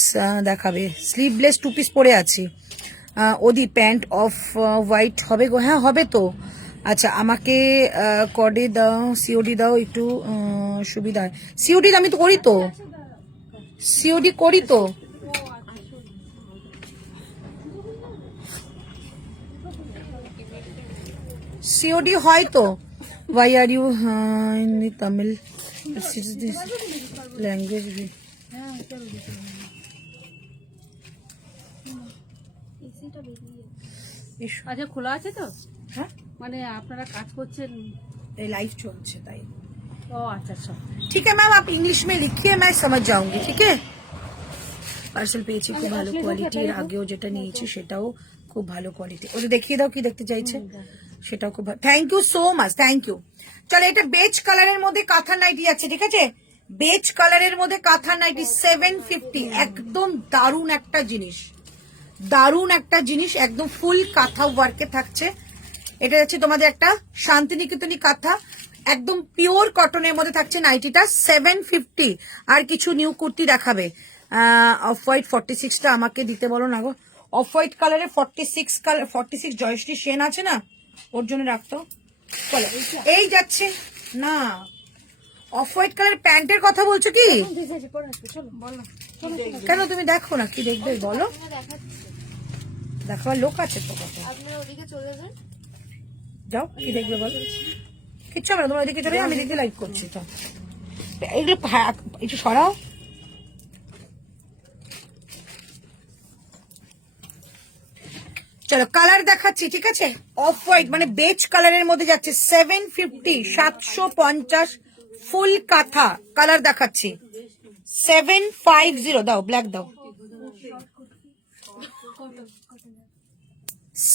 দেখাবে, স্লিভলেস টু পিস পরে আছি। ওদি প্যান্ট অফ হোয়াইট হবে গো? হ্যাঁ হবে তো। আচ্ছা আমাকে কডে দাও, সিওডি দাও একটু সুবিধা হয়। সিওডি আমি তো করি তো, সিওডি করি তো। সিওডি হয় তো। Why are you in the Tamil language? আচ্ছা খোলা আছে তো? হ্যাঁ মানে আপনারা কাজ করছেন? ये लाइव চলছে তাই। ও আচ্ছা আচ্ছা। ठीक है मैम, आप इंग्लिश में लिखिए, मैं समझ जाऊंगी। ठीक है। পার্সেল পেয়েছি, খুব ভালো কোয়ালিটির, আগেও যেটা নিয়েছি সেটাও খুব ভালো কোয়ালিটি। ওটা দেখিয়ে দাও কি দেখতে চাইছে, সেটাও খুব ভালো। Thank you so much, thank you. চলো এটা বেজ কালারের মধ্যে কাঁথা নাইটি আছে, ঠিক আছে? বেজ কালারের মধ্যে কাঁথা নাইটি 750, একদম দারুণ একটা জিনিস, দারুণ একটা জিনিস, একদম ফুল কাঁথা ওয়ার্কে থাকছে। এটা যাচ্ছে তোমাদের একটা শান্তিনিকেতনী কাঁথা, একদম পিওর কটনের মধ্যে থাকছে নাইটিটা, 750। আর কিছু নিউ কুর্তি দেখাবে। অফ হোয়াইট 46টা আমাকে দিতে বলো না গো। অফ হোয়াইট কালারে 46 জয়শ্রী সেন আছে না, ওর জন্য রাখতো। চলো এই যাচ্ছে না, অফ হোয়াইট কালার প্যান্টের কথা বলছো কি? কেন তুমি দেখো না, কি দেখবে বলো? দেখাবার লোক আছে তো কত। আপনারা ওদিকে চলে যান। যাও কি দেখবে বলো? কিচ্ছু হবে না, তোমার এদিকে চলে যাও, আমি এদিকে লাইভ করছি তো। এগুলো একটু সরাও। চলো কালার দেখাচ্ছি, ঠিক আছে? অফ হোয়াইট মানে বেজ কালারের মধ্যে যাচ্ছে 750, 750 ফুল কাঁথা কালার দেখাচ্ছি। 750 দাও, ব্ল্যাক দাও।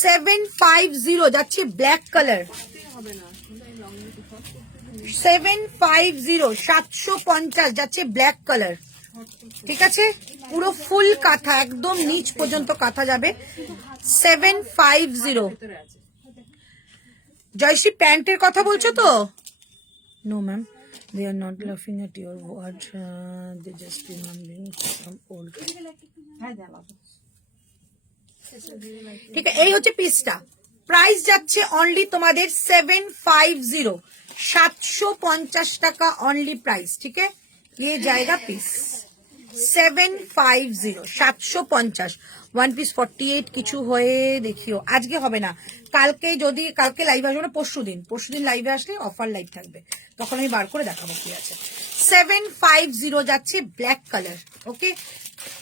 750 যাচ্ছে ব্ল্যাক কালার, 750 750 যাচ্ছে ব্ল্যাক কালার, ঠিক আছে? পুরো ফুল কাঁথা, একদম নিচ পর্যন্ত কাঁথা যাবে। 750। জয়শ্রী প্যান্টের কথা বলছো তো? No ma'am, they are not laughing at your word, they just remembering some old। ঠিক আছে, এই হচ্ছে পিসটা। প্রাইস যাচ্ছে অনলি তোমাদের 750, 750 টাকা অনলি প্রাইস, ঠিক আছে? ये जाएगा পিস 750, 750। 1 পিস 48 কিছু হয়ে দেখিও, আজকে হবে না, কালকে যদি, কালকে লাইভ আসবে না, পরশুদিন লাইভে আসলে অফার লাইভ থাকবে, তখন আমি বার করে দেখাবো কি আছে। 750 যাচ্ছে ব্ল্যাক কালার, ওকে?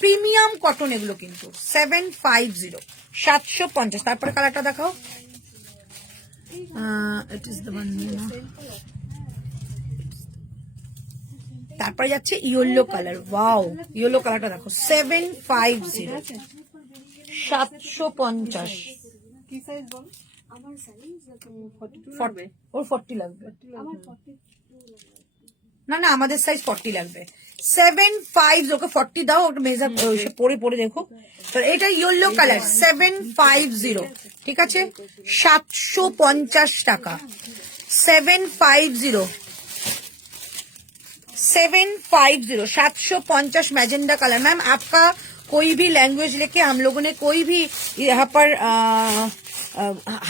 প্রিমিয়াম কটন এগুলো কিন্তু। 750, 750। তারপরে কালারটা দেখাও। It is the one. তারপরে যাচ্ছে ইয়েলো কালার, ওয়াও ইয়েলো কালারটা দেখো। 750, 750। ওর 40 লাগবে না, না আমাদের সাইজ 40 লাগবে। 750, ওকে 40 দাও, ওটা মেজার পরে দেখো। তো এটা ইয়েলো কালার 750, ঠিক আছে? 750 টাকা। 750, 750 मैजेंडा कलर। मैम आपका कोई भी लैंग्वेज लेके हम लोगों ने कोई भी यहाँ पर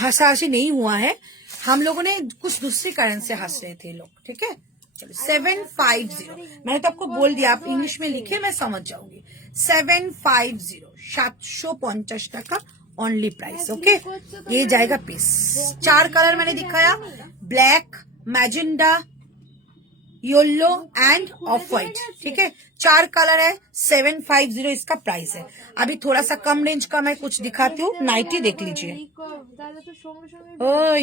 हंसाहसी नहीं हुआ है, हम लोगों ने कुछ दूसरे कारण से हंस रहे थे लोग, ठीक है? चलो 750, मैंने तो आपको बोल दिया, आप इंग्लिश में लिखे मैं समझ जाऊंगी। 750, 750 টাকা ओनली प्राइस, ओके? ये जाएगा पीस। 4 कलर मैंने दिखाया, black, मैजेंडा, yellow end of white, ठीक है? 4 कलर है। 750 इसका प्राइस है। अभी थोड़ा सा कम रेंज का मैं कुछ दिखाती हूँ, नाइटी देख लीजिए। তাহলে তো সঙ্গে সঙ্গে ওই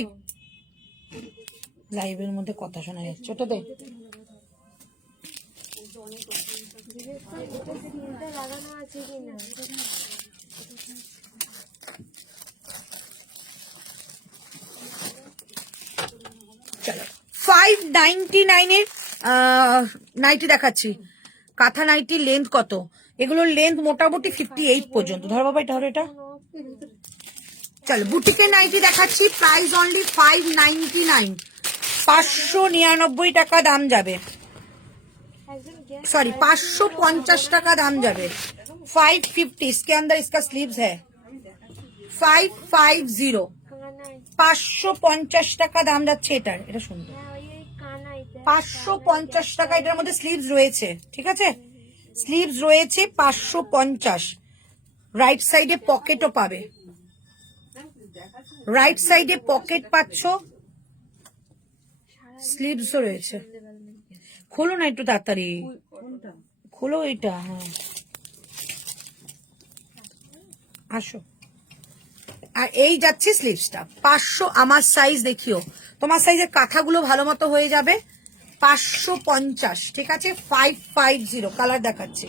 লাইভের মধ্যে কথা শোনা যাচ্ছে, ওটা দে। লাগানো আছে কিনা? চলো 599 এর নাইটি দেখাচ্ছি। কাঁথা নাইটি লেন্থ কত? এগুলোর লেন্থ মোটামুটি 58 পর্যন্ত। ধর বাবা, এটা ধর, এটা চলো বুটিকের নাইটি দেখাচ্ছি, প্রাইস অনলি 599, 599 টাকা দাম যাবে, একজন guest सॉरी 550 টাকা দাম যাবে, 550 इसके अंदर इसका स्लीव्स है, 550, কানাই 550 টাকা দাম যাচ্ছে এটার। এটা সুন্দর, হ্যাঁ ওই ওই কানাই 550 টাকা এটার মধ্যে স্লিভস রয়েছে, ঠিক আছে, স্লিভস রয়েছে 550। রাইট সাইডে পকেটও পাবে, রাইট সাইডে পকেট পাচ্ছ, স্লিভসও রয়েছে। খোলো না একটু তাড়াতাড়ি, খোলো এটা, হ্যাঁ আসো। আর এই যাচ্ছে স্লিভসটা 500, আমার সাইজ দেখিও, তোমার সাইজের কাঁথাগুলো ভালো মতো হয়ে যাবে, 550, ঠিক আছে, 550 কালার দেখাচ্ছে।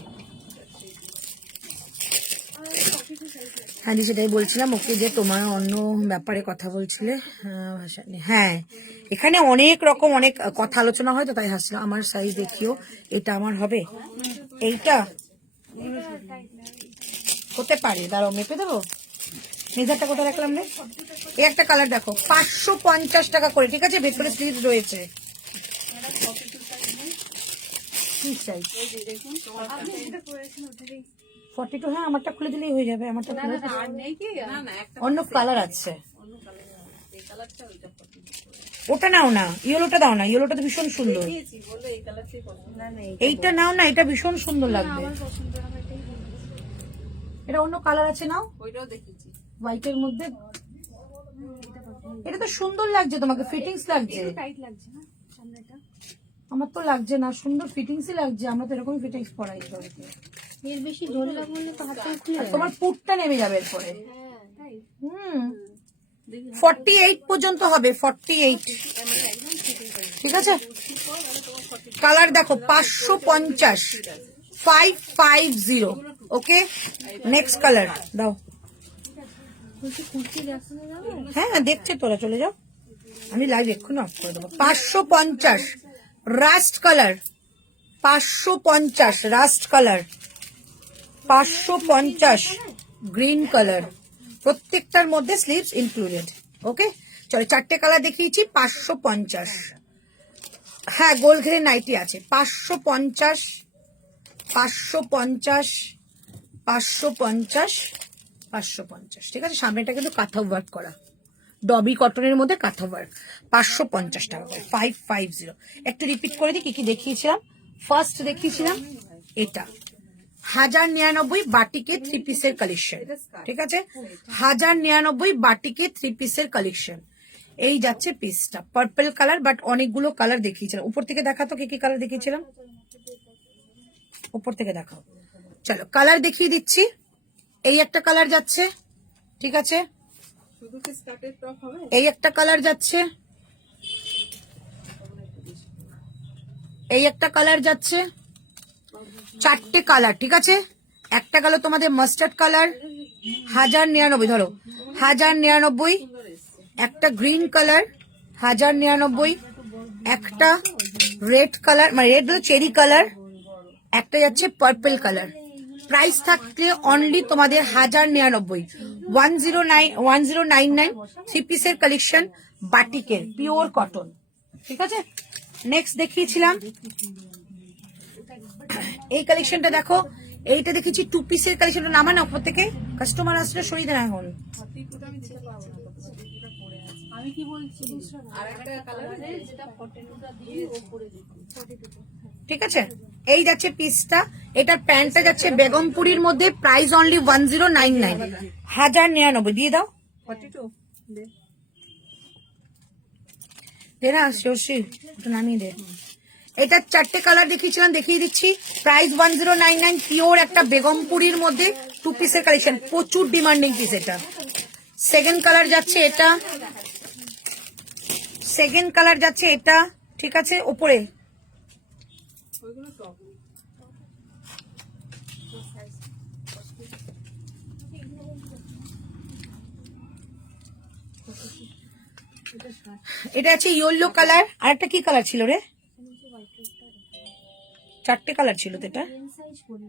হ্যাঁ সেটাই বলছিলাম ওকে যে তোমার অন্য ব্যাপারে কথা বলছিলে, ভাষা নিয়ে। হ্যাঁ এখানে অনেক রকম অনেক কথা আলোচনা হয় তো তাই হাসছিলাম। আমার সাইজ দেখিও, এটা আমার হবে, এইটা হতে পারে, দাঁড়াও মেপে দেবো, মেজারটা কোথায় রাখলাম রে, এই একটা কালার দেখো 550 টাকা করে, ঠিক আছে, ভেতরে স্লিভস রয়েছে। কি সাইজ 42, হ্যাঁ আমারটা খুলে দিলেই হয়ে যাবে, আমারটা খুলে দিলে। অন্য কালার আছে, ওটা নাও না, ইয়েলোটা দাও না, ইয়েলোটা তো ভীষণ সুন্দর, এইটা নাও না, এটা ভীষণ সুন্দর লাগবে, এটা অন্য কালার আছে, নাও হোয়াইটের মধ্যে, এটা তো সুন্দর লাগছে, তোমাকে ফিটিংস লাগছে, টাইট লাগছে না সামনেটা? আমার তো লাগছে না, সুন্দর ফিটিংসই লাগছে, আমরা তো এরকমই ফিটিংস পরাই সবাইকে। এর বেশি ঢোলা বললে তো হাতে খুলে আর তোমার পুটটা নেমে যাবে এরপরে, তাই 48 পর্যন্ত হবে, 48, ঠিক আছে। কালার দেখো 550, 550, ওকে। নেক্সট কালার দাও, কুর্তি দেখানো যাবে? হ্যাঁ দেখছে তোরা, চলে যাও, আমি লাইভ এক্ষুনি অফ করে দেবো। 550 rushed colour, 550 rushed colour, 550 green colour, প্রত্যেকটার মধ্যে স্লিভস ইনক্লুডেড, ওকে। চলো চারটে কালার দেখিয়েছি, 550, হ্যাঁ গোল ঘেরে নাইটি আছে, 550, 550, 550, 550, ঠিক আছে। সামনেটা কিন্তু কাঁথা ওয়ার্ক করা, ডবি কটনের মধ্যে কাঁথা ওয়ার্ক, 550 টাকা করে, 550। একটু রিপিট করে দিই কি কি দেখিয়েছিলাম। ফার্স্ট দেখিয়েছিলাম এটা 1099 বাটিকে 3 পিসের কালেকশন, ঠিক আছে, 1099 বাটিকে 3 পিসের কালেকশন। এই যাচ্ছে পিসটা পার্পল কালার, বাট অনেকগুলো কালার দেখিয়েছিলাম। উপর থেকে দেখাতো কি কি কালার দেখিয়েছিলাম, উপর থেকে দেখাও। চলো কালার দেখিয়ে দিচ্ছি, এই একটা কালার যাচ্ছে, ঠিক আছে, এই একটা কালার যাচ্ছে, এই একটা কালার যাচ্ছে, চারটে কালার, ঠিক আছে। একটা গেল তোমাদের মাস্টার্ড কালার 1099, ধরো 1099, একটা গ্রিন কালার 1099, একটা রেড কালার মানে রেড চেরি কালার, একটা যাচ্ছে পার্পল কালার। প্রাইস থাকলে অনলি তোমাদের 1099, 1099 3 পিসের কালেকশন বাটিকের পিওর কটন, ঠিক আছে। নেক্সট দেখিয়েছিলাম এই কালেকশনটা দেখো, এইটা দেখেছি 2 পিসের কালেকশনটা, নামানো উপর থেকে, কাস্টমার আসলে সরিয়ে দেন এখন। আমি কি বলছি আরেকটা কালারে যেটা ফটেনুটা দিয়ে উপরে দিতে, ঠিক আছে। এই যাচ্ছে পিসটা, এটার প্যান্টটা যাচ্ছে বেগমপুরীর মধ্যে, প্রাইস অনলি 1099, 1099 দিয়ে দাও, 42 দে না শশী, একটু নামিয়ে দে। এটা চারটে কালার দেখিয়েছিলাম, দেখিয়ে দিচ্ছি, প্রাইস 1099, পিওর একটা বেগমপুরীর মধ্যে 2 পিসের কালেকশন, প্রচুর ডিমান্ডিং পিস এটা। সেকেন্ড কালার যাচ্ছে এটা, সেকেন্ড কালার যাচ্ছে এটা, ঠিক আছে, ওপরে এটা আছে ইয়েলো কালার, আর একটা কি কালার ছিল রে, চারটে কালার ছিল তো এটা, সাইজ করে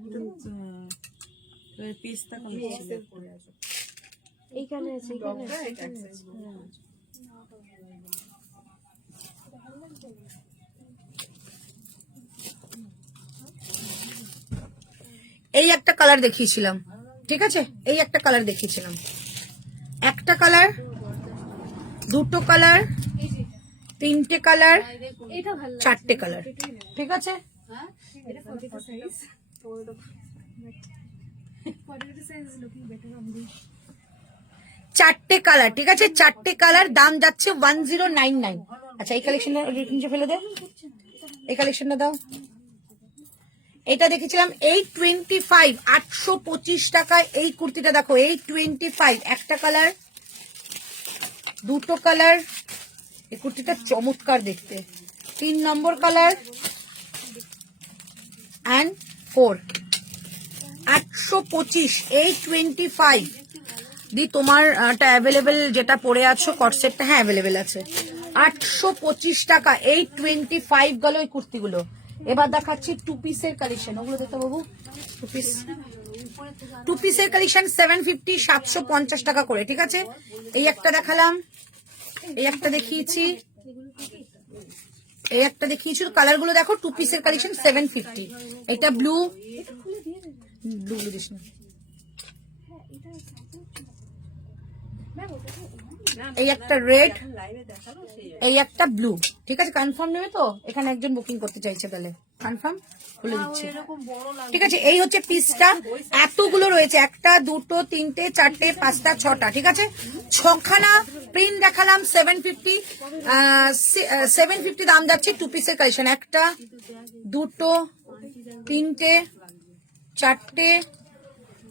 পিসটা এইখানে আছে, এইখানে আছে, এক এইখানে size আছে। এই একটা কালার দেখিয়েছিলাম, ঠিক আছে, এই একটা কালার দেখিয়েছিলাম, একটা কালার, দুটো কালার, তিনটে কালার, এটা ভালো লাগছে। চারটে কালার, ঠিক আছে। এটা 42 size. 42 size is looking better on the চারটে কালার, ঠিক আছে, চারটে কালার, দাম যাচ্ছে 1099। আচ্ছা এই কালেকশনটা নিচে ফেলে দে, এই কালেকশনটা দাও। এটা দেখেছিলাম 825, 825 টাকায় এই কুর্তিটা দেখো, 825, একটা কালার, দুটো কালার, এই কুর্তিটা চমৎকার দেখতে, 3 নম্বর কালার অ্যান্ড 4, 825, 825 দি তোমার অ্যাভেলেবেল যেটা পরে আছো কটসেটটা, হ্যাঁ অ্যাভেলেবেল আছে, 825 টাকা, 825 গেল ওই কুর্তিগুলো। এবার দেখাচ্ছি টু পিসের কালেকশন, ওগুলো দেখতে বাবু, টু পিসের কালেকশন 750, 750 টাকা করে, ঠিক আছে। এই একটা দেখালাম, এই একটা দেখিয়েছি, এই একটা দেখিয়েছি, কালার গুলো দেখো, টু পিসের কালেকশন 750। এটা ব্লু, ব্লু দিস না, এই একটা রেড, এই একটা ব্লু, ঠিক আছে। কনফার্ম নেবে তো? এখানে একজন বুকিং করতে চাইছে, তাহলে কনফার্ম বলে দিচ্ছি, ঠিক আছে। এই হচ্ছে পিসটা, এতগুলো রয়েছে, একটা, দুটো, তিনটে, চারটে, পাঁচটা, ছটা, ঠিক আছে। ছখানা প্রিন্ট দেখালাম 750, 750 দাম যাচ্ছে টু পিসের কালেকশন, একটা, দুটো, তিনটে, চারটে,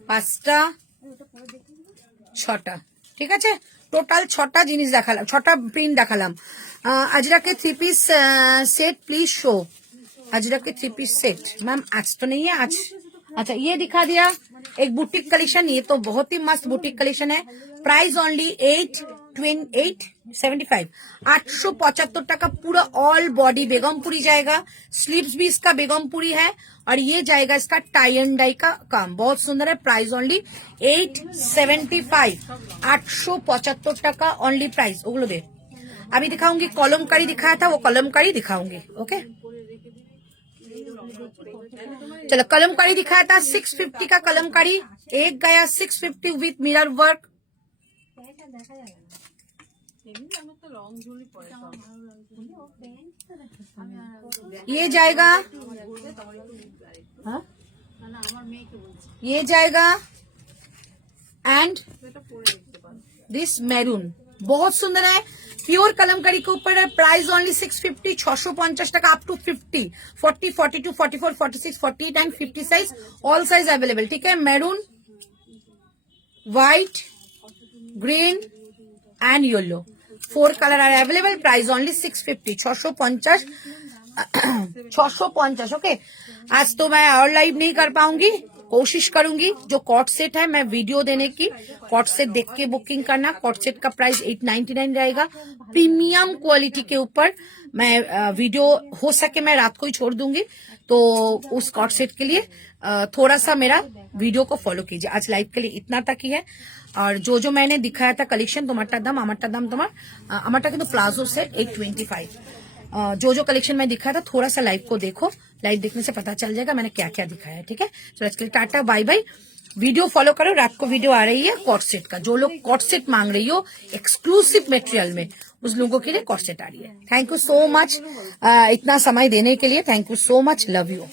পাঁচটা, ছটা, ঠিক আছে। টোটাল 6টা জিনিস দেখালাম, 6টা প্রিন্ট দেখালাম। अजरक के 3 piece set please show, ajrak के 3 पीस सेट। मैम आज तो नहीं है, आज अच्छा ये दिखा दिया एक बुटीक कलेक्शन, ये तो बहुत ही मस्त बुटीक कलेक्शन है। प्राइस ओनली 875, 875 টাকা, पूरा ऑल बॉडी बेगमपुरी जाएगा, स्लीव्स भी इसका बेगमपुरी है और ये जाएगा इसका टाई एंड डाई का काम, बहुत सुंदर है। प्राइस ओनली 875, 875 টাকা ओनली प्राइस। ओगलो दे अभी दिखाऊंगी, कलमकारी दिखाया था वो कलमकारी दिखाऊंगी, ओके। चलो कलमकारी दिखाया था 650 का कलमकारी, एक गया 650 विथ मिरर वर्क। ये जाएगा, हाँ? ये जाएगा एंड दिस मैरून, बहुत सुंदर है, प्योर कलमकारी के ऊपर है। प्राइस ओनली 650, 650 টাকা, up to 50, 40, 42, 44, 46, 48 and 50 size, all size available, ठीक है। Maroon, white, green and yellow, 4 colour are available. Price only 650, 650, 650, okay. आज तो मैं और लाइव नहीं कर पाऊंगी, कोशिश करूंगी जो कॉट सेट है मैं वीडियो देने की, कॉट सेट देख के बुकिंग करना। कॉट सेट का प्राइस 899 रहेगा, प्रीमियम क्वालिटी के ऊपर। मैं वीडियो हो सके मैं रात को ही छोड़ दूंगी, तो उस कॉट सेट के लिए थोड़ा सा मेरा वीडियो को फॉलो कीजिए। आज लाइव के लिए इतना तक ही है, और जो मैंने दिखाया था कलेक्शन, तुम्हारा दाम तुम्हार, हमारा किन्तु प्लाजो सेट 825, जो कलेक्शन मैं दिखाया था, थोड़ा सा लाइव को देखो, लाइव देखने से पता चल जाएगा मैंने क्या क्या दिखाया है, ठीक है। चलो आज के लिए tata bye bye, video follow करो। रात को वीडियो आ रही है कॉट सेट का, जो लोग कॉट सेट मांग रही हो एक्सक्लूसिव मटेरियल में, उस लोगों के लिए कॉट सेट आ रही है। थैंक यू सो मच इतना समय देने के लिए, thank you so much, love you.